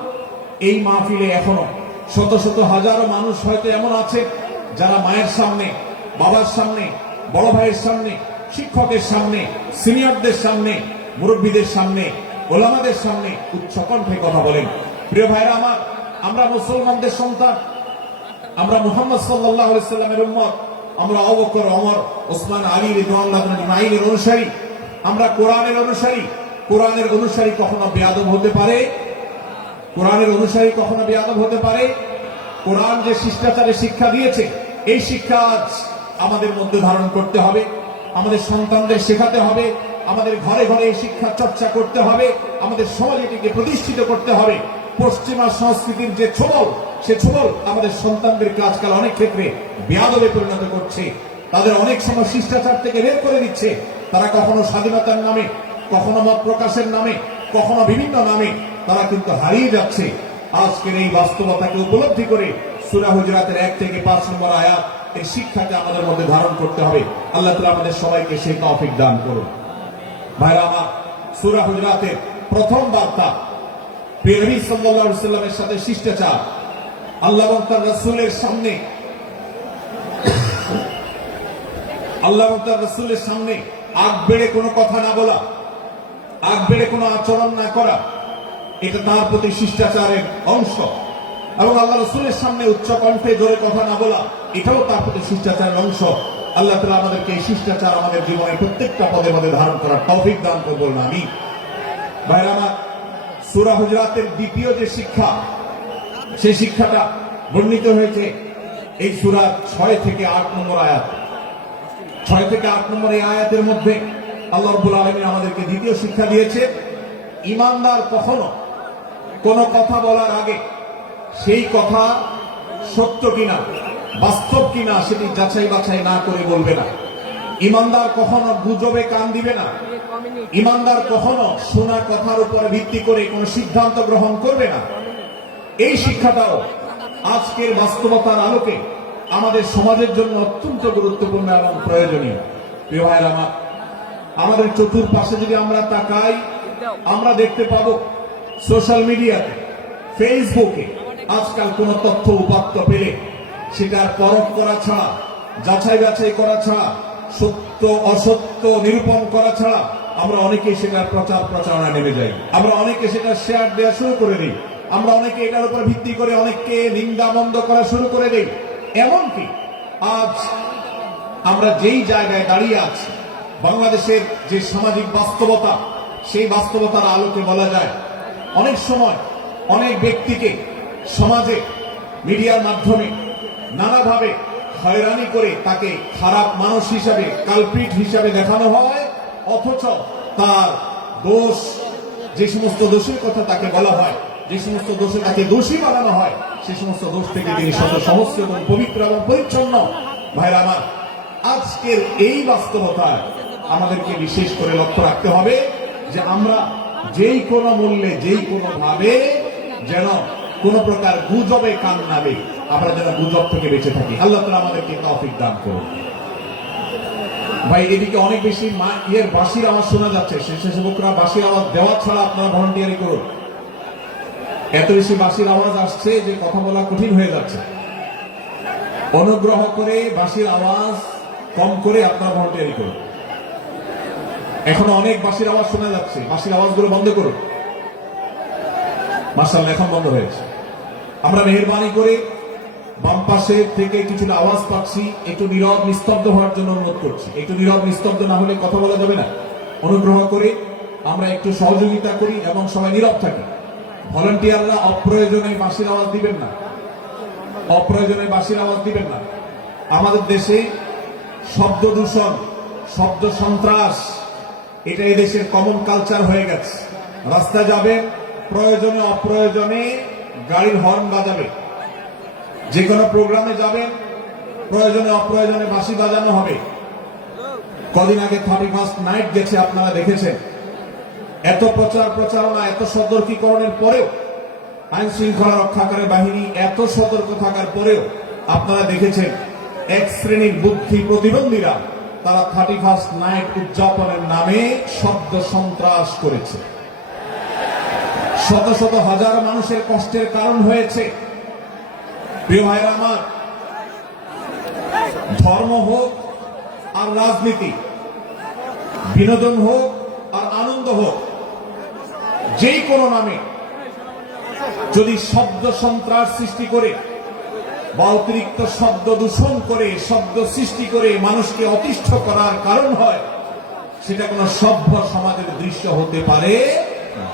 এই মাহফিলে এখনো শত শত হাজারো মানুষ হয়তো এমন আছে যারা মায়ের সামনে, বাবার সামনে, বড় ভাইয়ের সামনে, শিক্ষকের সামনে, সিনিয়রদের সামনে, মুরব্বীদের সামনে, ওলামাদের সামনে উচ্চ কণ্ঠে কথা বলেন। প্রিয় ভাইরা আমার, আমরা মুসলমানদের সন্তান, আমরা মুহাম্মদ সাল্লাল্লাহু আলাইহি সাল্লামের উম্মত, আমরা আবু বকর, ওমর, ওসমান, আলী রাদিয়াল্লাহু আনহুমের অনুসারী, আমরা কোরআনের অনুসারী। কোরআনের অনুসারী কখনো বেয়াদব হতে পারে? কোরআনের অনুসারী কখনো বেয়াদব হতে পারে? কোরআন যে শিষ্টাচারের শিক্ষা দিয়েছে, এই শিক্ষা আজ আমাদের মধ্যে ধারণ করতে হবে, আমাদের সন্তানদের শেখাতে হবে, আমাদের ঘরে ঘরে এই শিক্ষা চর্চা করতে হবে, আমাদের সমাজে এটিকে প্রতিষ্ঠিত করতে হবে। পশ্চিমা সংস্কৃতির যে ছোবল, সে ছোবল আমাদের সন্তানদেরকে আজকাল অনেক ক্ষেত্রে বেয়াদবে পরিণত করছে, তাদের অনেক সময় শিষ্টাচার থেকে বের করে দিচ্ছে। তারা কখনো স্বাধীনতার নামে, কখনো মত প্রকাশের নামে, কখনো বিভিন্ন নামে তারা কিন্তু হারিয়ে যাচ্ছে। আজকের এই বাস্তবতাকে উপলব্ধি করে সূরা হুজুরাতের 1 থেকে 5 নম্বর আয়াত, এই শিক্ষাকে আমাদের মধ্যে ধারণ করতে হবে। আল্লাহ তাআলা আমাদের সবাইকে সেই তৌফিক দান করুন। ভাইরা আমার, সূরা হুজুরাতের প্রথম বার্তা প্রিয় নবী সাল্লাল্লাহু আলাইহি সাল্লামের সাথে শিষ্টাচার। আল্লাহ এবং তার রাসূলের সামনে, আল্লাহ এবং তার রাসূলের সামনে আগ বেড়ে কোনো কথা না বলা, আগ বেড়ে কোনো আচরণ না করা, এটা তার প্রতি শিষ্টাচারের অংশ। এবং আল্লাহ রাসূলের সামনে উচ্চ কণ্ঠে জোরে কথা না বলা, এটাও তার প্রতি শিষ্টাচারের অংশ। আল্লাহ তাআলা আমাদেরকে এই শিষ্টাচার আমাদের জীবনের প্রত্যেকটা পদে পদে ধারণ করার তৌফিক দান করুন, আমিন। ভাইরা আমার, সূরা হুজুরাতের দ্বিতীয় যে শিক্ষা, সেই শিক্ষাটা বর্ণিত হয়েছে এই সূরা 6 থেকে 8 নম্বর আয়াত। 6 থেকে 8 নম্বর এই আয়াতের মধ্যে আল্লাহ রাব্বুল আলামিন আমাদেরকে দ্বিতীয় শিক্ষা দিয়েছে, ঈমানদার কখনো কোনো কথা বলার আগে সেই কথা সত্য কিনা, বাস্তব কিনা সেটি যাচাই বাছাই না করে বলবে না। ঈমানদার কখনো গুজবে কান দিবে না। ঈমানদার কখনো শোনা কথার উপর ভিত্তি করে কোনো সিদ্ধান্ত গ্রহণ করবে না। এই শিক্ষাটাও আজকের বাস্তবতার আলোকে আমাদের সমাজের জন্য অত্যন্ত গুরুত্বপূর্ণ এবং প্রয়োজনীয়। প্রিয় ভাইরা আমার, আমাদের চতুর্পাশে যদি আমরা তাকাই, আমরা দেখতে পাবো সোশ্যাল মিডিয়াতে, ফেসবুকে আজকাল কোন তথ্য উপাত্ত পেলে সেটার পরখ করা ছাড়া, যাচাই বাছাই করা ছাড়া, সত্য অসত্য নিরূপণ করা ছাড়া আমরা অনেকে সেটার প্রচার প্রচারণা নেমে যাই। আমরা অনেকে সেটা শেয়ার দেওয়া শুরু করে দিই। আমরা অনেকে এটার উপর ভিত্তি করে অনেককে নিন্দা মন্দ করা শুরু করে দিই। এমনকি আজ আমরা যেই জায়গায় দাঁড়িয়ে আছি, বাংলাদেশের যে সামাজিক বাস্তবতা, সেই বাস্তবতার আলোকে বলা যায় অনেক সময় অনেক ব্যক্তিকে সমাজে মিডিয়ার মাধ্যমে নানাভাবে হয়রানি করে তাকে খারাপ মানুষ হিসাবে, কালপ্রিট হিসাবে দেখানো হয়, অথচ তার দোষ, যে সমস্ত দোষের কথা তাকে বলা হয়, যে সমস্ত দোষে তাকে দোষী বানানো হয়, সে সমস্ত দোষ থেকে তিনি শত সহস্র এবং পবিত্র এবং পরিচ্ছন্ন। ভাইরা আমার, আজকের এই বাস্তবতায় আমাদেরকে বিশেষ করে লক্ষ্য রাখতে হবে যে আমরা যেই কোনো মূল্যে, যেই কোনো ভাবে যেন কোন প্রকার গুজবে কান না দেই, আমরা যেন গুজব থেকে বেঁচে থাকি। আল্লাহ তাআলা আমাদেরকে তৌফিক দান করুন। ভাই, এদিকে অনেক বেশি বাঁশির আওয়াজ শোনা যাচ্ছে। স্বেচ্ছাসেবকরা বাঁশির আওয়াজ দেওয়া ছাড়া আপনারা ভলান্টিয়ারি করুন। এত বেশি বাঁশির আওয়াজ আসছে যে কথা বলা কঠিন হয়ে যাচ্ছে। অনুগ্রহ করে বাঁশির আওয়াজ কম করে আপনারা ভলান্টিয়ারি করুন। এখনো অনেক বাঁশির আওয়াজ শোনা যাচ্ছে, বাঁশির আওয়াজগুলো বন্ধ করুন। মাশাআল্লাহ, এখন বন্ধ হয়েছে। আমরা মেহেরবানি করে বাম পাশে থেকে কিছুটা আওয়াজ পাচ্ছি, একটু নীরব নিস্তব্ধ হওয়ার জন্য অনুরোধ করছি। একটু নীরব নিস্তব্ধ না হলে কথা বলা যাবে না। অনুগ্রহ করে আমরা একটু সহযোগিতা করি এবং সবাই নীরব থাকি। ভলান্টিয়াররা অপ্রয়োজনে বাঁশির আওয়াজ দিবেন না, অপ্রয়োজনে বাঁশির আওয়াজ দিবেন না। আমাদের দেশে শব্দ দূষণ, শব্দ সন্ত্রাস, এটা এই দেশের কমন কালচার হয়ে গেছে। রাস্তায় যাবেন, প্রয়োজনে অপ্রয়োজনে গাড়ির হর্ন বাজাবে, যে কোনো প্রোগ্রামে যাবেন প্রয়োজনে অপ্রয়োজনে বাঁশি বাজানো হবে। কদিন আগে 31st নাইট গেছে, আপনারা দেখেছেন। এত প্রচারণা, এত সতর্কীকরণের পরেও, আইন শৃঙ্খলা রক্ষাকারী বাহিনী এত সতর্ক থাকার পরেও আপনারা দেখেছেন এক শ্রেণীর বুদ্ধি প্রতিবন্ধীরা তারা 31st নাইট উদযাপনের নামে শব্দ সন্ত্রাস করেছে। শত শত হাজার মানুষের কষ্টের কারণ হয়েছে। প্রিয় ভাইরা আমার, ধর্ম হোক আর রাজনীতি, বিনোদন হোক আর আনন্দ হোক, যেই কোনো নামে যদি শব্দ সন্ত্রাস সৃষ্টি করে বা অতিরিক্ত শব্দ দূষণ করে, শব্দ সৃষ্টি করে মানুষকে অতিষ্ঠ করার কারণ হয়, সেটা কোন সভ্য সমাজের দৃশ্য হতে পারে না।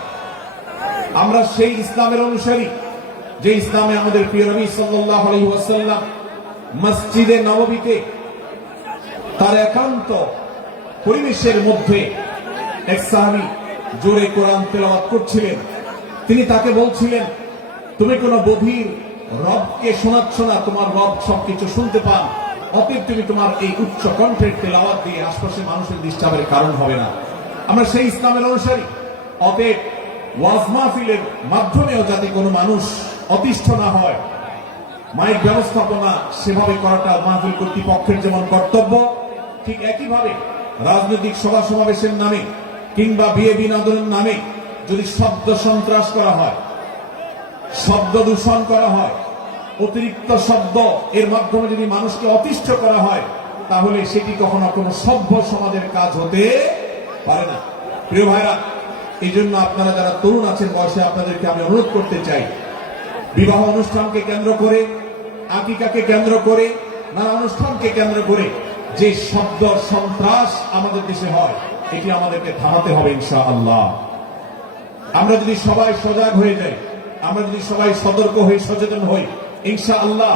আমরা সেই ইসলামের অনুসারী যে ইসলামে আমাদের প্রিয় নবী সাল্লাল্লাহু আলাইহি ওয়াসাল্লাম মসজিদে নববীতে তার একান্ত পরিবেশের মধ্যে এক সাহাবী জোরে কোরআন তেলাওয়াত করছিলেন। তিনি তাকে বলছিলেন, তুমি কোন বধির রবকে শোনাচ্ছ না, তোমার রব সবকিছু শুনতে পান, অতএব তুমি তোমার এই উচ্চ কণ্ঠের তেলাওয়াত দিয়ে আশপাশে মানুষের ডিস্টার্বের কারণ হবে না। আমরা সেই ইসলামের অনুসারী, অতএব ওয়াজ মাহফিলের মাধ্যমেও যাতে কোনো মানুষ অতিষ্ঠ না হয়, মাইক ব্যবস্থাপনা সেভাবে করাটা মাহফিল কর্তৃপক্ষের যেমন কর্তব্য, ঠিক একইভাবে রাজনৈতিক সভা সমাবেশের নামে কিংবা বিয়ে বিনোদনের নামে যদি শব্দ সন্ত্রাস করা হয়, শব্দ দূষণ করা হয়, অতিরিক্ত শব্দ এর মাধ্যমে যদি মানুষকে অতিষ্ঠ করা হয়, তাহলে সেটি কখনো কোনো সভ্য সমাজের কাজ হতে পারে না। প্রিয় ভাইরা, এই জন্য আপনারা যারা তরুণ আছেন বয়সে, আপনাদেরকে আমি অনুরোধ করতে চাই, বিবাহ অনুষ্ঠানকে কেন্দ্র করে, আকিকাকে কেন্দ্র করে, নানা অনুষ্ঠানকে কেন্দ্র করে যে শব্দ সন্ত্রাস আমাদের দেশে হয়, এটি আমাদেরকে থামাতে হবে ইনশাআল্লাহ। আমরা যদি সবাই সজাগ হয়ে যাই, আমরা যদি সবাই সতর্ক হয়ে সচেতন হই, ইনশাআল্লাহ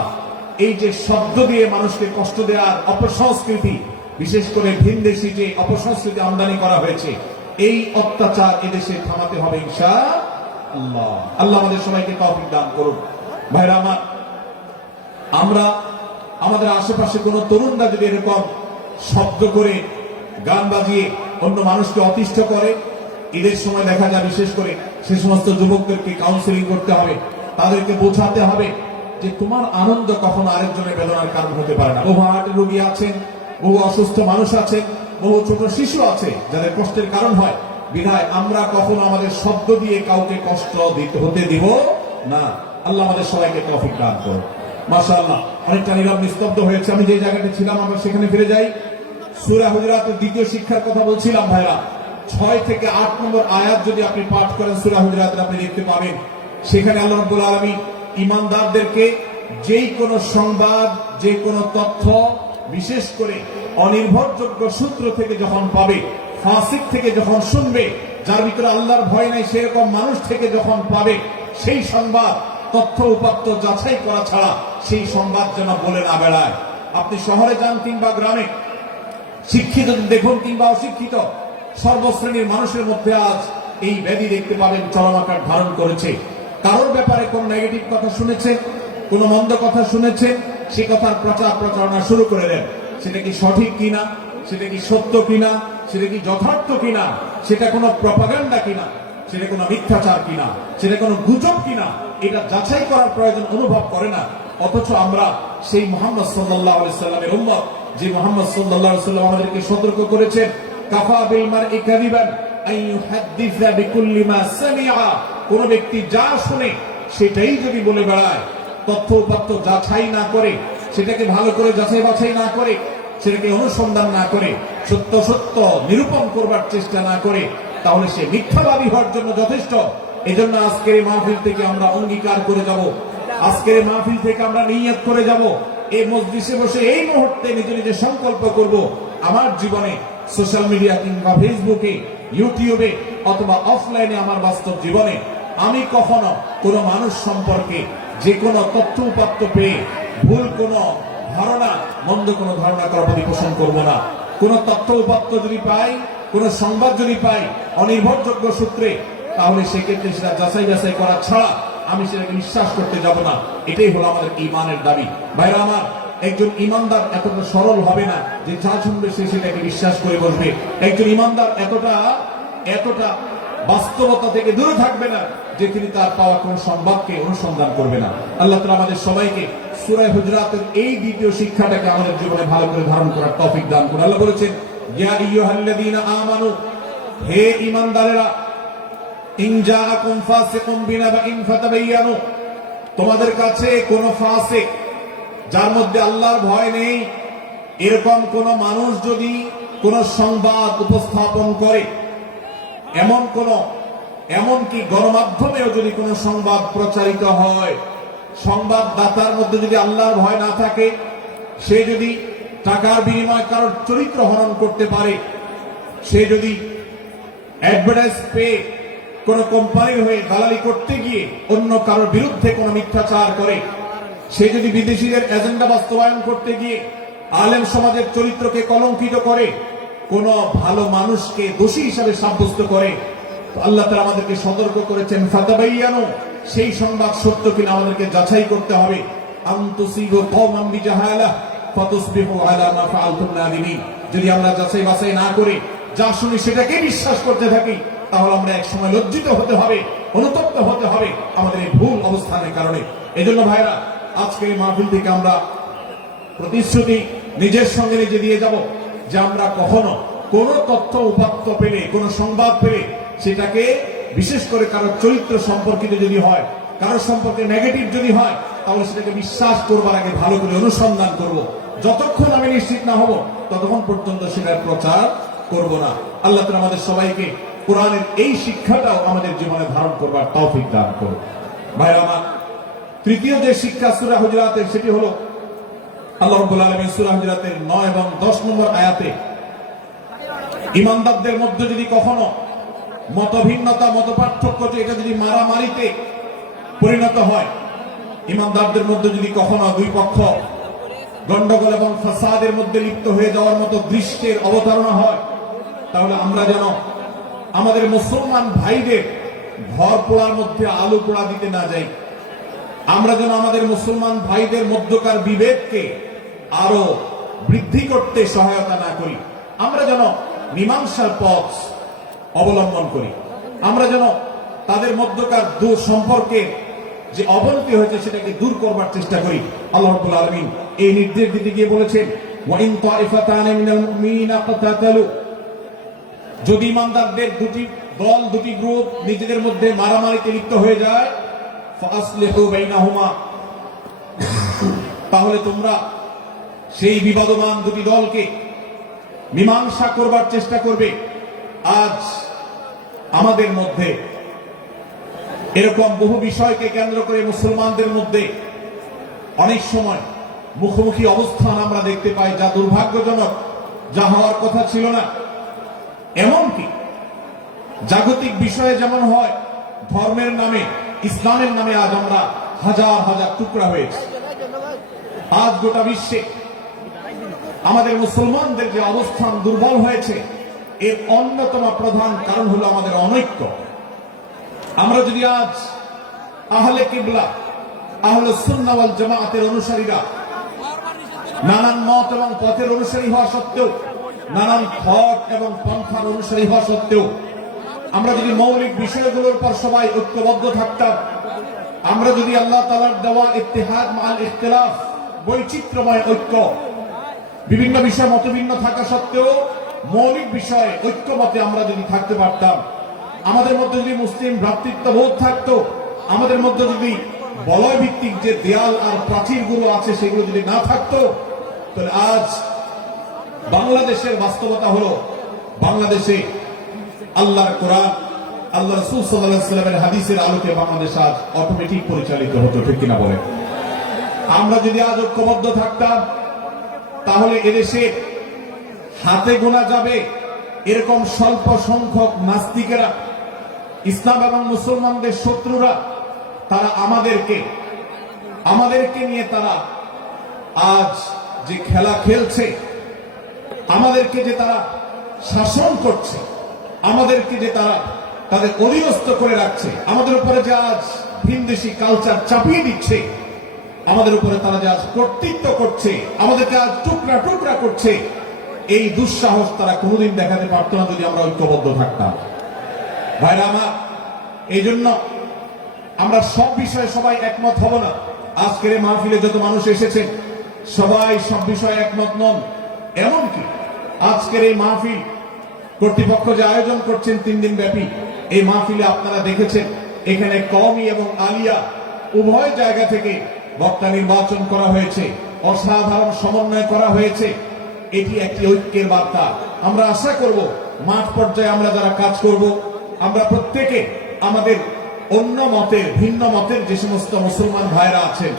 এই যে শব্দ দিয়ে মানুষকে কষ্ট দেওয়ার অপসংস্কৃতি, বিশেষ করে ভিনদেশী যে অপসংস্কৃতি আমদানি করা হয়েছে, এই অত্যাচার এদেশে থামাতে হবে ইনশাআল্লাহ। আল্লাহ আমাদের সবাইকে তৌফিক দান করুন। ভাইরা আমার, আমরা আমাদের আশেপাশে কোন তরুণরা যদি এরকম শব্দ করে, গান বাজিয়ে অন্য মানুষকে অতিষ্ঠ করে, ঈদের সময় দেখা যায় বিশেষ করে সে সমস্ত যুবকদেরকে কাউন্সিলিং করতে হবে, তাদেরকে বোঝাতে হবে যে তোমার আনন্দ কখনো আরেকজনের বেদনার কারণ হতে পারে না। বহু হার্টের রোগী আছেন, বহু অসুস্থ মানুষ আছেন, বহু ছোট শিশু আছে যাদের কষ্টের কারণ হয়। বিধায় আমরা কখনো আমাদের শব্দ দিয়ে কাউকে কষ্ট হতে দিব না। আল্লাহ আমাদের সবাইকে তৌফিক দান করুন। মাশাআল্লাহ, অনেকটা নীরব নিস্তব্ধ হয়েছে। আমি যে জায়গাতে ছিলাম আমরা সেখানে ফিরে যাই। সূরা হুজুরাতের দ্বিতীয় শিক্ষার কথা বলছিলাম ভাইরা। 6 থেকে 8 নম্বর আয়াত যদি আপনি পাঠ করেন সূরা হুজুরাতের, আপনি দেখতে পাবেন সেখানে আল্লাহ রাব্বুল আলামিন ঈমানদারদেরকে যেই কোনো সংবাদ, যে কোনো তথ্য, বিশেষ করে অনির্ভরযোগ্য সূত্র থেকে যখন পাবে, ফাসিক থেকে যখন শুনবে, যার ভিতরে আল্লাহর ভয় নাই সেরকম মানুষ থেকে যখন পাবে, সেই সংবাদ তথ্য উপাত্ত যাচাই করা ছাড়া সেই সংবাদ যেন বলে না বেড়ায়। আপনি শহরে যান কিংবা গ্রামে, শিক্ষিত দেখুন কিংবা অশিক্ষিত, সর্বশ্রেণীর মানুষের মধ্যে আজ এই ব্যাধি দেখতে পাবেন চরমাকার ধারণ করেছে। কারোর ব্যাপারে কোন নেগেটিভ কথা শুনেছেন, কোন মন্দ কথা শুনেছেন, সে কথার প্রচারণা শুরু করে দেন। সেটা কি সঠিক কিনা, সেটা কি সত্য কিনা, সেটা কি যথার্থ কিনা, সেটা কোনো প্রপাগান্ডা কিনা, সেটা কোনো মিথ্যাচার কিনা, সেটা কোনো গুজব কিনা, এটা যাচাই করার প্রয়োজন অনুভব করে না। অথচ আমরা সেই মুহাম্মদ সাল্লাল্লাহু আলাইহি সাল্লামের উম্মত, যে মুহাম্মদ সাল্লাল্লাহু আলাইহি সাল্লাম আমাদেরকে সতর্ক করেছেন, কাফা বিল মারই কাযিবান আন ইউহাদ্দিসা বিকুল্লি মা সামিআ, কোন ব্যক্তি যা শুনে সেটাই যদি বলে বেড়ায়, তথ্য উপাত্ত যাচাই না করে, সেটাকে ভালো করে যাচাই বাছাই না করে, সেটাকে অনুসন্ধান না করে, সত্য সত্য নিরূপণ করবার চেষ্টা না করে, তাহলে সে মিথ্যাবাদী হওয়ার জন্য যথেষ্ট। এজন্য আজকের এই মাহফিল থেকে আমরা অঙ্গীকার করে যাব, আজকের এই মাহফিল থেকে আমরা নিয়ত করে যাব, এই মজলিসে বসে এই মুহূর্তে নিজে নিজে সংকল্প করব, আমার জীবনে সোশ্যাল মিডিয়া কিংবা ফেসবুকে, ইউটিউবে অথবা অফলাইনে, আমার বাস্তব জীবনে আমি কখনো কোনো মানুষ সম্পর্কে যে কোনো তথ্য উপাত্ত পেয়ে ভুল কোনো ধারণা, মন্দ কোনো ধারণা করার প্রতি পোষণ করবো না। কোন তথ্য উপাত্ত যদি পাই, কোন সংবাদ যদি পাই অনির্ভরযোগ্য সূত্রে, তাহলে সেক্ষেত্রে সেটা যাচাই বাছাই করা ছাড়া আমি সেটাকে বিশ্বাস করতে যাব না। এটাই হলো আমাদের ঈমানের দাবি। ভাইরা আমার, একজন ইমানদার এতটা সরল হবে না যে যা শুনবে সে সেটাকে বিশ্বাস করে বসবে। একজন ইমানদার এতটা বাস্তবতা থেকে দূরে থাকবে না যে তিনি তার পাওয়া কোন সংবাদকে অনুসন্ধান করবে না। আল্লাহ তাআলা আমাদের সবাইকে সূরা হুজুরাতের এই দ্বিতীয় শিক্ষাটাকে আমাদের জীবনে ভালো করে ধারণ করার তৌফিক দান করুন। আল্লাহ বলেছেন, ইয়া আইয়ুহাল্লাযীনা আমানু, হে ঈমানদারেরা, ইন জাআকুম ফাসিকুম বিনাবাইন ফাতাবায়ানু, তোমাদের কাছে কোন ফাসিক, যার মধ্যে আল্লাহর ভয় নেই, এরকম কোন মানুষ যদি কোন সংবাদ উপস্থাপন করে, এমনকি গণমাধ্যমেও যদি কোন সংবাদ প্রচারিত হয়, সংবাদদাতার মধ্যে যদি আল্লাহর ভয় না থাকে, সে যদি টাকার বিনিময়ে কারোর চরিত্র হনন করতে পারে, সে যদি অ্যাডভার্টাইজ পেয়ে কোন কোম্পানির হয়ে দালালি করতে গিয়ে অন্য কারোর বিরুদ্ধে কোন মিথ্যাচার করে, সে যদি বিদেশিদের এজেন্ডা বাস্তবায়ন করতে গিয়ে আলেম সমাজের চরিত্রকে কলঙ্কিত করে, কোন ভালো মানুষকে দোষী হিসাবে সাব্যস্ত করে, তো আল্লাহ তাআলা আমাদেরকে সতর্ক করেছেন, ফাতাবায়ানু, সেই সংবাদ সত্য কিনা আমাদেরকে যাচাই করতে হবে। আন তুসিবু কওমান বিজাহালাহ ফাতুসবিহু আলা মা ফাআলতুম নাদিমিন। যদি আমরা যাচাই বাছাই না করে যা শুনি সেটাকে বিশ্বাস করতে থাকি, তাহলে আমরা এক সময় লজ্জিত হতে হবে, অনুতপ্ত হতে হবে আমাদের এই ভুল অবস্থানের কারণে। এজন্য ভাইরা, আজকে এই মাহফিল থেকে আমরা প্রতিশ্রুতি নিজের সঙ্গে নিজে দিয়ে যাব যে আমরা কখনো কোন তথ্য উপাত্ত পেলে, কোন সংবাদ পেলে, সেটাকে বিশেষ করে কারোর চরিত্র সম্পর্কিত যদি হয়, কারোর সম্পর্কে নেগেটিভ যদি হয়, তাহলে সেটাকে বিশ্বাস করবার আগে ভালো করে অনুসন্ধান করব। যতক্ষণ আমি নিশ্চিত না হব ততক্ষণ পর্যন্ত সেটার প্রচার করব না। আল্লাহ তাআলা আমাদের সবাইকে কোরআনের এই শিক্ষাটাও আমাদের জীবনে ধারণ করবার তৌফিক দান করুন। ভাইরা আমার, তৃতীয় যে শিক্ষা সূরা হুজুরাতের, সেটি হলো আল্লাহ রাব্বুল আলামিন সূরা হুজুরাতের 9 এবং 10 নম্বর আয়াতে ঈমানদারদের মধ্যে যদি কখনো মতভিন্নতা, মতপার্থক্য, এটা যদি মারামারিতে পরিণত হয়, ঈমানদারদের মধ্যে যদি কখনো দুই পক্ষ গন্ডগোল এবং ফাসাদের মধ্যে লিপ্ত হয়ে যাওয়ার মতো দৃশ্যের অবতারণা হয়, তাহলে আমরা যেন আমাদের মুসলমান ভাইদের ঘর পোড়ার মধ্যে আলু পোড়া দিতে না যাই। আমরা যেন আমাদের মুসলমান ভাইদের মধ্যকার বিভেদকে আরো বৃদ্ধি করতে সহায়তা না করি। আমরা যেন মীমাংসার পথ অবলম্বন করি। আমরা যেন তাদের মধ্যকার সম্পর্কে যে অবনতি হয়েছে সেটাকে দূর করবার চেষ্টা করি। আল্লাহ রাব্বুল আলামিন এই নির্দেশ দিতে গিয়ে বলেছেন, ওয়া ইন তাইফাতানি মিনাল মুমিনিনা ইকতাতালু, যদি ইমানদারদের দুটি দল, দুটি গ্রুপ নিজেদের মধ্যে মারামারিতে লিপ্ত হয়ে যায়, ফাসলিহু বাইনাহুমা, তাহলে তোমরা সেই বিবাদমান দুটি দলকে মীমাংসা করবার চেষ্টা করবে। আজ আমাদের মধ্যে এরকম বহু বিষয়কে কেন্দ্র করে মুসলমানদের মধ্যে অনেক সময় মুখোমুখি অবস্থান আমরা দেখতে পাই, যা দুর্ভাগ্যজনক, যা হওয়ার কথা ছিল না। এমনকি জাগতিক বিষয়ে যেমন হয়, ধর্মের নামে, ইসলামের নামে আজ আমরা হাজার হাজার টুকরা হয়েছে। আজ গোটা বিশ্বে আমাদের মুসলমানদের যে অবস্থান দুর্বল হয়েছে, এর অন্যতম প্রধান কারণ হলো আমাদের অনৈক্য। আমরা যদি আজ আহলে কিবলা, আহলে সুন্নাহ ওয়াল জামাআতের অনুসারীরা নানান মত এবং পথের অনুসারী হওয়া সত্ত্বেও, নানান থট এবং পন্থার অনুসারী হওয়া সত্ত্বেও, আমরা যদি মৌলিক বিষয়গুলোর পর সবাই ঐক্যবদ্ধ থাকতাম, আমরা যদি আল্লাহ তাআলার দেওয়া ইত্তিহাদ মাল ইখতিলাফ, বৈচিত্র্যময় ঐক্য, বিভিন্ন বিষয় মতভিন্ন থাকা সত্ত্বেও মৌলিক বিষয়ে ঐক্যমতে আমরা যদি থাকতে পারতাম, আমাদের মধ্যে যদি মুসলিম ভ্রাতৃত্ববোধ থাকতো, আমাদের মধ্যে যদি বলয় ভিত্তিক যে দেয়াল আর প্রাচীরগুলো আছে সেগুলো যদি না থাকতো, তাহলে আজ বাংলাদেশের বাস্তবতা হলো, বাংলাদেশে আল্লাহর কোরআন, আল্লাহ রাসূল সাল্লাল্লাহু আলাইহি ওয়াসাল্লামের হাদিসের আলোকে বাংলাদেশ আজ অটোমেটিক পরিচালিত হতো, ঠিক কিনা বলেন? আমরা যদি আজ ঐক্যবদ্ধ থাকতাম, তাহলে এদেশে হাতে গোনা যাবে এরকম স্বল্প সংখ্যক নাস্তিকেরা ইসলাম এবং মুসলমানদের শত্রুরা তারা আমাদেরকে নিয়ে তারা আজ যে খেলা খেলছে, আমাদেরকে যে তারা শাসন করছে, আমাদেরকে যে তারা তাদের অধীনস্থ করে রাখছে, আমাদের উপরে যে আজ ভিনদেশি কালচার চাপিয়ে দিচ্ছে, আমাদের উপরে তারা যে আজ কর্তৃত্ব করছে, আমাদেরকে আজ টুকরা টুকরা করছে, এই দুঃসাহস তারা কোনোদিন দেখাতে পারত না যদি আমরা ঐক্যবদ্ধ থাকতাম। ভাইরা আমার, এই জন্য আমরা সব বিষয়ে সবাই একমত হব না। আজকের এই মাহফিলে যত মানুষ এসেছেন সবাই সব বিষয়ে একমত নন। এমনকি আজকের এই মাহফিল কর্তৃপক্ষ যে আয়োজন করছেন 3 দিন ব্যাপী, এই মাহফিলে আপনারা দেখেছেন এখানে কওমি এবং আলিয়া উভয় জায়গা থেকে বক্তা নির্বাচন করা হয়েছে, অসাধারণ সমন্বয় করা হয়েছে। এটি একটি ঐক্যের বার্তা। আমরা আশা করব মাঠ পর্যায়ে আমরা যারা কাজ করব, আমরা প্রত্যেকে আমাদের অন্য মতের, ভিন্ন মতের যে সমস্ত মুসলমান ভাইরা আছেন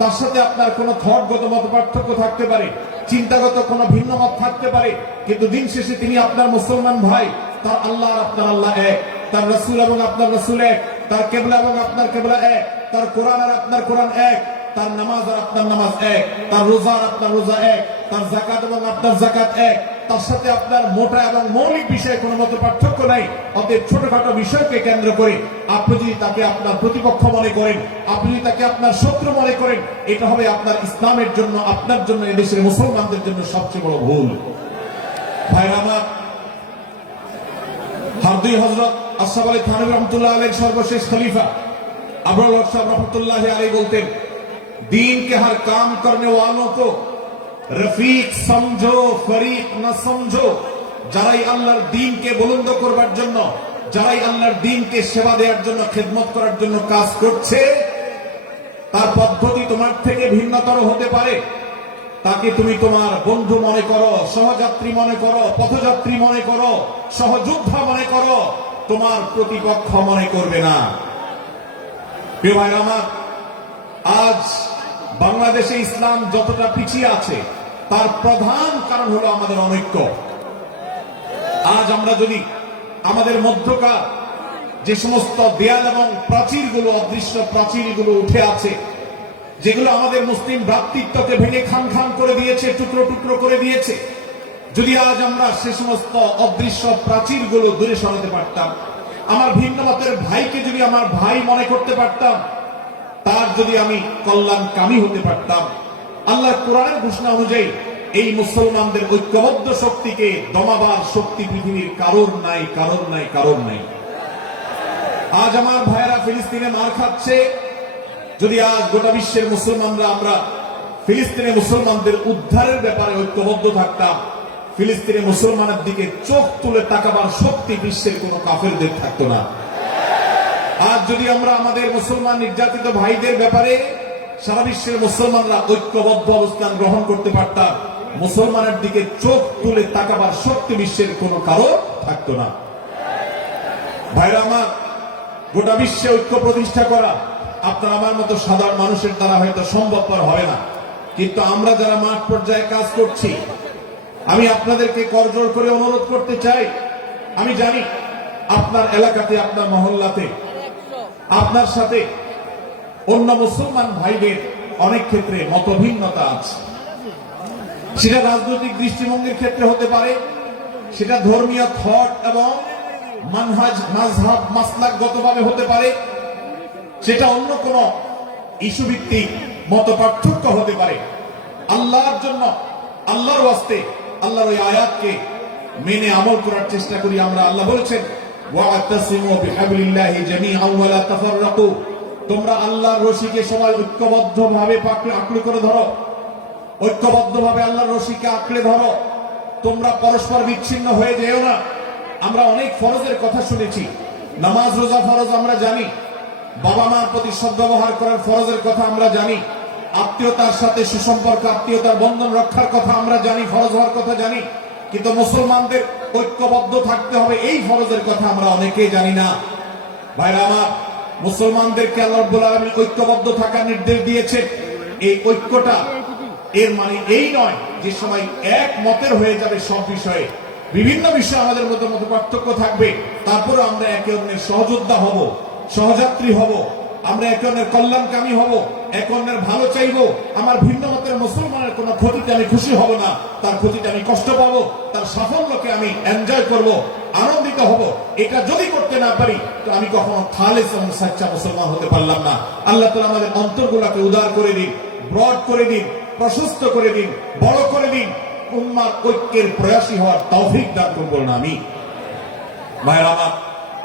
তার সাথে আপনার কোনো থটগত মত পার্থক্য থাকতে পারে, চিন্তাগত কোনো ভিন্ন মত থাকতে পারে, কিন্তু দিন শেষে তিনি আপনার মুসলমান ভাই। তার আল্লাহ আর আপনার আল্লাহ এক, তার রাসূল এবং আপনার রাসূল এক, তার কিবলা এবং আপনার কিবলা এক, তার কোরআন আর আপনার কোরআন এক, তার নামাজ আর আপনার নামাজ এক, তার রোজা আর আপনার রোজা এক, তার যাকাত এবং আপনার যাকাত এক, তার সাথে আপনার মোটা এবং মৌলিক বিষয়ে কোনো মত পার্থক্য নাই। অতএব ছোটখাটো বিষয়কে কেন্দ্র করে আপনি যদি তাকে আপনার প্রতিপক্ষ মনে করেন, আপনি যদি তাকে আপনার শত্রু মনে করেন, এটা হবে আপনার ইসলামের জন্য, আপনার জন্য, এদেশের মুসলমানদের জন্য সবচেয়ে বড় ভুল। ভাইরা আমার, হারদুই হযরত আশরাফ আলী থানভী রহমাতুল্লাহ আলাইহির সর্বশেষ খলিফা আবুল হক সাহেব রহমাতুল্লাহ আলাইহি বলতেন, दीन के हर काम करने वालों को रफीक समझो, फरीक न समझो। যারাই আল্লাহর দ্বীনকে বুলন্দ করবার জন্য, যারাই আল্লাহর দ্বীনকে সেবা দেওয়ার জন্য, খেদমত করার জন্য কাজ করছে, তার পদ্ধতি তোমার থেকে ভিন্নতর হতে পারে। তাকে তুমি তোমার বন্ধু মনে করো, সহযাত্রী মনে করো, পথযাত্রী মনে করো, সহযোদ্ধা মনে করো, তোমার প্রতিপক্ষ মনে করবে না। প্রিয় ভাইরা আমার, আজ বাংলাদেশে ইসলাম যতটা পিছিয়ে আছে তার প্রধান কারণ হলো আমাদের অনৈক্য। আজ আমরা যদি আমাদের মধ্যকার যে সমস্ত দেয়াল এবং প্রাচীরগুলো, অদৃশ্য প্রাচীরগুলো উঠে আছে, যেগুলো আমাদের মুসলিম ভ্রাতৃত্বকে ভেঙে খান খান করে দিয়েছে, টুকরো টুকরো করে দিয়েছে, যদি আজ আমরা সে সমস্ত অদৃশ্য প্রাচীরগুলো দূরে সরাতে পারতাম, আমার ভিন্ন মতের ভাইকে যদি আমার ভাই মনে করতে পারতাম, তার যদি আমি কল্যাণকামী হতে পারতাম, আল্লাহর কোরআনের ঘোষণা অনুযায়ী এই মুসলমানদের ঐক্যবদ্ধ শক্তিকে দমাবার শক্তি পৃথিবীর কারোর নাই, কারোর নাই, কারোর নাই। আজ আমার ভাইয়েরা ফিলিস্তিনে মার খাচ্ছে, যদি আজ গোটা বিশ্বের মুসলমানরা আমরা ফিলিস্তিনে মুসলমানদের উদ্ধারের ব্যাপারে ঐক্যবদ্ধ থাকতাম, ফিলিস্তিনে মুসলমানের দিকে চোখ তুলে তাকাবার শক্তি বিশ্বের কোন কাফেরদের থাকতো না। আজ যদি আমরা আমাদের মুসলমান নির্যাতিত ভাইদের ব্যাপারে সারা বিশ্বের মুসলমানরা ঐক্যবদ্ধ অবস্থান গ্রহণ করতে পারতাম, মুসলমানের দিকে চোখ তুলে তাকাবার শক্তি বিশ্বের কোনো কারো থাকতো না। ভাইরা আমার, গোটা বিশ্বে ঐক্য প্রতিষ্ঠা করা আপনার আমার মতো সাধারণ মানুষের দ্বারা হয়তো সম্ভবপর হবে না, কিন্তু আমরা যারা মাঠ পর্যায়ে কাজ করছি, আমি আপনাদেরকে করজোড় করে অনুরোধ করতে চাই। আমি জানি আপনার এলাকাতে, আপনার মহল্লাতে আপনার সাথে অন্য মুসলমান ভাইদের অনেক ক্ষেত্রে মতভিন্নতা আছে। সেটা রাজনৈতিক দৃষ্টিভঙ্গির ক্ষেত্রে হতে পারে, সেটা ধর্মীয় থট এবং মানহাজ, মাযহাব, মাসলাকগতভাবে হতে পারে, সেটা অন্য কোন ইস্যু ভিত্তিক মত পার্থক্য হতে পারে। আল্লাহর জন্য, আল্লাহর ওয়াস্তে, আল্লাহর ওই আয়াতকে মেনে আমল করার চেষ্টা করি আমরা। আল্লাহ বলেছেন, ওয়া'তাসিমু বিহাবলিল্লাহি জামিআন ওয়া লা তাফাররাকু, তোমরা আল্লাহর রশিকে সবাই ঐক্যবদ্ধভাবে আঁকড়ে করে ধরো, ঐক্যবদ্ধভাবে আল্লাহর রশিকে আঁকড়ে ধরো, তোমরা পরস্পর বিচ্ছিন্ন হয়ে যেও না। আমরা অনেক ফরজের কথা শুনেছি, নামাজ রোজা ফরজ আমরা জানি, বাবা মার প্রতি সদ্ব্যবহার করার ফরজের কথা আমরা জানি, আত্মীয়তার সাথে সুসম্পর্ক, আত্মীয়তার বন্ধন রক্ষার কথা আমরা জানি, ফরজ হওয়ার কথা জানি, কিন্তু মুসলমানদের ঐক্যবদ্ধ থাকতে হবে এই ফরজের কথা আমরা অনেকেই জানি না। ভাইরা আমার, মুসলমানদেরকে আল্লাহ রাব্বুল আলামিন ঐক্যবদ্ধ থাকার নির্দেশ দিয়েছে। এই ঐক্যটা এর মানে এই নয় যে সবাই এক মতের হয়ে যাবে সব বিষয়ে, বিভিন্ন বিষয়ে আমাদের মধ্যে মত পার্থক্য থাকবে, তারপরে আমরা একে অন্যের সহযোদ্ধা হব, সহযাত্রী হব, আমরা একে অন্যের কল্যাণকামী হব, একে অন্যের ভালো চাইবো। আমার ভিন্ন মতের মুসলমানের কোনো ক্ষতিতে আমি খুশি হব না, তার ক্ষতিতে আমি কষ্ট পাবো, তার সাফল্যকে আমি এনজয় করব, আনন্দিত হব। এটা যদি করতে না পারি তো আমি কখনো খালেস এবং সাচ্চা মুসলমান হতে পারলাম না। আল্লাহ তাআলা আমাদের অন্তরগুলোকে উদার করে দিন, ব্রড করে দিন, প্রশস্ত করে দিন, বড় করে দিন, উম্মার ঐক্যের প্রয়াসী হওয়ার তৌফিক দান করুন। আমি ভাইরা আমার,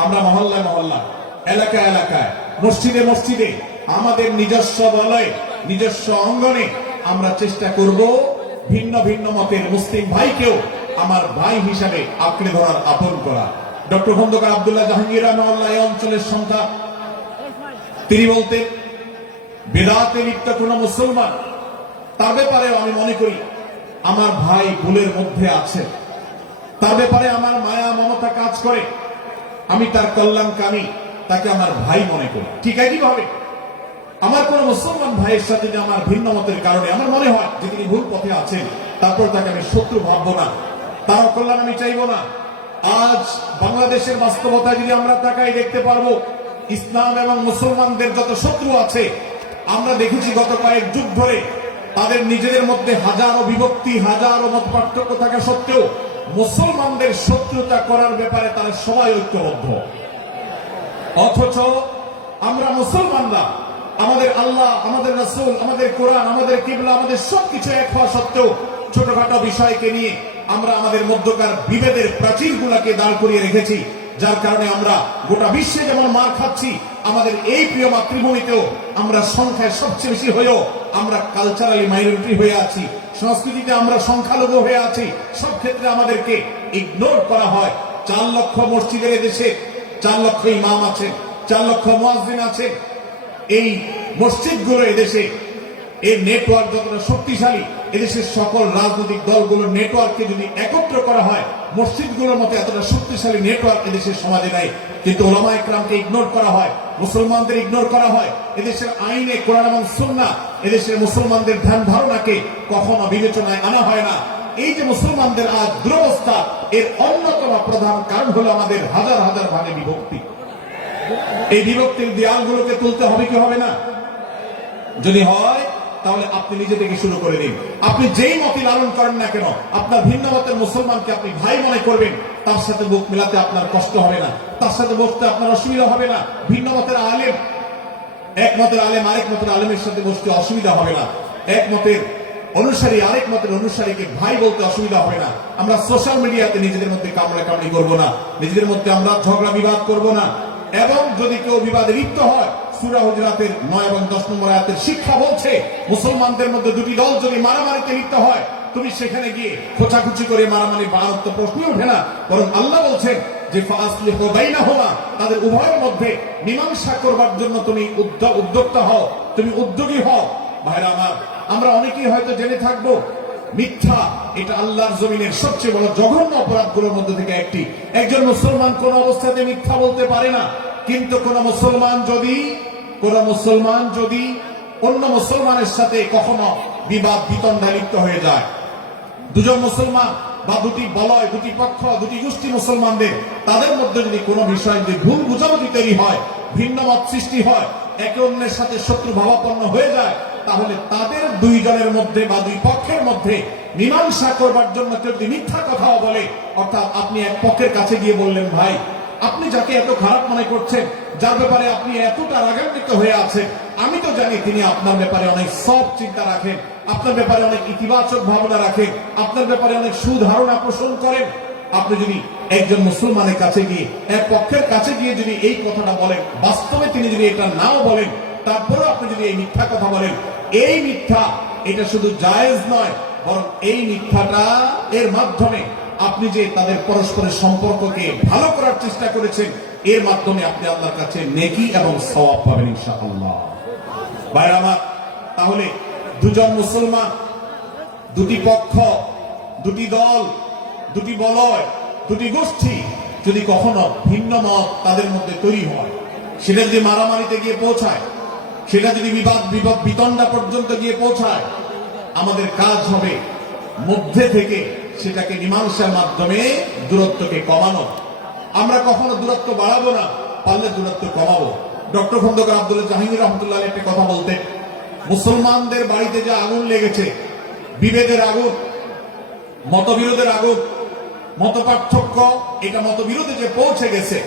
আমরা মহল্লায় মহল্লায়, এলাকায় এলাকায়, মসজিদে মসজিদে, আমাদের নিজস্ব বলয়ে, নিজস্ব অঙ্গনে আমরা চেষ্টা করব ভিন্ন ভিন্ন মতের মুসলিম ভাইকেও আমার ভাই হিসাবে আঁকড়ে ধরার, আপন করা। ডক্টর খন্দকার আব্দুল্লাহ জাহাঙ্গীর রাহমাহুল্লাহ এই অঞ্চলের সন্তান। তিনি বলতেন, বিদআতে লিপ্ত কোন মুসলমান, তার ব্যাপারেও আমি মনে করি আমার ভাই ভুলের মধ্যে আছে, তার ব্যাপারে আমার মায়া মমতা কাজ করে, আমি তার কল্যাণকামী, তাকে আমার ভাই মনে করি। ঠিক একইভাবে আমার কোন মুসলমান ভাইয়ের সাথে যে আমার ভিন্ন মতের কারণে আমার মনে হয় যে তিনি ভুল পথে আছেন, তারপর তাকে আমি শত্রু ভাববো না, তার কল্যাণ আমি চাইবো না। আজ বাংলাদেশের বাস্তবতা যদি আমরা তাকাই, দেখতে পারবো ইসলাম এবং মুসলমানদের যত শত্রু আছে, আমরা দেখেছি গত কয়েক যুগ ধরে তাদের নিজেদের মধ্যে হাজারো বিভক্তি, হাজারো মত পার্থক্য থাকা সত্ত্বেও মুসলমানদের শত্রুতা করার ব্যাপারে তারা সবাই ঐক্যবদ্ধ। অথচ আমরা মুসলমানরা আমাদের আল্লাহ, আমাদের রাসূল, আমাদের কোরআন, আমাদের কিবলা, আমাদের সবকিছু এক হওয়া সত্ত্বেও ছোটখাটো বিষয়কে নিয়ে আমরা আমাদের মধ্যকার বিভেদের প্রাচীরগুলোকে দাঁড় করিয়ে রেখেছি, যার কারণে আমরা গোটা বিশ্বে যেমন মার খাচ্ছি, আমাদের এই প্রিয় মাতৃভূমিতেও আমরা সংখ্যায় সবচেয়ে বেশি হয়েও আমরা কালচারালি মাইনরিটি হয়ে আছি, সংস্কৃতিতে আমরা সংখ্যালঘু হয়ে আছি। সব ক্ষেত্রে আমাদেরকে ইগনোর করা হয়। 4 লক্ষ মসজিদের এদেশে 4 লক্ষ ইমাম আছেন, 4 লক্ষ মুয়াজ্জিন আছেন। এই মসজিদগুলো এদেশে, এই নেটওয়ার্ক যতটা শক্তিশালী, এদেশের সকল রাজনৈতিক দলগুলোর নেটওয়ার্ককে যদি একত্র করা হয়, মসজিদগুলোর মতো এতটা শক্তিশালী নেটওয়ার্ক এদেশের সমাজে নাই। কিন্তু ওলামা ইকরামকে ইগনোর করা হয়, মুসলমানদের ইগনোর করা হয়। এদেশের আইনে কোরআন এবং সুন্নাহ, এদেশের মুসলমানদের ধ্যান ধারণাকে কখনো বিবেচনায় আনা হয় না। এই যে মুসলমানদের আজ দুরবস্থা, এর অন্যতম প্রধান কারণ হলো আমাদের হাজার হাজার ভাগে বিভক্তি। এই বিভক্তির দেয়ালগুলোকে তুলতে হবে কি হবে না? যদি হয় তাহলে আপনি নিজে থেকে শুরু করে দিন। আপনি যেই মতই লালন করেন না কেন, আপনার ভিন্ন মতের মুসলমানকে আপনি ভাই মনে করবেন, তার সাথে বুক মেলাতে আপনার কষ্ট হবে না, তার সাথে বসতে আপনার অসুবিধা হবে না। ভিন্ন মতের আলেম, এক মতের আলেম আরেক মতের আলেমের সাথে বসতে অসুবিধা হবে না। এক মতের অনুসারী আরেক মতের অনুসারীকে ভাই বলতে অসুবিধা হবে না। আমরা সোশ্যাল মিডিয়াতে নিজেদের মধ্যে কামড়াকামড়ি করবো না, নিজেদের মধ্যে আমরা ঝগড়া বিবাদ করবো না। এবং যদি কেউ বিবাদে লিপ্ত হয়, সূরা হুজুরাতের 9 এবং 10 নম্বর আয়াতের শিক্ষা বলছে, মুসলমানদের মধ্যে দুটি দল যদি মারামারিতে লিপ্ত হয়, তুমি সেখানে গিয়ে খোঁচাখুচি করে মারামারি বাড়ানোর তো প্রশ্নই ওঠে না। বরং আল্লাহ বলছেন যে ফাসলিহু বাইনাহুমা, তাদের উভয়ের মধ্যে মীমাংসা করবার জন্য তুমি উদ্যোক্তা হও, তুমি উদ্যোগী হও। ভাইরা আমার, আমরা অনেকেই হয়তো জেনে থাকবো মিথ্যা এটা আল্লাহর জমিনের সবচেয়ে বড় জঘন্য অপরাধগুলোর মধ্যে থেকে একটি। একজন মুসলমান কোন অবস্থাতে মিথ্যা বলতে পারে না, কিন্তু কোন মুসলমান যদি অন্য মুসলমানের সাথে কখনো বিবাদ বিতণ্ডায় লিপ্ত হয়ে যায়, দুজন মুসলমান বা দুটি বলয়, দুটি পক্ষ, দুটি গোষ্ঠী মুসলমানদের, তাদের মধ্যে যদি কোনো বিষয় যদি ভুল বুঝাবুঝি তৈরি হয়, ভিন্ন মত সৃষ্টি হয়, একে অন্যের সাথে শত্রু ভাবাপন্ন হয়ে যায়, তাহলে তাদের দুইজনের মধ্যে বা দুই পক্ষের মধ্যে মীমাংসা করবার জন্য যদি মিথ্যা কথাও বলে, অর্থাৎ আপনি এক পক্ষের কাছে গিয়ে বললেন, ভাই আপনি যাকে এত খারাপ মনে করছেন, যার ব্যাপারে আপনি এতটা রাগান্বিত হয়ে আছেন, আমি তো জানি তিনি আপনার ব্যাপারে অনেক সফট চিন্তা রাখেন, আপনার ব্যাপারে অনেক ইতিবাচক ভাবনা রাখেন, আপনার ব্যাপারে অনেক সুধারণা পোষণ করেন। আপনি যদি একজন মুসলমানের কাছে গিয়ে, এক পক্ষের কাছে গিয়ে যদি এই কথাটা বলেন, বাস্তবে তিনি যদি এটা নাও বলেন, তারপরেও আপনি যদি এই মিথ্যা কথা বলেন, এই মিথ্যা এটা শুধু জায়েজ নয়, বরং এই মিথ্যাটা এর মাধ্যমে আপনি যে তাদের পরস্পরের সম্পর্ককে ভালো করার চেষ্টা করেছেন, এর মাধ্যমে আপনি আল্লাহর কাছে নেকি এবং সওয়াব পাবেন ইনশাআল্লাহ। ভাইরা আমার, তাহলে দুজন মুসলমান, দুটি পক্ষ, দুটি দল, দুটি বলয়, দুটি গোষ্ঠী যদি কখনো ভিন্ন মত তাদের মধ্যে তৈরি হয়, সেটা যদি মারামারিতে গিয়ে পৌঁছায়, সেটা যদি বিবাদ বিতণ্ডা পর্যন্ত গিয়ে পৌঁছায়, আমাদের কাজ হবে মধ্যে থেকে সেটাকে মীমাংসার মাধ্যমে দূরত্বকে কমানো। আমরা কখনো দূরত্ব বাড়াবো না, পারলে দূরত্ব কমাবো। ডক্টর খন্দকার আব্দুল জাহাঙ্গীর রহমতুল্লাহ একটা কথা বলতেন, মুসলমানদের বাড়িতে যে আগুন লেগেছে, বিভেদের আগুন, মতবিরোধের আগুন, মত পার্থক্য, এটা মতবিরোধে যে পৌঁছে গেছে,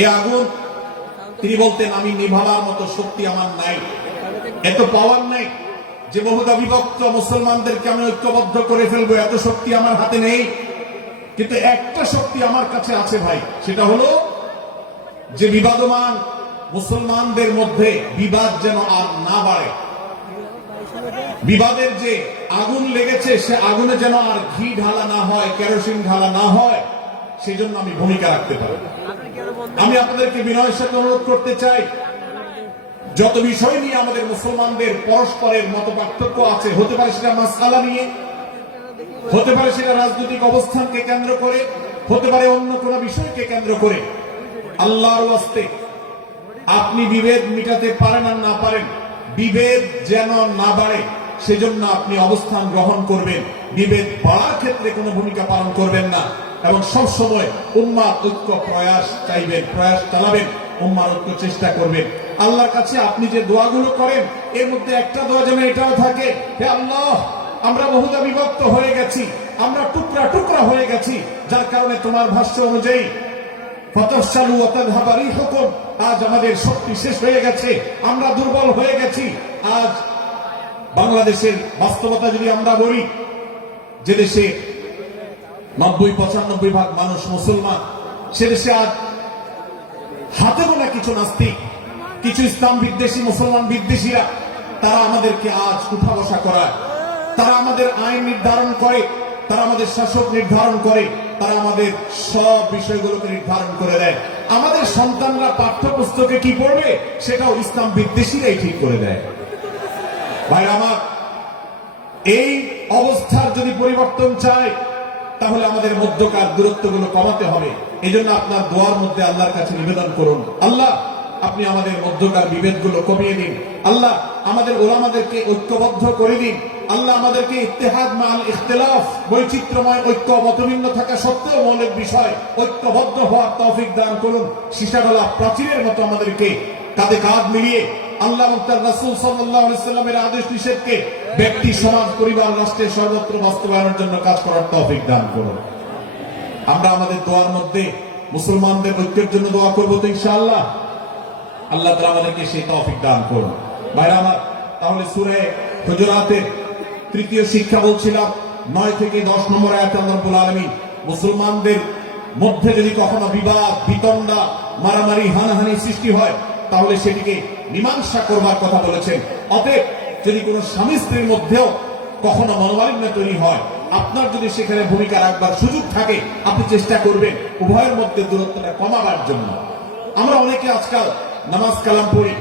এই আগুন তিনি বলতেন আমি নিভাবার মতো শক্তি আমার নাই, এত পাওয়ার নাই যে বহুদা বিভক্ত মুসলমানদেরকে আমি ঐক্যবদ্ধ করে ফেলবো, এত শক্তি আমার হাতে নেই। কিন্তু একটা শক্তি আমার কাছে আছে ভাই, সেটা হলো যে বিবাদমান মুসলমানদের মধ্যে বিবাদ যেন আর না বাড়ে, বিবাদের যে আগুন লেগেছে সে আগুনে যেন আর ঘি ঢালা না হয়, কেরোসিন ঢালা না হয়, সেজন্য আমি ভূমিকা রাখতে পারি। আমি আপনাদেরকে বিনয়ের সাথে অনুরোধ করতে চাই, যত বিষয় নিয়ে আমাদের মুসলমানদের পরস্পরের মত পার্থক্য আছে, হতে পারে সেটা মাসআলা নিয়ে, হতে পারে সেটা রাজনৈতিক অবস্থানকে কেন্দ্র করে, হতে পারে অন্য কোন বিষয়কে কেন্দ্র করে, আল্লাহর ওয়াস্তে আপনি বিভেদ মিটাতে পারেন আর না পারেন, বিভেদ যেন না বাড়ে সেজন্য আপনি অবস্থান গ্রহণ করবেন। বিভেদ বাড়ার ক্ষেত্রে কোনো ভূমিকা পালন করবেন না এবং সব সময় উম্মাহ ঐক্য প্রয়াস চাইবেন, প্রয়াস চালাবেন, উম্মাহ ঐক্য চেষ্টা করবেন। আল্লাহর কাছে আপনি যে দোয়াগুলো করেন এর মধ্যে একটা দোয়া যেন এটাও থাকে, হে আল্লাহ আমরা বহুদা বিভক্ত হয়ে গেছি, আমরা টুকরা টুকরা হয়ে গেছি, যার কারণে তোমার ভাষ্য অনুযায়ী ফতশালু ওয়া তাযহাবা রিহুকুম, আজ আমাদের শক্তি শেষ হয়ে গেছে, আমরা দুর্বল হয়ে গেছি। আজ বাংলাদেশের বাস্তবতা যদি আমরা বলি, যে দেশে 90-95 ভাগ মানুষ মুসলমান, সে দেশে আজ হাতে গোনা কিছু নাস্তিক, কিছু ইসলাম বিদ্বেষী, মুসলমান বিদ্বেষীরা, তারা আমাদেরকে আজ উঠা বসা করায়, তারা আমাদের আইন নির্ধারণ করে, তারা আমাদের শাসক নির্ধারণ করে, তারা আমাদের সব বিষয়গুলোকে নির্ধারণ করে দেয়। আমাদের সন্তানরা পাঠ্যপুস্তকে কি পড়বে সেটাও ইসলাম বিদ্বেষীরাই ঠিক করে দেয়। ভাই আমার, এই অবস্থার যদি পরিবর্তন চায় তাহলে আমাদের মধ্যকার দূরত্বগুলো কমাতে হবে। এই জন্য আপনার দোয়ার মধ্যে আল্লাহর কাছে নিবেদন করুন, আল্লাহ আপনি আমাদের মধ্যকার বিভেদগুলো কমিয়ে দিন, আল্লাহ আমাদের ওলামাদেরকে ঐক্যবদ্ধ করে দিন, আল্লাহ আমাদেরকে ইত্তেহাদ মাল ইখতিলাফ, বৈচিত্র্যময় ঐক্য, মতভিন্ন থাকা সত্ত্বেও মৌলিক বিষয় ঐক্যবদ্ধ হওয়ার তৌফিক দান করুন। সীসাডালা প্রাচীরের মতো আমাদেরকে কাঁধে কাঁধ মিলিয়ে আল্লাহ মুক্তার রাসূল সাল্লাল্লাহু আলাইহি সাল্লামের আদেশ নিষেধকে ব্যক্তি, সমাজ, পরিবার, রাষ্ট্রের সর্বত্র বাস্তবায়নের জন্য কাজ করার তৌফিক দান করুন। আমরা আমাদের দোয়ার মধ্যে মুসলমানদের ঐক্যের জন্য দোয়া করবো তো ইনশাআল্লাহ, আল্লাহ তাআলা আমাদেরকে সেই তৌফিক দান করুন। ভাইরা আমার, তাহলে সূরা হুজুরাতের তৃতীয় শিক্ষা বলছিলাম 9 থেকে 10 নম্বর আয়াতে আল্লাহ রাব্বুল আলামিন মুসলমানদের মধ্যে যদি কখনো বিবাদ, বিতণ্ডা, মারামারি, হানাহানি সৃষ্টি হয় তাহলে সেটিকে মীমাংসা করবার কথা বলেছেন। অতএব যদি কোনো স্বামী স্ত্রীর মধ্যেও কখনো মনোমালিন্য তৈরি হয়, আপনার যদি সেখানে ভূমিকা রাখবার সুযোগ থাকে, আপনি চেষ্টা করবেন উভয়ের মধ্যে দূরত্বটা কমাবার জন্য। আমরা অনেকে আজকাল নামাজ কালাম পড়ি,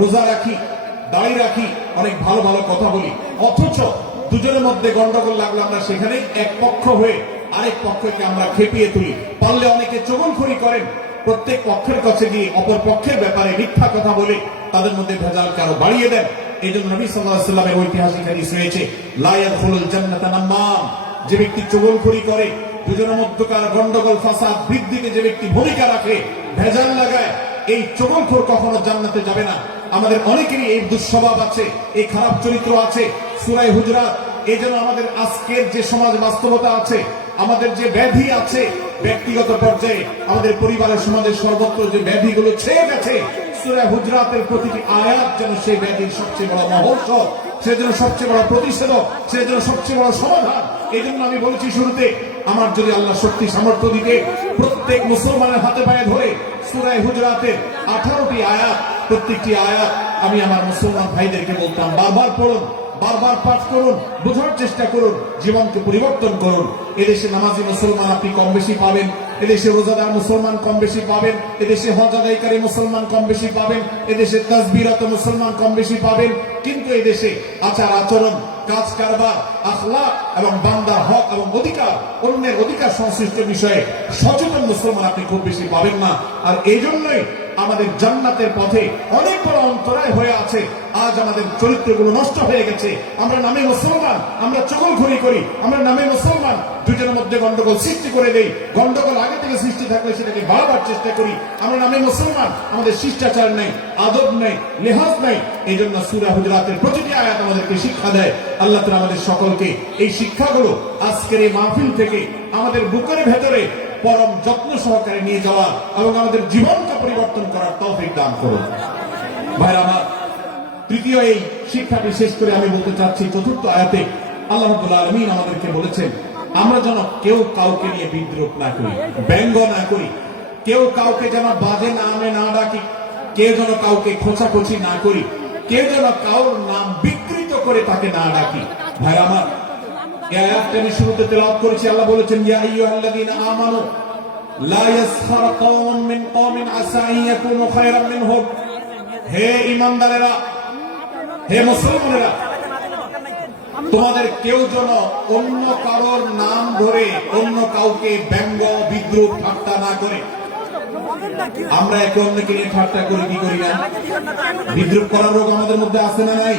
রোজা রাখি, দাড়ি রাখি, অনেক ভালো ভালো কথা বলি, অথচ দুজনের মধ্যে গন্ডগোল লাগলে আমরা সেখানে এক পক্ষ হয়ে আরেক পক্ষকে আমরা খেপিয়ে তুলি। পারলে অনেকে চগলখড়ি করেন, প্রত্যেক পক্ষের কাছে গিয়ে অপর পক্ষের ব্যাপারে মিথ্যা কথা বলে তাদের মধ্যে ভেজালকে আরো বাড়িয়ে দেন। এই জন্য নবী সাল্লাল্লাহু আলাইহি ওয়াসাল্লামের ঐতিহাসিক হাদিস রয়েছে, লা ইয়াদখুলুল জান্নাতা নাম্মাম, যে ব্যক্তি চগলখড়ি করে, দুজনের মধ্যকার গন্ডগোল ফাসাদ বৃদ্ধিতে যে ব্যক্তি ভূমিকা রাখে, ভেজাল লাগায়, এই চগলখোর কখনো জান্নাতে যাবে না। আমাদের অনেকেরই এই দুঃস্বভাব আছে, এই খারাপ চরিত্র আছে। সূরা হুজুরাত, এই জন্য আমাদের আজকের যে সমাজ বাস্তবতা আছে, আমাদের যে ব্যাধি আছে ব্যক্তিগত পর্যায়ে, আমাদের পরিবারের, সমাজের সর্বত্র যে ব্যাধিগুলো ছেয়ে গেছে, সূরা হুজুরাতের প্রতিটি আয়াত যেন সেই ব্যাধির সবচেয়ে বড় মহৌষধ, সেজন্য সবচেয়ে বড় প্রতিষেধক, সেজন্য সবচেয়ে বড় সমাধান। এই জন্য আমি বলেছি শুরুতে, আমার যদি আল্লাহ শক্তি সামর্থ্য দিতে প্রত্যেক মুসলমানের হাতে পায়ে ধরে সূরা হুজুরাতের 18টি আয়াত, প্রত্যেকটি আয়াত আমি আমার মুসলমান ভাইদেরকে বলতাম, বারবার পড়ুন, বারবার পাঠ করুন, বোঝার চেষ্টা করুন, জীবনকে পরিবর্তন করুন। এদেশে নামাজি মুসলমান আপনি কম বেশি পাবেন, এদেশে রোজাদার মুসলমান কম বেশি পাবেন, এদেশে হজ আদায়কারী মুসলমান কম বেশি পাবেন, এদেশে তাসবিরত মুসলমান কম বেশি পাবেন, কিন্তু এদেশে আচার আচরণ, কাজ কারবার, আখলাক এবং বান্দার হক এবং অধিকার, অন্যের অধিকার সংশ্লিষ্ট বিষয়ে সচেতন মুসলমান আপনি খুব বেশি পাবেন না। আর এই জন্যই আমাদের জান্নাতের পথে অনেক বড় অন্তরায় হয়ে আছে। আজ আমাদের চরিত্রগুলো নষ্ট হয়ে গেছে। আমরা নামে মুসলমান, আমরা চগলখড়ি করি, আমরা নামে মুসলমান, দুজনের মধ্যে গন্ডগোল সৃষ্টি করে দেই। গন্ডগোল আগে থেকে সৃষ্টি থাকলে সেটাকে বাড়াবার চেষ্টা করি। আমরা নামে মুসলমান, আমাদের শিষ্টাচার নেই, আদব নেই, লেহাজ নেই। এই জন্য সূরা হুজুরাতের প্রতিটি আয়াত আমাদেরকে শিক্ষা দেয়। আল্লাহ তাআলা আমাদের সকলকে এই শিক্ষাগুলো আজকের এই মাহফিল থেকে আমাদের বুকের ভেতরে পরম যত্ন সহকারে নিয়ে যাওয়া এবং আমাদের জীবনকে পরিবর্তন করার তৌফিক দান করুন। ভাইরা আমার, তৃতীয় এই শিক্ষাটি শেষ করে আমি বলতে চাচ্ছি, চতুর্থ আয়াতে আল্লাহ রাব্বুল আলামিন আমাদেরকে বলেছেন আমরা যেন কেউ কাউকে নিয়ে বিদ্রুপ না করি, ব্যঙ্গ না করি, কেউ কাউকে যেন বাজে নামে না ডাকি, কেউ যেন কাউকে খোঁচাখুচি না করি, কেউ যেন কারোর নাম বিকৃত করে তাকে না ডাকি। ভাইরা আমার, এই আয়াতটা আমি শুরুতে তেলাওয়াত করেছি। আল্লাহ বলেছেন ইয়া আইয়ুহাল্লাযীনা আমানু লা ইয়াসখার কওমুন মিন কওমিন আসা আন ইয়াকুনু খায়রাম মিনহুম। হে ঈমানদারেরা, হে মুসলমানেরা, তোমাদের কেউ যেন অন্য কারোর নাম ধরে অন্য কাউকে ব্যঙ্গ বিদ্রুপ ঠাট্টা না করে। আমরা একে অন্যকে নিয়ে ঠাট্টা করি কি করি না? বিদ্রুপ করার রোগ আমাদের মধ্যে আছে না নাই?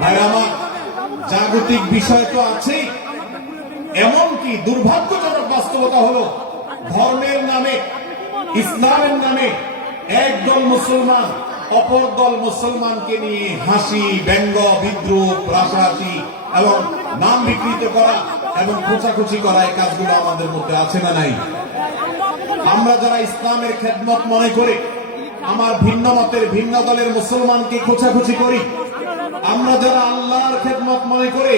ভাইরা আমার, জাগতিক বিষয় তো আছেই, এমনকি দুর্ভাগ্যজনক বাস্তবতা হলো ধর্মের নামে, ইসলামের নামে একদল মুসলমান অপর দল মুসলমানকে নিয়ে হাসি, ব্যঙ্গ, বিদ্রুপ, রাসারাসি এবং নাম বিকৃত করা এবং খোঁচাখুচি করা, এই কাজগুলো আমাদের মধ্যে আছে না নাই? আমরা যারা ইসলামের খেদমত মনে করে আমার ভিন্ন মতের ভিন্ন দলের মুসলমানকে খোঁচাখুচি করি, আমরা যারা আল্লাহর খেদমত মনে করে,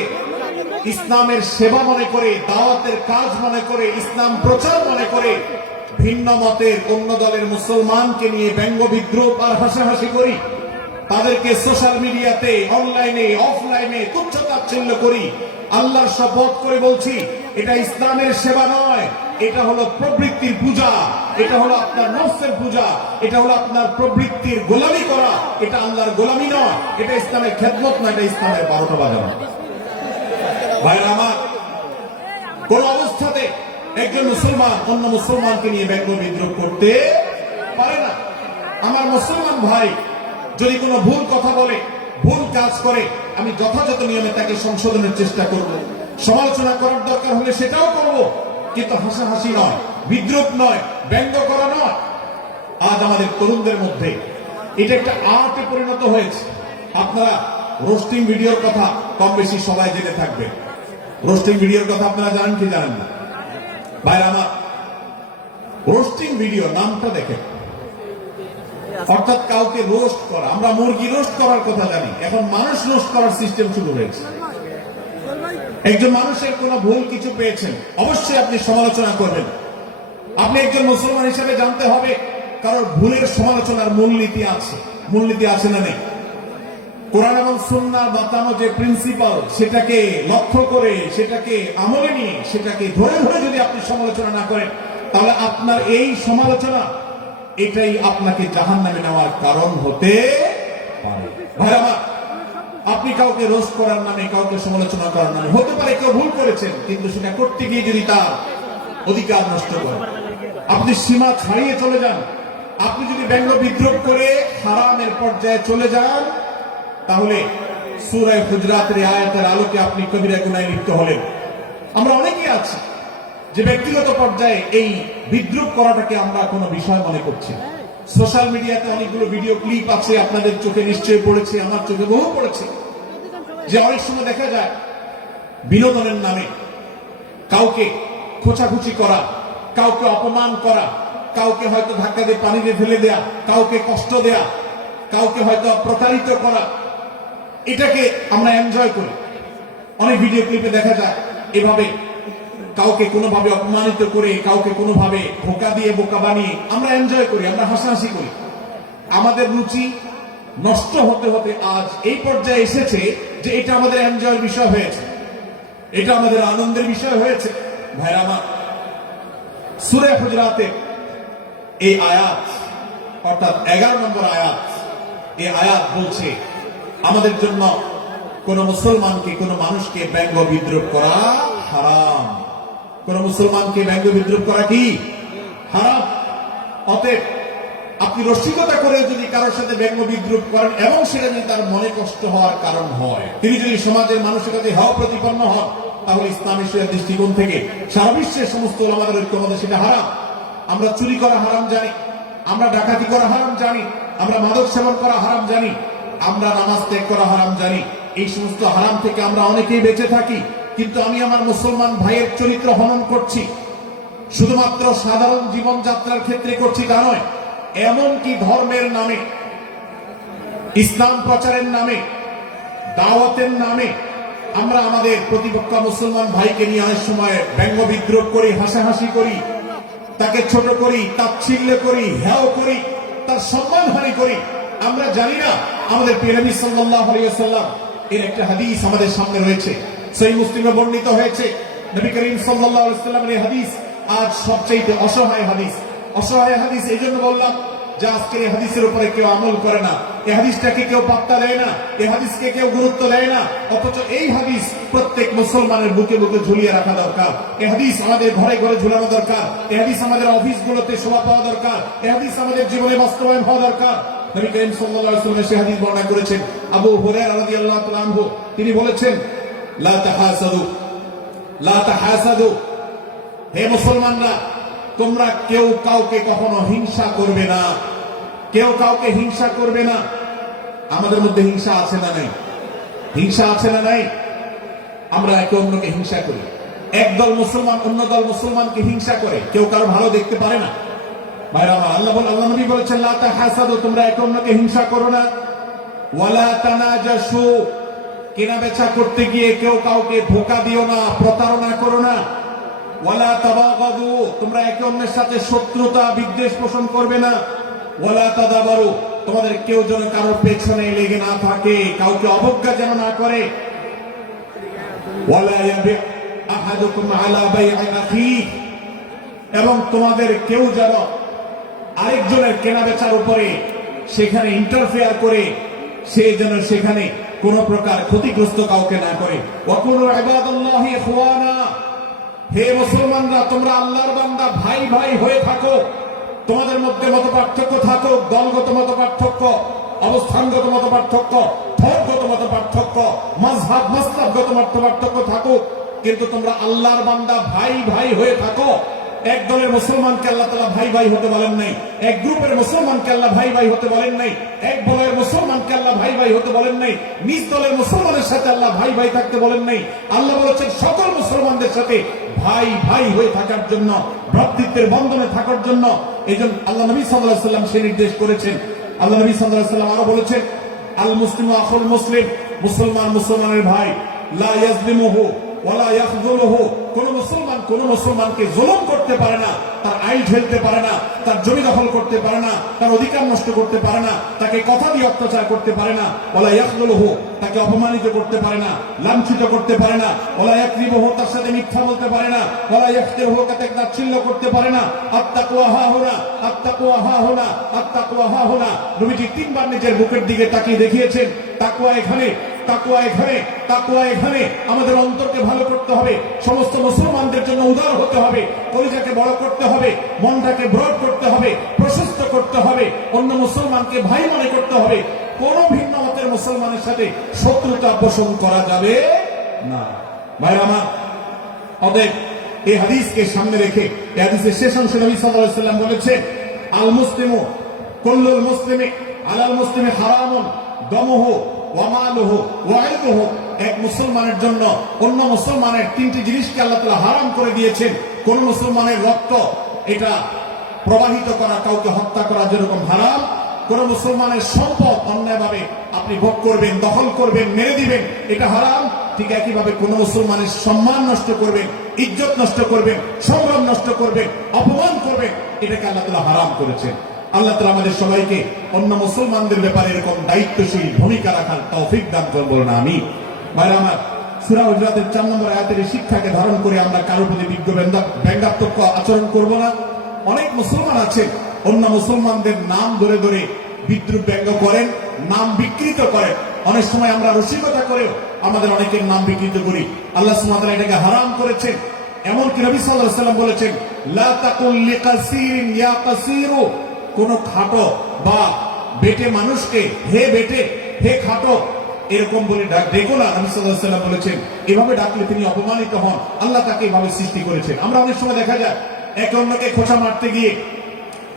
ইসলামের সেবা মনে করে, দাওয়াতের কাজ মনে করে, ইসলাম প্রচার মনে করে ভিন্ন মতের অন্য দলের মুসলমানকে নিয়ে ব্যঙ্গ বিদ্রুপ আর হাসাহাসি করি, তাদেরকে সোশ্যাল মিডিয়াতে, অনলাইনে, অফলাইনে তুচ্ছ-তাচ্ছিল্য করি, আল্লাহর শপথ করে বলছি এটা ইসলামের সেবা নয়, এটা হলো প্রবৃত্তির পূজা, এটা হলো আপনার নফসের পূজা, এটা হলো আপনার প্রবৃত্তির গোলামি করা, এটা আল্লাহর গোলামি নয়, এটা ইসলামের খেদমত নয়, এটা ইসলামের 12টা বাজানো। ভাইরা আমার, কোন অবস্থাতে একজন মুসলমান অন্য মুসলমানকে নিয়ে ব্যঙ্গ বিদ্রুপ করতে পারে না। আমার মুসলমান ভাই যদি কোনো ভুল কথা বলে, ভুল কাজ করে, আমি যথাযথ নিয়মে তাকে সংশোধনের চেষ্টা করব, সমালোচনা করার দরকার হলে সেটাও করব, কিন্তু হাসাহাসি নয়, বিদ্রুপ নয়, ব্যঙ্গ করা নয়। আজ আমাদের তরুণদের মধ্যে এটা একটা আর্টে পরিণত হয়েছে। আপনারা রোস্টিং ভিডিওর কথা কম বেশি সবাই জেনে থাকবে। রোস্টিং ভিডিওর কথা আপনারা জানেন কি জানেন না? ভাইরা আমার, রোস্টিং ভিডিও নামটা দেখেন, অর্থাৎ কাউকে রোস্ট করা। আমরা মুরগি রোস্ট করার কথা জানি, এখন মানুষ রোস্ট করার সিস্টেম শুরু হয়েছে। একজন মানুষের কোন ভুল কিছু পেয়েছেন, অবশ্যই আপনি সমালোচনা করবেন। আপনি একজন মুসলমান হিসেবে জানতে হবে কারোর ভুলের সমালোচনার মূলনীতি আছে, মূলনীতি আছে না নেই। কোরআন এবং সুন্নাহ বাতানো যে প্রিন্সিপাল, সেটাকে লক্ষ্য করে, সেটাকে আমলে নিয়ে, সেটাকে ধরে ধরে যদি আপনি সমালোচনা না করেন, তাহলে আপনার এই সমালোচনা এটাই আপনাকে জাহান্নামে নেওয়ার কারণ হতে পারে। ভাই আমার, আপনি কাউকে রোস্ট করার নামে, কাউকে সমালোচনা করার নামে, হতে পারে কেউ ভুল করেছেন, কিন্তু সেটা করতে গিয়ে যদি তার অধিকার নষ্ট করেন, আপনি সীমা ছাড়িয়ে চলে যান, আপনি যদি ব্যঙ্গ বিদ্রুপ করে হারামের পর্যায়ে চলে যান, তাহলে সূরা হুজরাতের আয়াতের আলোকে আপনি কবিরা গুনাহে লিপ্ত হলেন। আমরা অনেকেই আছি যে ব্যক্তিগত পর্যায়ে এই বিদ্রুপ করাটাকে আমরা কোনো বিষয় মনে করছি। সোশ্যাল মিডিয়াতে অনেকগুলো ভিডিও ক্লিপ আছে, আপনাদের চোখে নিশ্চয়ই পড়েছে, আমার চোখে বহু পড়েছে, যে অনেক সময় দেখা যায় বিনোদনের নামে কাউকে খোঁচাখুচি করা, কাউকে অপমান করা, কাউকে হয়তো ধাক্কা দিয়ে পানিতে ফেলে দেয়া, কাউকে কষ্ট দেয়া, কাউকে হয়তো প্রতারিত করা, এটাকে আমরা এনজয় করি। অনেক ভিডিও ক্লিপে দেখা যায় এভাবে কাউকে কোনোভাবে অপমানিত করে, কাউকে কোনোভাবে ধোঁকা দিয়ে বোকা বানিয়ে আমরা এনজয় করি, আমরা হাসাহাসি করি। আমাদের রুচি নষ্ট হতে হতে আজ এই পর্যায়ে এসেছে যে এটা আমাদের এনজয়ের বিষয় হয়েছে, এটা আমাদের আনন্দের বিষয় হয়েছে। ভাইরা আমার, সূরা হুজরাতের এই আয়াত, অর্থাৎ 11 নম্বর আয়াত, এই আয়াত বলছে আমাদের জন্য কোন মুসলমানকে, কোন মানুষকে ব্যঙ্গ বিদ্রুপ করা হারাম। কোন মুসলমানকে ব্যঙ্গ বিদ্রুপ করা কি হারাম। অতএব আপনি রসিকতা করে যদি কারোর সাথে ব্যঙ্গ বিদ্রুপ করেন এবং সেটা যদি তার মনে কষ্ট হওয়ার কারণ হয়, তিনি যদি সমাজের মানসিকতায় হওয়া প্রতিপন্ন হন, তাহলে ইসলামী শরীয়তের দৃষ্টিকোণ থেকে সারা বিশ্বের সমস্ত ওলামাদের ঐক্যমতে সেটা হারাম। আমরা চুরি করা হারাম জানি, আমরা ডাকাতি করা হারাম জানি, আমরা মাদক সেবন করা হারাম জানি, আমরা নামাজ ত্যাগ করা হারাম জানি। এই সমস্ত হারাম থেকে আমরা অনেকেই বেঁচে থাকি, কিন্তু আমি আমার মুসলমান ভাইয়ের চরিত্র হনন করছি। শুধুমাত্র সাধারণ জীবনযাত্রার ক্ষেত্রে করছি তা নয়, এমনকি ধর্মের নামে, ইসলাম প্রচারের নামে, দাওয়াতের নামে আমরা আমাদের প্রতিপক্ষ মুসলমান ভাইকে নিয়ে অনেক সময় ব্যঙ্গ বিদ্রুপ করি, হাসাহাসি করি, তাকে ছোট করি, তাচ্ছিল্য করি, হেয় করি, তার সম্মানহানি করি। আমরা জানি না আমাদের প্রিয় নবী সাল্লাল্লাহু আলাইহি ওয়াসাল্লাম এর একটা হাদিস আমাদের সামনে রয়েছে, সহিহ মুসলিমে বর্ণিত হয়েছে। নবী করিম সাল্লাল্লাহু আলাইহি ওয়াসাল্লামের এই হাদিস আজ সবচেয়ে অসহায় হাদিস। অসহায় হাদিস এই জন্য বললাম যে আজকে এই হাদিসের উপরে কেউ আমল করে না, এই হাদিসটাকে কেউ পাত্তা দেয় না, এই হাদিসকে কেউ গুরুত্ব দেয় না, অথচ এই হাদিস প্রত্যেক মুসলমানের বুকে বুকে ঝুলিয়ে রাখা দরকার। এই হাদিস আমাদের ঘরে ঘরে ঝুলানো দরকার, এই হাদিস আমাদের অফিসগুলোতে শোভা পাওয়া দরকার, এই হাদিস আমাদের জীবনে বাস্তবায়ন হওয়া দরকার। নবী করিম সাল্লাল্লাহু আলাইহি ওয়াসাল্লাম সেই হাদিস বর্ণনা করেছেন। আবু হুরায়রা রাদিয়াল্লাহু তাআলা আনহু তিনি বলেছেন, লা তাহাসাদু, লা তাহাসাদু, হে মুসলমানরা, তোমরা কেউ কাউকে কখনো হিংসা করবে না, কেউ কাউকে হিংসা করবে না। আমাদের মধ্যে হিংসা আছে না নাই? হিংসা আছে না নাই? আমরা একে অন্যকে হিংসা করি। একদল মুসলমান অন্য দল মুসলমানকে হিংসা করে, কেউ কারো ভালো দেখতে পারে না। ভাইরা আমার, আল্লাহ নবী বলেছেন, লা তাহাসাদু, তোমরা একে অন্যকে হিংসা করো না। ওয়ালা তানাজাসু, কেনা বেচা করতে গিয়ে কেউ কাউকে ধোঁকা দিও না, প্রতারণা করো না। ওয়ালা তাবাগাদু, তোমরা একে অন্যের সাথে শত্রুতা বিদ্বেষ পোষণ করবে না। ওয়ালা তাদাবারু, তোমাদের কেউ যেন কারোর পেছনে লেগে না থাকে, কাউকে অবজ্ঞা যেন না করে। ওয়ালা ইয়াবি আহাদুকুম আলা বাই'i আখিহি, এবং তোমাদের কেউ যেন আরেকজনের কেনা বেচার উপরে সেখানে ইন্টারফেয়ার করে সে যেন সেখানে কোন প্রকার ক্ষতিগ্রস্ত কাউকে না করে। ওয়াকুনু ইবাদাল্লাহি ইখওয়ানা, হে মুসলমানরা, তোমরা আল্লাহর বান্দা, ভাই ভাই হয়ে থাকো। তোমাদের মধ্যে মত পার্থক্য থাকুক, দলগত মত পার্থক্য, অবস্থানগত মত পার্থক্য, ধর্মগত মত পার্থক্য, মাযহাব মাসলাকগত মত পার্থক্য থাকুক, কিন্তু তোমরা আল্লাহর বান্দা, ভাই ভাই হয়ে থাকো। এক দলের মুসলমানকে আল্লাহ তাআলা ভাই ভাই হতে বলেন নাই, এক গ্রুপের মুসলমানকে আল্লাহ ভাই ভাই হতে বলেন নাই, এক দলের মুসলমানকে আল্লাহ ভাই ভাই হতে বলেন নাই, নিজ দলের মুসলমানের সাথে আল্লাহ ভাই ভাই থাকতে বলেন নাই। আল্লাহ বলেছেন সকল মুসলমানদের সাথে ভাই ভাই হয়ে থাকার জন্য, ভ্রাতৃত্বের বন্ধনে থাকার জন্য। এই জন্য আল্লাহ নবী সাল্লাল্লাহু আলাইহি ওয়াসাল্লাম সে নির্দেশ করেছেন। আল্লাহ নবী সাল্লাল্লাহু আলাইহি ওয়াসাল্লাম আরো বলেছেন, আল মুসলিমু আখুল মুসলিম, মুসলমান মুসলমানের ভাই, লা ইয়াজলিমুহু ওয়ালা ইয়াখযুলুহু, কোন মুসলমান কোন মুসলমানকে জুলুম করতে পারে না, তার আইল ঠেলতে পারে না, তার জমি দখল করতে পারে না, তার অধিকার নষ্ট করতে পারে না, তাকে কথা দিয়ে অত্যাচার করতে পারে না। ওয়ালা ইয়াখযুলুহু, তাকে অপমানিত করতে পারে না, লাঞ্ছিত করতে পারে না। ওয়ালা ইয়াকযিবুহু, তার সাথে মিথ্যা বলতে পারে না। ওয়ালা ইয়াখতিরহু, তাকে তাচ্ছিল্য করতে পারে না। আত্তাকওয়া হাহুনা, আত্তাকওয়া হাহুনা, আত্তাকওয়া হাহুনা। নবীজি তিনবার নিজের বুকের দিকে তাকিয়ে দেখিয়েছেন, তাকওয়া এখানে, তাকওয়া এখানে, তাকওয়া এখানে। আমাদের অন্তরকে ভালো করতে হবে, সমস্ত মুসলমানদের জন্য উদার হতে হবে, কলিজাকে বড় করতে হবে, মনটাকে ব্রড করতে হবে, প্রশস্ত করতে হবে, অন্য মুসলমানকে ভাই মনে করতে হবে। কোন ভিন্ন মতের মুসলমানের সাথে শত্রুতা পোষণ করা যাবে না। ভাইরা আমার, অতএব এই হাদিসকে সামনে রেখে, এই হাদিসের শেষ অংশে নবী সাল্লাল্লাহু আলাইহি ওয়াসাল্লাম বলেছেন, আল মুসলিমু কুল্লুল মুসলিমি আলাল মুসলিমি হারামুন দামুহু ওয়া মালুহু ওয়া ইরদুহু। এক মুসলমানের জন্য অন্য মুসলমানের তিনটি জিনিসকে আল্লাহ তাআলা হারাম করে দিয়েছেন। কোন মুসলমানের রক্ত এটা প্রবাহিত করা, কাউকে হত্যা করা যেরকম হারাম, কোন মুসলমানের সম্পদ অন্যায়ভাবে আপনি ভোগ করবেন, দখল করবেন, মেরে দিবেন, এটা হারাম। ঠিক একইভাবে কোন মুসলমানের সম্মান নষ্ট করবেন, ইজ্জত নষ্ট করবেন, সম্মান নষ্ট করবেন, অপমান করবেন, এটাকে আল্লাহ তাআলা হারাম করেছেন। আল্লাহ তাআলা আমাদের সবাইকে অন্য মুসলমানদের ব্যাপারে এরকম দায়িত্বশীল ভূমিকা রাখার তৌফিক দান করুন, বলুন আমিন। ভাইরা আমার, সূরা হুজুরাতের 4 নম্বর আয়াতের শিক্ষাকে ধারণ করে আমরা কারোর প্রতি ব্যঙ্গাত্মক আচরণ করব না। অনেক মুসলমান আছেন অন্য মুসলমানদের নাম ধরে ধরে বিদ্রুপ ব্যঙ্গ করেন, নাম বিকৃত করেন। অনেক সময় আমরা রসিকতা করেও আমাদের অনেকের নাম বিকৃত করি। আল্লাহ সুবহানাহু ওয়া তাআলা এটাকে হারাম করেছেন। এমনকি নবী সাল্লাল্লাহু আলাইহি ওয়াসাল্লাম বলেছেন, লা তাকুল লিকাসিরিন ইয়া কাসিরু কোন খাটো বা বেটে মানুষকে হে বেটে হে খাটো এরকম বলে ডেকো না। নবী সাল্লাল্লাহু আলাইহি ওয়াসাল্লাম বলেছেন এভাবে ডাকলে তিনি অপমানিত হন, আল্লাহ তাকে এভাবে সৃষ্টি করেছেন। আমরা অনেক সময় দেখা যায় একে অন্যকে খোঁচা মারতে গিয়ে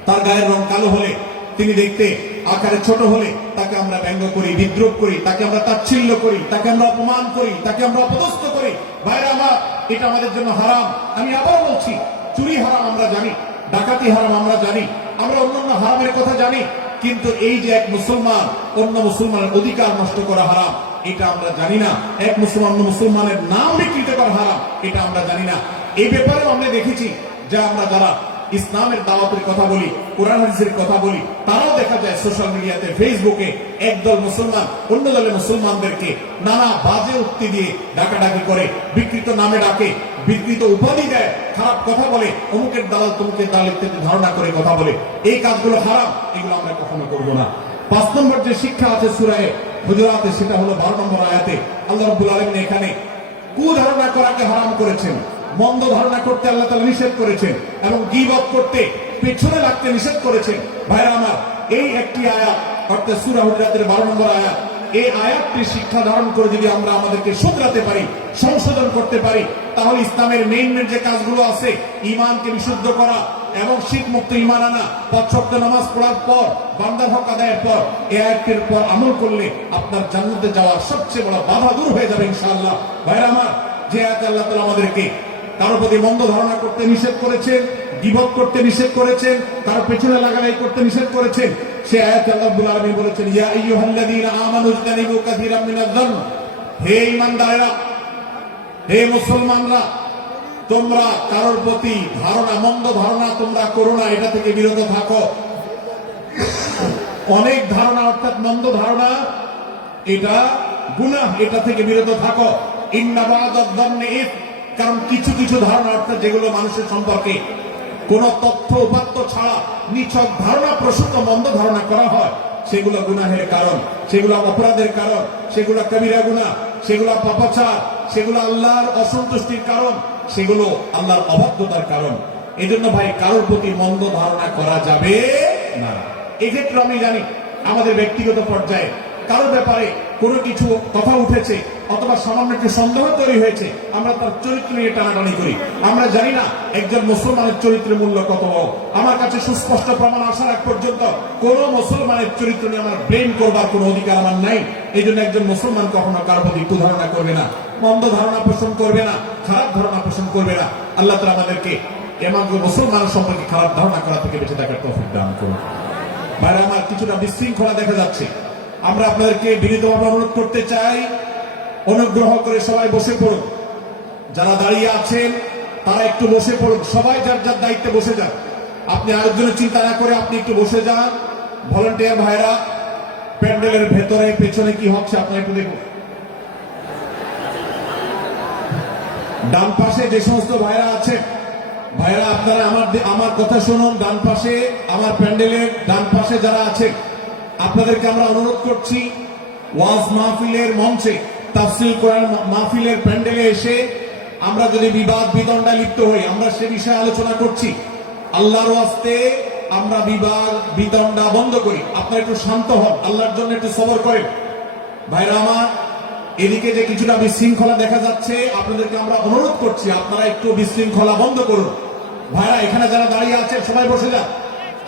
তার গায়ের রং কালো হলে, তিনি দেখতে আকারে ছোট হলে তাকে আমরা ব্যঙ্গ করি, বিদ্রুপ করি, তাকে আমরা তাচ্ছিল্য করি, তাকে আমরা অপমান করি, তাকে আমরা অপদস্থ করি। ভাইরা আমার, এটা আমাদের জন্য হারাম। আমি আবার বলছি, চুরি হারাম আমরা জানি, ডাকাতি হারাম আমরা জানি, আমরা অন্যান্য হারামের কথা জানি, কিন্তু এই যে এক মুসলমান অন্য মুসলমানের অধিকার নষ্ট করা হারাম, এটা আমরা জানি না। এক মুসলমান অন্য মুসলমানের নাম বিকৃত করা হারাম, এটা আমরা জানি না। এই ব্যাপারেও আমরা দেখেছি যে আমরা যারা ইসলামের দাওয়াতের কথা বলি, কোরআন হাদিসের কথা বলি, তারাও দেখা যায় সোশ্যাল মিডিয়াতে, ফেসবুকে একদল মুসলমান অন্য দলের মুসলমানদেরকে নানা বাজে উক্তি দিয়ে ডাকাডাকি করে, বিকৃত নামে ডাকে, বিকৃত উপাধি দেয়, খারাপ কথা বলে, অমুকের দালাল তমুকের দালাল ইত্যাদি ধারণা করে কথা বলে। এই কাজগুলো হারাম, এগুলো আমরা কখনো করব না। 5 নম্বর যে শিক্ষা আছে সূরা হুজুরাতে, সেটা হলো 12 নম্বর আয়াতে আল্লাহ রাব্বুল আলামিন এখানে কুধারণা করাকে হারাম করেছেন, মন্দ ধারণা করতে আল্লাহ তাআলা নিষেধ করেছেন, এবং গীবত করতে, পেছনে লাগতে নিষেধ করেছেন। ভাইরা আমার, এই একটি আয়াত অর্থাৎ সূরা হুজুরাতের 12 নম্বর আয়াত, এই আয়াতটি শিক্ষা ধারণ করে যদি আমরা আমাদেরকে শুধরাতে পারি, সংশোধন করতে পারি, তাহলে ইসলামের মেইন যে কাজগুলো আছে, ঈমানকে বিশুদ্ধ করা এবং শিরক মুক্ত ঈমান আনা, 5 ওয়াক্ত নামাজ পড়ার পর, বান্দার হক আদায়ের পর, এই আয়াতের পর আমল করলে আপনার জান্নাতে যাওয়ার সবচেয়ে বড় বাধা দূর হয়ে যাবে ইনশাআল্লাহ। ভাইরা আমার, যে আয়াতে আল্লাহ তাআলা আমাদেরকে কারো প্রতি মন্দ ধারণা করতে নিষেধ করেছেন, গীবত করতে নিষেধ করেছেন, কারো পেছনে লাগালাই করতে নিষেধ করেছেন, সে আয়াতে আল্লাহ রাব্বুল আলামিন বলেছেন, ইয়া আইয়ুহাল্লাযীনা আমানু ইজতানিবু কাসীরাম মিনায-যন্ন, হে ঈমানদারেরা, হে মুসলমানরা, তোমরা কারোর প্রতি ধারণা, মন্দ ধারণা তোমরা করো না, এটা থেকে বিরত থাকো। অনেক ধারণা অর্থাৎ মন্দ ধারণা, এটা গুনাহ, এটা থেকে বিরত থাকো। ইন্না বা'দায-যন্নি ইসম, কারণ কিছু কিছু ধারণা অর্থাৎ যেগুলো মানুষের সম্পর্কে কোন তথ্য উপাত্ত ছাড়া নিছক ধারণা প্রসূত মন্দ ধারণা করা হয়, সেগুলো গুনাহের কারণ, সেগুলো অপরাধের কারণ, সেগুলো কবিরা গুনাহ, সেগুলো পাপাচার, সেগুলো আল্লাহর অসন্তুষ্টির কারণ, সেগুলো আল্লাহর অবাধ্যতার কারণ। এই জন্য ভাই, কারোর প্রতি মন্দ ধারণা করা যাবে না। এক্ষেত্রে আমি জানি আমাদের ব্যক্তিগত পর্যায়ে কারোর ব্যাপারে কোনো কিছু কথা উঠেছে অথবা সামান্য একটু সন্দেহ তৈরি হয়েছে, আমরা তার চরিত্র নিয়ে টানাটানি করি। আমরা জানি না একজন মুসলমানের চরিত্রের মূল্য কত। আমার কাছে সুস্পষ্ট প্রমাণ আসার আগ পর্যন্ত কোন মুসলমানের চরিত্র নিয়ে আমার ব্লেম করবার কোনো অধিকার আমার নাই। এই জন্য একজন মুসলমান কখনো কারো প্রতি কুধারণা করবে না, মন্দ ধারণা পোষণ করবে না, খারাপ ধারণা পোষণ করবে না। আল্লাহ তাআলা আমাদেরকে এমন মুসলমানের সম্পর্কে খারাপ ধারণা করা থেকে বেঁচে থাকার তৌফিক দান করুন। বাইরে আমার কিছুটা বিশৃঙ্খলা দেখা যাচ্ছে, আমরা আপনাদেরকে বিনীতভাবে অনুরোধ করতে চাই, অনুগ্রহ করে সবাই বসে পড়ুন। যারা দাঁড়িয়ে আছেন তারা একটু বসে পড়ুন, সবাই যার যার দায়িত্বে বসে যান। আপনি আরেকজনের চিন্তা না করে আপনি একটু বসে যান। ভলান্টিয়ার ভাইরা প্যান্ডেলের ভেতরে পেছনে কি হচ্ছে আপনারা একটু দেখুন। ডান পাশে যে সমস্ত ভাইরা আছেন, ভাইরা আপনারা আমার কথা শুনুন। ডান পাশে, আমার প্যান্ডেলের ডান পাশে যারা আছেন, আপনাদেরকে আমরা অনুরোধ করছি, ওয়াজ মাহফিলের মঞ্চে, তাফসীর কোরআন মাহফিলের প্যান্ডেলে এসে আমরা যদি বিবাদ বিতণ্ডায় লিপ্ত হই, আমরা সে বিষয়ে আলোচনা করছি, আল্লাহর ওয়াস্তে আমরা বিবাদ বিতণ্ডা বন্ধ করি। আপনারা একটু শান্ত হন, আল্লাহর জন্য একটু সবর করেন। ভাইরা আমার, এদিকে যে কিছুটা বিশৃঙ্খলা দেখা যাচ্ছে, আপনাদেরকে আমরা অনুরোধ করছি আপনারা একটু বিশৃঙ্খলা বন্ধ করুন। ভাইরা এখানে যারা দাঁড়িয়ে আছেন সবাই বসে যান,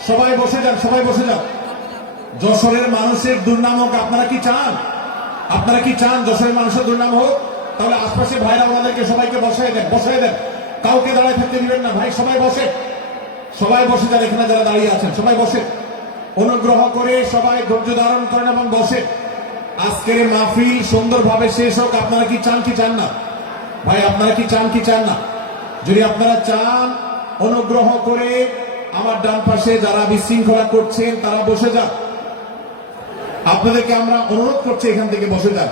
সবাই বসে যান, সবাই বসে যান। যশোরের মানুষের দুর্নাম হোক, আপনারা কি চান? আপনারা কি চান যশোরের মানুষের দুর্নাম হোক? তাহলে আশপাশে ভাইরা আমাদেরকে সবাইকে বসাই দেন, বসাই দেন, কাউকে দাঁড়ায় থাকতে দিবেন না। ভাই সবাই বসে, সবাই বসে যান। এখানে যারা দাঁড়িয়ে আছেন সবাই বসে, অনুগ্রহ করে সবাই ধৈর্য ধারণ করেন এবং বসে। আজকের মাহফিল সুন্দরভাবে শেষ হোক। আপনারা কি চান কি চান না? ভাই আপনারা কি চান কি চান না? যদি আপনারা চান, অনুগ্রহ করে আমার ডান পাশে যারা বিশৃঙ্খলা করছেন তারা বসে যান। আপনাদেরকে আমরা অনুরোধ করছি এখান থেকে বসে যান।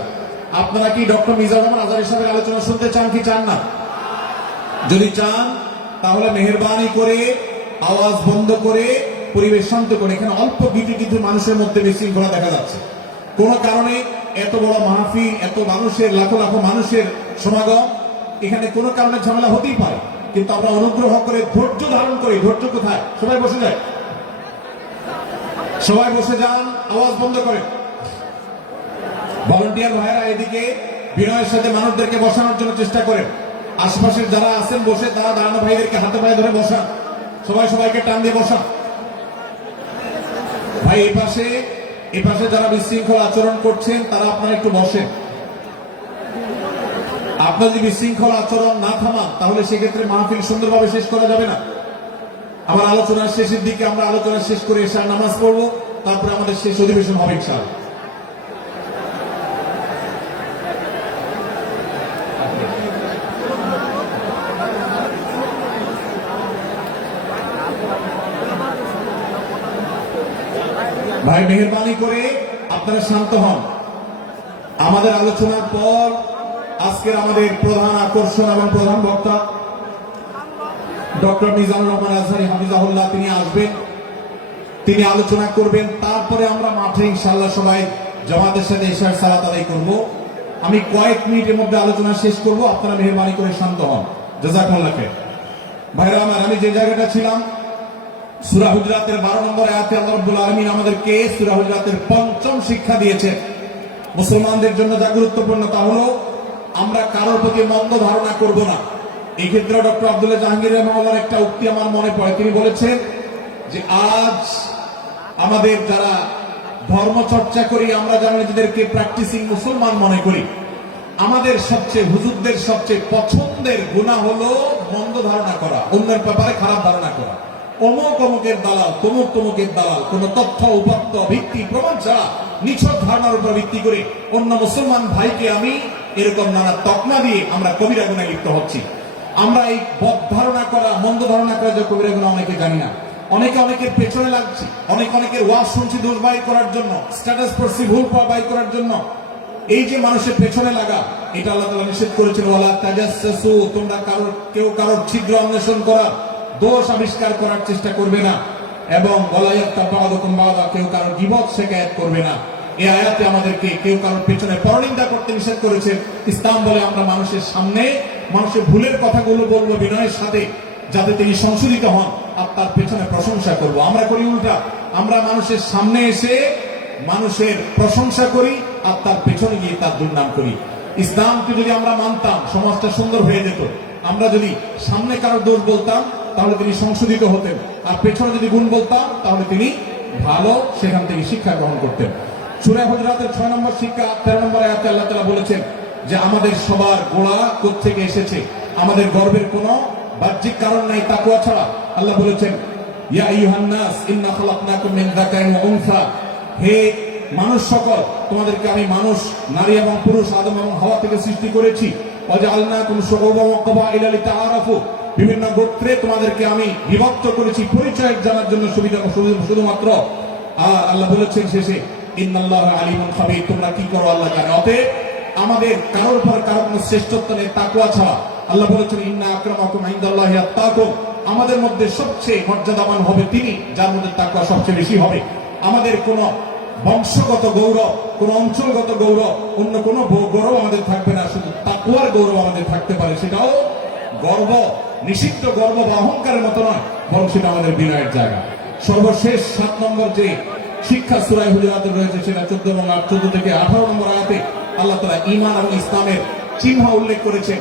আপনারা কি ডক্টর মিজানুর রহমান আজহারী সাহেবের আলোচনা শুনতে চান কি চান না? যদি চান তাহলে মেহেরবানি করে আওয়াজ বন্ধ করে পরিবেশ শান্ত করে। এখানে অল্প কিছু মানুষের মধ্যে বিশৃঙ্খলা দেখা যাচ্ছে। কোন কারণে এত বড় মাহফিল, এত মানুষের, লাখো লাখো মানুষের সমাগম, এখানে কোনো কারণে ঝামেলা হতেই পারে, কিন্তু আমরা অনুগ্রহ করে ধৈর্য ধারণ করি। ধৈর্য কোথায়? সবাই বসে যায়। সবাই বসে যান, আওয়াজ বন্ধ করে। ভলান্টিয়ার ভাইরা এদিকে বিনয়ের সাথে মানুষদেরকে বসানোর জন্য চেষ্টা করেন। আশেপাশের যারা আছেন বসে, তারা দাঁড়ানো ভাইদেরকে হাতে পায়ে ধরে বসান। সবাই সবাইকে টান দিয়ে বসান। ভাই এই পাশে যারা বিশৃঙ্খল আচরণ করছেন তারা আপনারা একটু বসেন। আপনার যদি বিশৃঙ্খল আচরণ না থামান তাহলে সেক্ষেত্রে মাহফিল সুন্দরভাবে শেষ করা যাবে না। আমার আলোচনার শেষের দিকে আমরা আলোচনা শেষ করে এশার নামাজ পড়বো, তারপরে আমাদের শেষ অধিবেশন হবে ইনশাআল্লাহ। ভাই মেহেরবানি করে আপনারা শান্ত হন। আমাদের আলোচনার পর আজকের আমাদের প্রধান আকর্ষণ এবং প্রধান বক্তা ডক্টর মিজানুর রহমান আজহারী হাফিজাহুল্লাহ তিনি আসবেন, তিনি আলোচনা করবেন। তারপরে আমরা মাঠে ইনশাআল্লাহ সবাই জামাতের সাথে ইশার সালাত আদায় করব। আমি কয়েক মিনিটের মধ্যে আলোচনা শেষ করব, আপনারা মেহেরবানি করে শান্ত হন। জাযাকুমুল্লাহ খাইর। ভাইরা আমার, আমি যে জায়গাটা ছিলাম, সূরা হুজরাতের 12 নম্বর আয়াতে আল্লাহ রাব্বুল আলামিন আমাদেরকে সূরা হুজরাতের পঞ্চম শিক্ষা দিয়েছেন। মুসলমানদের জন্য যা গুরুত্বপূর্ণ তা হলো আমরা কারোর প্রতি মন্দ ধারণা করব না। এই ক্ষেত্রে ডক্টর আব্দুল্লাহ জাহাঙ্গীর রহমানুল্লাহর একটা উক্তি আমার মনে পড়ে। তিনি বলেছেন যে আজ আমাদের যারা ধর্ম চর্চা করি, আমরা যারা নিজেদেরকে প্র্যাকটিসিং মুসলমান মনে করি, আমাদের সবচেয়ে হুজুরদের সবচেয়ে পছন্দের গুনাহ হলো মন্দ ধারণা করা, অন্যের ব্যাপারে খারাপ ধারণা করা। অমুক অমুকের দালাল, তমুক তমুকের দালাল, কোন তথ্য উপাত্ত ভিত্তি প্রমাণ ছাড়া নিছক ধারণার উপর ভিত্তি করে অন্য মুসলমান ভাইকে আমি এরকম নানা তকমা দিয়ে আমরা কবিরা গুনাহে লিপ্ত হচ্ছি। আমরা এই বদ ধারণা করা, মন্দ ধারণা করা যে কবিরা গুনাহ অনেকে জানি না। অনেকের পেছনে লাগছে, অনেকের ওয়াজ শুনছি দোষ বাই করার জন্য, স্ট্যাটাস পড়ছি ভুল বাই করার জন্য। এই যে মানুষের পেছনে লাগা, এটা আল্লাহ তাআলা নিষেধ করেছেন, ওয়ালা তাজাসসু, তোমরা কেউ কারোর ছিদ্র অন্বেষণ করা, দোষ আবিষ্কার করার চেষ্টা করবে না, এবং ওয়ালা ইয়াত্তাবাদুকুম বাদা, কেউ কারোর গীবত শিকায়াত করবে না। এই আয়াতে আমাদেরকে কেউ কারোর পেছনে পরনিন্দা করতে নিষেধ করেছেন। ইসলাম বলে আমরা মানুষের সামনে মানুষের ভুলের কথাগুলো বলবো বিনয়ের সাথে, যাতে তিনি সংশোধিত হন, আর তার পেছনে প্রশংসা করব। আমরা করি উল্টা, আমরা মানুষের সামনে এসে মানুষের প্রশংসা করি আর তার পেছনে গিয়ে তার দুর্নাম করি। ইসলামকে যদি আমরা মানতাম সমাজটা সুন্দর হয়ে যেত। আমরা যদি সামনে কারোর দোষ বলতাম তাহলে তিনি সংশোধিত হতেন, আর পেছনে যদি গুণ বলতাম তাহলে তিনি ভালো সেখান থেকে শিক্ষা গ্রহণ করতেন। সূরা হুজরাতের 6 নম্বর শিক্ষা 13 নম্বর আয়াতে আল্লাহ তাআলা বলেছেন যে আমাদের সবার গোড়া কোত্থেকে এসেছে, আমাদের গর্বের কোনো বাহ্যিক কারণ নাই তাকওয়া ছাড়া। আল্লাহ বলেছেন ইয়া আইয়ুহান নাস ইন্না খালাকনাকুম মিন যাকারিন ওয়া উনসা, হে মানুষ সকল, তোমাদেরকে আমি মানুষ, নারী এবং পুরুষ, আদম এবং হাওয়া থেকে সৃষ্টি করেছি। ওয়াজআলনাকুম শুউবান ওয়া ক্বাবাইলা লিতাআরাফু, বিভিন্ন গোত্রে তোমাদেরকে আমি বিভক্ত করেছি পরিচয় জানার জন্য, শুধুমাত্র। আর আল্লাহ বলেছেন শেষে ইন্নাল্লাহা আলিমুন খাবীর, তোমরা কি করো আল্লাহ জানে। অতএব আমাদের কারোর পর কারোর কোনো শ্রেষ্ঠত্ব নেই তাকওয়া ছাড়া। আল্লাহ বলেছেন ইন্না আকরামাকুম ইনদাল্লাহি আত্তাকুম, আমাদের মধ্যে সবচেয়ে মর্যাদাবান হবে তিনি যার মধ্যে তাকওয়া সবচেয়ে বেশি হবে। আমাদের কোনো বংশগত গৌরব, কোন অঞ্চলগত গৌরব, অন্য কোনো গৌরব আমাদের থাকবে না, শুধু তাকওয়ার গৌরব আমাদের থাকতে পারে। সেটাও গর্ব, নিষিদ্ধ গর্ব বা অহংকারের মতো নয়, বরং সেটা আমাদের বিনয়ের জায়গা। সর্বশেষ 7 নম্বর যে শিক্ষা সূরা হুজুরাতে রয়েছে সেটা 14 থেকে 18 নম্বর আয়াতে আল্লাহ তাআলা ঈমান এবং ইসলামের চিহ্ন উল্লেখ করেছেন।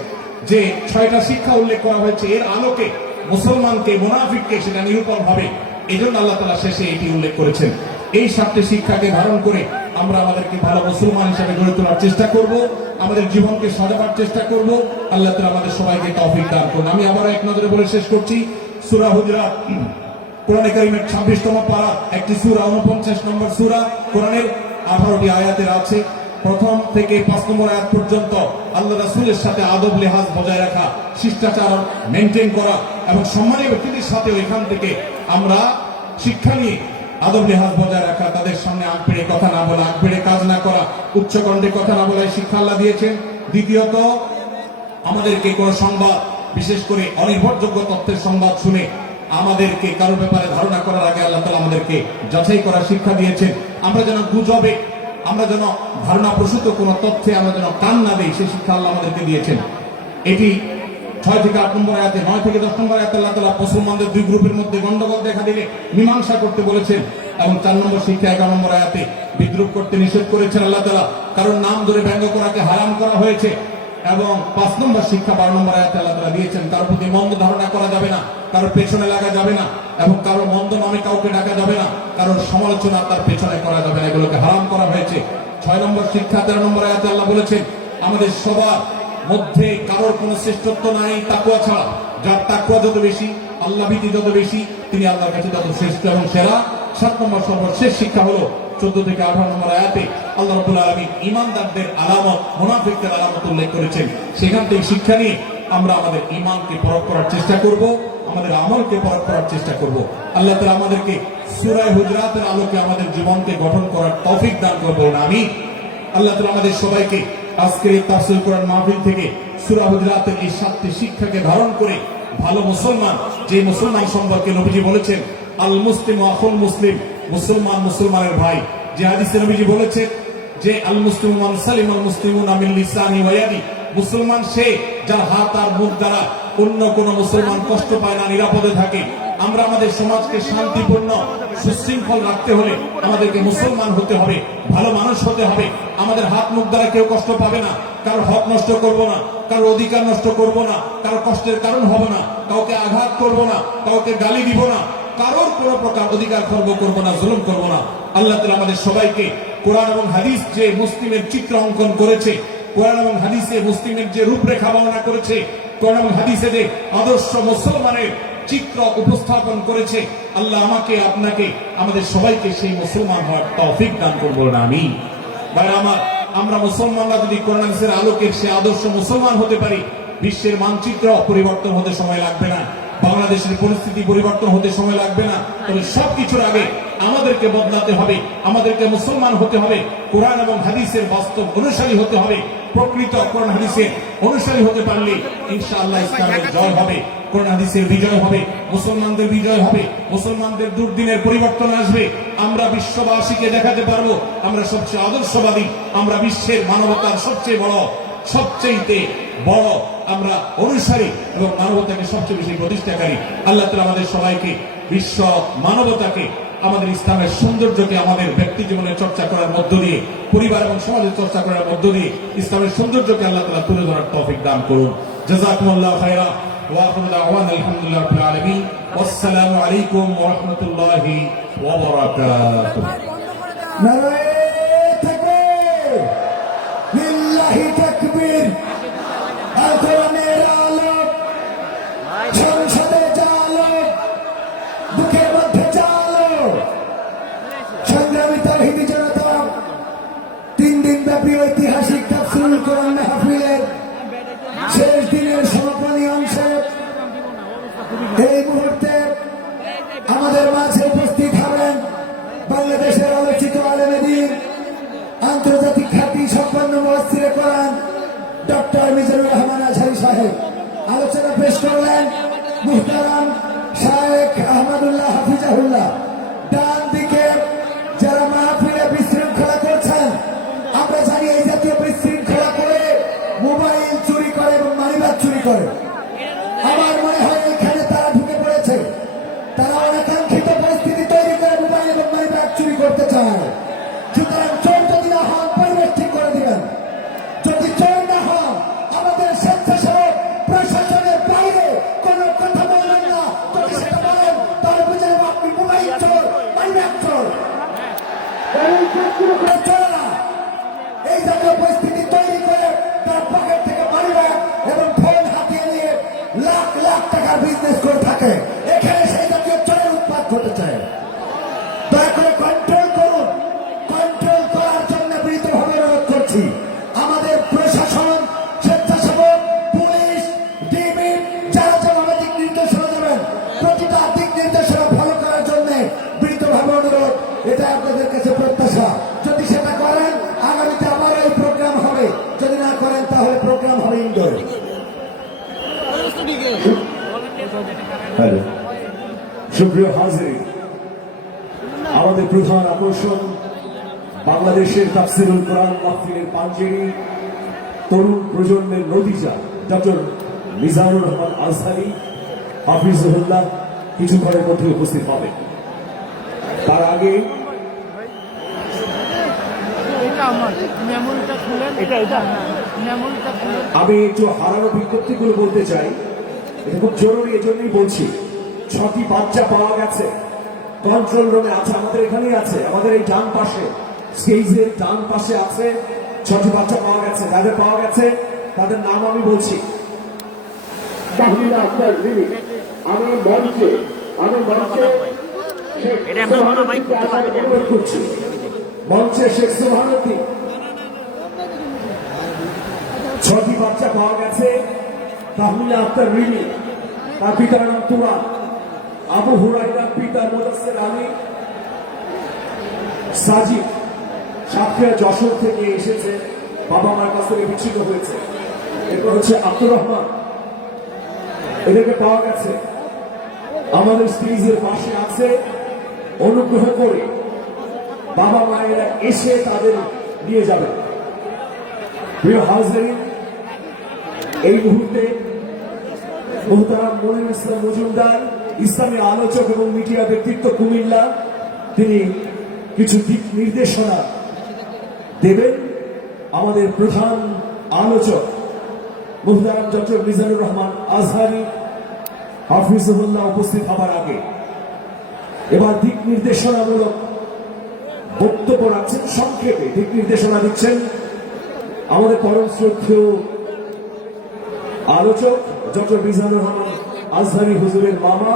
যে 6টা শিক্ষা উল্লেখ করা হয়েছে, এর আলোকে মুসলমানকে, মুনাফিককে সেটা নিরূপণ হবে। এই জন্য আল্লাহ তাআলা শেষে এটি উল্লেখ করেছেন। এই 7টি শিক্ষাকে ধারণ করে আমরা আমাদেরকে ভালো মুসলমান হিসেবে গড়ে তোলার চেষ্টা করব, আমাদের জীবনকে সাজাবার চেষ্টা করব। আল্লাহ তাআলা আমাদের সবাইকে তৌফিক দান করুন। আমি আবার এক নজরে বলে শেষ করছি, সূরা হুজরাত কোরআনে কারীমের 26তম পারা, একটি সূরা, 49 নম্বর সূরা, কোরআনের 18টি আয়াতের আছে। প্রথম থেকে 5 নম্বর আয়াত পর্যন্ত আল্লাহ রাসূলের সাথে আদব লেহাজ বজায় রাখা, শিষ্টাচার মেনটেন করা এবং সম্মানীয় ব্যক্তিদের সাথে এখান থেকে আমরা শিক্ষা নিয়ে আদব লেহাজ বজায় রাখা, তাদের সামনে আগ বেড়ে কথা না বলা, আগ বেড়ে কাজ না করা, উচ্চকণ্ঠে কথা না বলা, শিক্ষা আল্লাহ দিয়েছেন। দ্বিতীয়ত, আমাদেরকে কোন সংবাদ, বিশেষ করে অনির্ভরযোগ্য তথ্যের সংবাদ শুনে আমাদেরকে কারোর ব্যাপারে ধারণা করার আগে আল্লাহ তাআলা আমাদেরকে যাচাই করার শিক্ষা দিয়েছেন। আমরা যেন গুজবে, আমরা যেন ধারণা প্রসূত কোন তথ্যে আমরা যেন কান না দেই, সেই শিক্ষা আল্লাহ আমাদেরকে দিয়েছেন। এটি 6 থেকে 8 নম্বর আয়াতে, 9 থেকে 10 নম্বর আয়াতে আল্লাহ তাআলা মুসলমানদের 2 গ্রুপের মধ্যে গন্ডগোল দেখা দিলে মীমাংসা করতে বলেছেন। এবং 4 নম্বর শিক্ষা 11 নম্বর আয়াতে বিদ্রুপ করতে নিষেধ করেছেন আল্লাহ তাআলা, কারণ নাম ধরে ব্যঙ্গ করাকে হারাম করা হয়েছে। এবং 5 নম্বর শিক্ষা 12 নম্বর আয়াতে আল্লাহ তাআলা দিয়েছেন, কারোর প্রতি মন্দ ধারণা করা যাবে না, কারোর পেছনে লাগা যাবে না, এবং কারোর মন্দ নামে কাউকে ডাকা যাবে না, কারোর সমালোচনা তার পেছনে করা যাবে না, এগুলোকে হারাম করা হয়েছে। 6 নম্বর শিক্ষা 13 নম্বর আয়াতে আল্লাহ বলেছেন, আমাদের সবার মধ্যে কারোর কোনো শ্রেষ্ঠত্ব নাই তাকওয়া ছাড়া, যার তাকওয়া যত বেশি, আল্লাহ ভীতি যত বেশি, তিনি আল্লাহর কাছে তত শ্রেষ্ঠ এবং সেরা। 7 নম্বর সর্বশেষ শিক্ষা হলো 14 থেকে 18 নম্বর আয়াতে আল্লাহ রাব্বুল আলামিন ঈমানদারদের আলামত, মুনাফিকদের আলামত উল্লেখ করেছেন। সেখান থেকে শিক্ষা নিয়ে আমরা আমাদের ঈমানকে পরখ করার চেষ্টা করব, আমাদের আমলকে পরখ করার চেষ্টা করব। আল্লাহ তাআলা আমাদেরকে সূরা হুজুরাতের আলোকে আমাদের জীবনকে গঠন করার তৌফিক দান করবেন, আমিন। আল্লাহ তাআলা আমাদের সবাইকে আজকের এই তাফসীর কোরআন মাহফিল থেকে সূরা হুজুরাতের এই 7টি শিক্ষাকে ধারণ করে ভালো মুসলমান, যে মুসলমান সম্পর্কে নবীজি বলেছেন আল মুসলিম আখুল মুসলিম, মুসলমান মুসলমানের ভাই। যে হাদিসে নবীজি বলেছেন যে আল মুসলিমু মান সালিমাল মুসলিমুনা মিন লিসানি ওয়া ইয়াদি, মুসলমান সে যার হাত আর মুখ দ্বারা অন্য কোন মুসলমান কষ্ট পায় না, নিরাপদে থাকে। আমরা আমাদের সমাজকে শান্তিপূর্ণ সুশৃঙ্খল রাখতে হলে আমাদেরকে মুসলমান হতে হবে, ভালো মানুষ হতে হবে। আমাদের হাত মুখ দ্বারা কেউ কষ্ট পাবে না, কারোর হক নষ্ট করব না, কারোর অধিকার নষ্ট করব না, কারোর কষ্টের কারণ হব না, কাউকে আঘাত করব না, কাউকে গালি দিব না, কারোর কোনো প্রকার অধিকার খর্ব করব না, জুলুম করব না। আল্লাহ তাআলা আমাদের সবাইকে কোরআন এবং হাদিস যে মুসলিমের চিত্র অঙ্কন করেছে, কোরআন এবং হাদিসে মুসলিমের যে রূপরেখা বর্ণনা করেছে, কোরআন এবং হাদিসে যে আদর্শ মুসলমানের চিত্র উপস্থাপন করেছে, আল্লাহ আমাকে, আপনাকে, আমাদের সবাইকে সেই মুসলমান হওয়ার তৌফিক দান করবেন, আমিন। ভাইরা আমার, আমরা মুসলমানরা যদি কোরআন হাদিসের আলোকে সে আদর্শ মুসলমান হতে পারি, বিশ্বের মানচিত্র পরিবর্তন হতে সময় লাগবে না, বাংলাদেশের পরিস্থিতি পরিবর্তন হতে সময় লাগবে না। তবে সবকিছুর আগে আমাদেরকে বদলাতে হবে, আমাদেরকে মুসলমান হতে হবে, কোরআন এবং হাদিসের বাস্তব অনুসারী হতে হবে। প্রকৃত কোরআন হাদিসের অনুসারী হতে পারলে ইনশাআল্লাহ ইসলামের জয় হবে, কোরআন হাদিসের বিজয় হবে, মুসলমানদের বিজয় হবে, মুসলমানদের দুর্দিনের পরিবর্তন আসবে। আমরা বিশ্ববাসীকে দেখাতে পারবো আমরা সবচেয়ে আদর্শবাদী, আমরা বিশ্বের মানবতার সবচেয়ে বড় আমরা অনুসারী এবং মানবতাকে সবচেয়ে বেশি প্রতিষ্ঠাকারী। আল্লাহ তাআলা আমাদের সবাইকে বিশ্ব মানবতাকে, আমাদের ইসলামের সৌন্দর্যকে আমাদের ব্যক্তি জীবনে চর্চা করার মধ্য দিয়ে, পরিবার এবং সমাজের চর্চা করার মধ্য দিয়ে ইসলামের সৌন্দর্যকে আল্লাহ তাআলা তুলে ধরার তৌফিক দান করুন। জাযাকুমুল্লাহু খায়রা ওয়া আখিরু দাওয়ানা আলহামদুলিল্লাহি রাব্বিল আলামিন। ওয়াসসালামু আলাইকুম ওয়া রাহমাতুল্লাহি ওয়া বারাকাতুহু। নারায়ে তাকবীর, লিল্লাহি তাকবীর। আল কোরআনের আলো, সংসদে জালো, বুকের মধ্যে জালো। সংগ্রামী তাওহীদি জনতা, 3 দিন ব্যাপী ঐতিহাসিক তাফসীরুল কোরআন মাহফিলের শেষ দিনের সমাপনী অংশে এই মুহূর্তে আমাদের মাঝে উপস্থিত হবেন বাংলাদেশের আলোচিত আলেমে দ্বীন, আন্তর্জাতিক খ্যাতি সম্পন্ন মুফাসসিরে কোরআন ডক্টর মিজানুর রহমান আজহারী সাহেব। আলোচনা পেশ করলেন মুহতারাম শায়েখ আহমদুল্লাহ হাফিজাহুল্লাহ। ডান দিকে যারা মাহফিলে বিশৃঙ্খলা করছেন, আমরা জানি এই জাতীয় বিশৃঙ্খলা করে মোবাইল চুরি করে এবং মানিব্যাগ চুরি করে। আমার মনে হয় এখানে তারা ঢুকে পড়েছে, তারা অনাকাঙ্ক্ষিত পরিস্থিতি তৈরি করে মোবাইল এবং মানিব্যাগ চুরি করতে চায়। সুতরাং চোর যদি না হন, পরিবেশ ঠিক করে দিবেন। যদি চোর না হন, আমাদের স্বেচ্ছাসেবক প্রশাসনের বাইরে কোনো কথা বলবেন না। যদি সেটা বলেন তাহলে বুঝে নেব আপনি মোবাইল চোর, মানিব্যাগ চোর। এই চোরগুলো করে চোরা এই জাতীয় পরিস্থিতি তৈরি করে তার পকেট থেকে মানিব্যাগ এবং ফোন হাতিয়ে নিয়ে লাখ লাখ টাকার বিজনেস করে থাকে। এখানে সেই জাতীয় চোরের উৎপাত ঘটেছে। দয়া করে কন্ট্রোল করুন। কন্ট্রোল করার জন্য বিনীতভাবে অনুরোধ করছি। আমাদের প্রশাসন, স্বেচ্ছাসেবক, পুলিশ, ডিবি যারা যেভাবে দিক নির্দেশনা দেবেন, প্রতিটা দিক নির্দেশনা ফলো করার জন্য বিনীতভাবে অনুরোধ। এটা আপনাদের কাছে প্রত্যাশা। যদি সেটা করেন, আগামীতে আবার এই প্রোগ্রাম হবে। যদি না করেন তাহলে প্রোগ্রাম হবে ইনডোরে। সুপ্রিয় হাজির, আমাদের প্রধান আকর্ষণ বাংলাদেশের তাফসীরুল কোরআন মাহফিলের পাঞ্জেরী তরুণ প্রজন্মের নতিজা ডক্টর মিজানুর রহমান আজহারী হাফিজুল্লাহ কিছুক্ষণের মধ্যে উপস্থিত হবে। তার আগে এটা আমার মেমোরিটা খুলেন এটা মেমোরিটা খুলেন আমি একটু হারানো বিজ্ঞপ্তিগুলো বলতে চাই, এটা খুব জরুরি, এজন্যই বলছি। 6টি বাচ্চা পাওয়া গেছে, কন্ট্রোল রুমে আছে, আমাদের এখানেই আছে, আমাদের এই ডান পাশে, স্টেজের ডান পাশে আছে। 6টি বাচ্চা পাওয়া গেছে, যাদের পাওয়া গেছে তাদের নাম আমি বলছি। তাহমিনা আক্তার রিমি, আমি মঞ্চে এটা এমন মনে ভাই করতে পারবে না। অনুরোধ করছি, মঞ্চে শেখ সুবহানুদ্দিন। 6টি বাচ্চা পাওয়া গেছে। তাহমিনা আক্তার রিমি, তার পিতার নাম তুরা, আবু হুরাইরা পিতা মুদাসসির আলী, সাজিদ সাতক্ষীরা যশোর থেকে এসেছে, বাবা মার কাছ থেকে বিচ্ছিন্ন হয়েছে। এরপর হচ্ছে আব্দুর রহমান, এদেরকে পাওয়া গেছে, আমাদের স্টেজের পাশে আছে। অনুগ্রহ করে বাবা মায়েরা এসে তাদের নিয়ে যাবে। প্রিয় হাজিরিন, এই মুহূর্তে মোহতারাম মনির ইসলাম মজুমদার, ইসলামী আলোচক এবং মিডিয়া ব্যক্তিত্ব কুমিল্লা, তিনি কিছু দিক নির্দেশনা দেবেন। আমাদের প্রধান আলোচক মোহতারাম ডক্টর মিজানুর রহমান আজহারি হাফিজুল্লাহ উপস্থিত হবার আগে এবার দিক নির্দেশনামূলক বক্তব্য রাখছেন। সংক্ষেপে দিক নির্দেশনা দিচ্ছেন আমাদের পরম শ্রদ্ধেয় আলোচক ডক্টর মিজানুর রহমান আজহারি হুজুরের মামা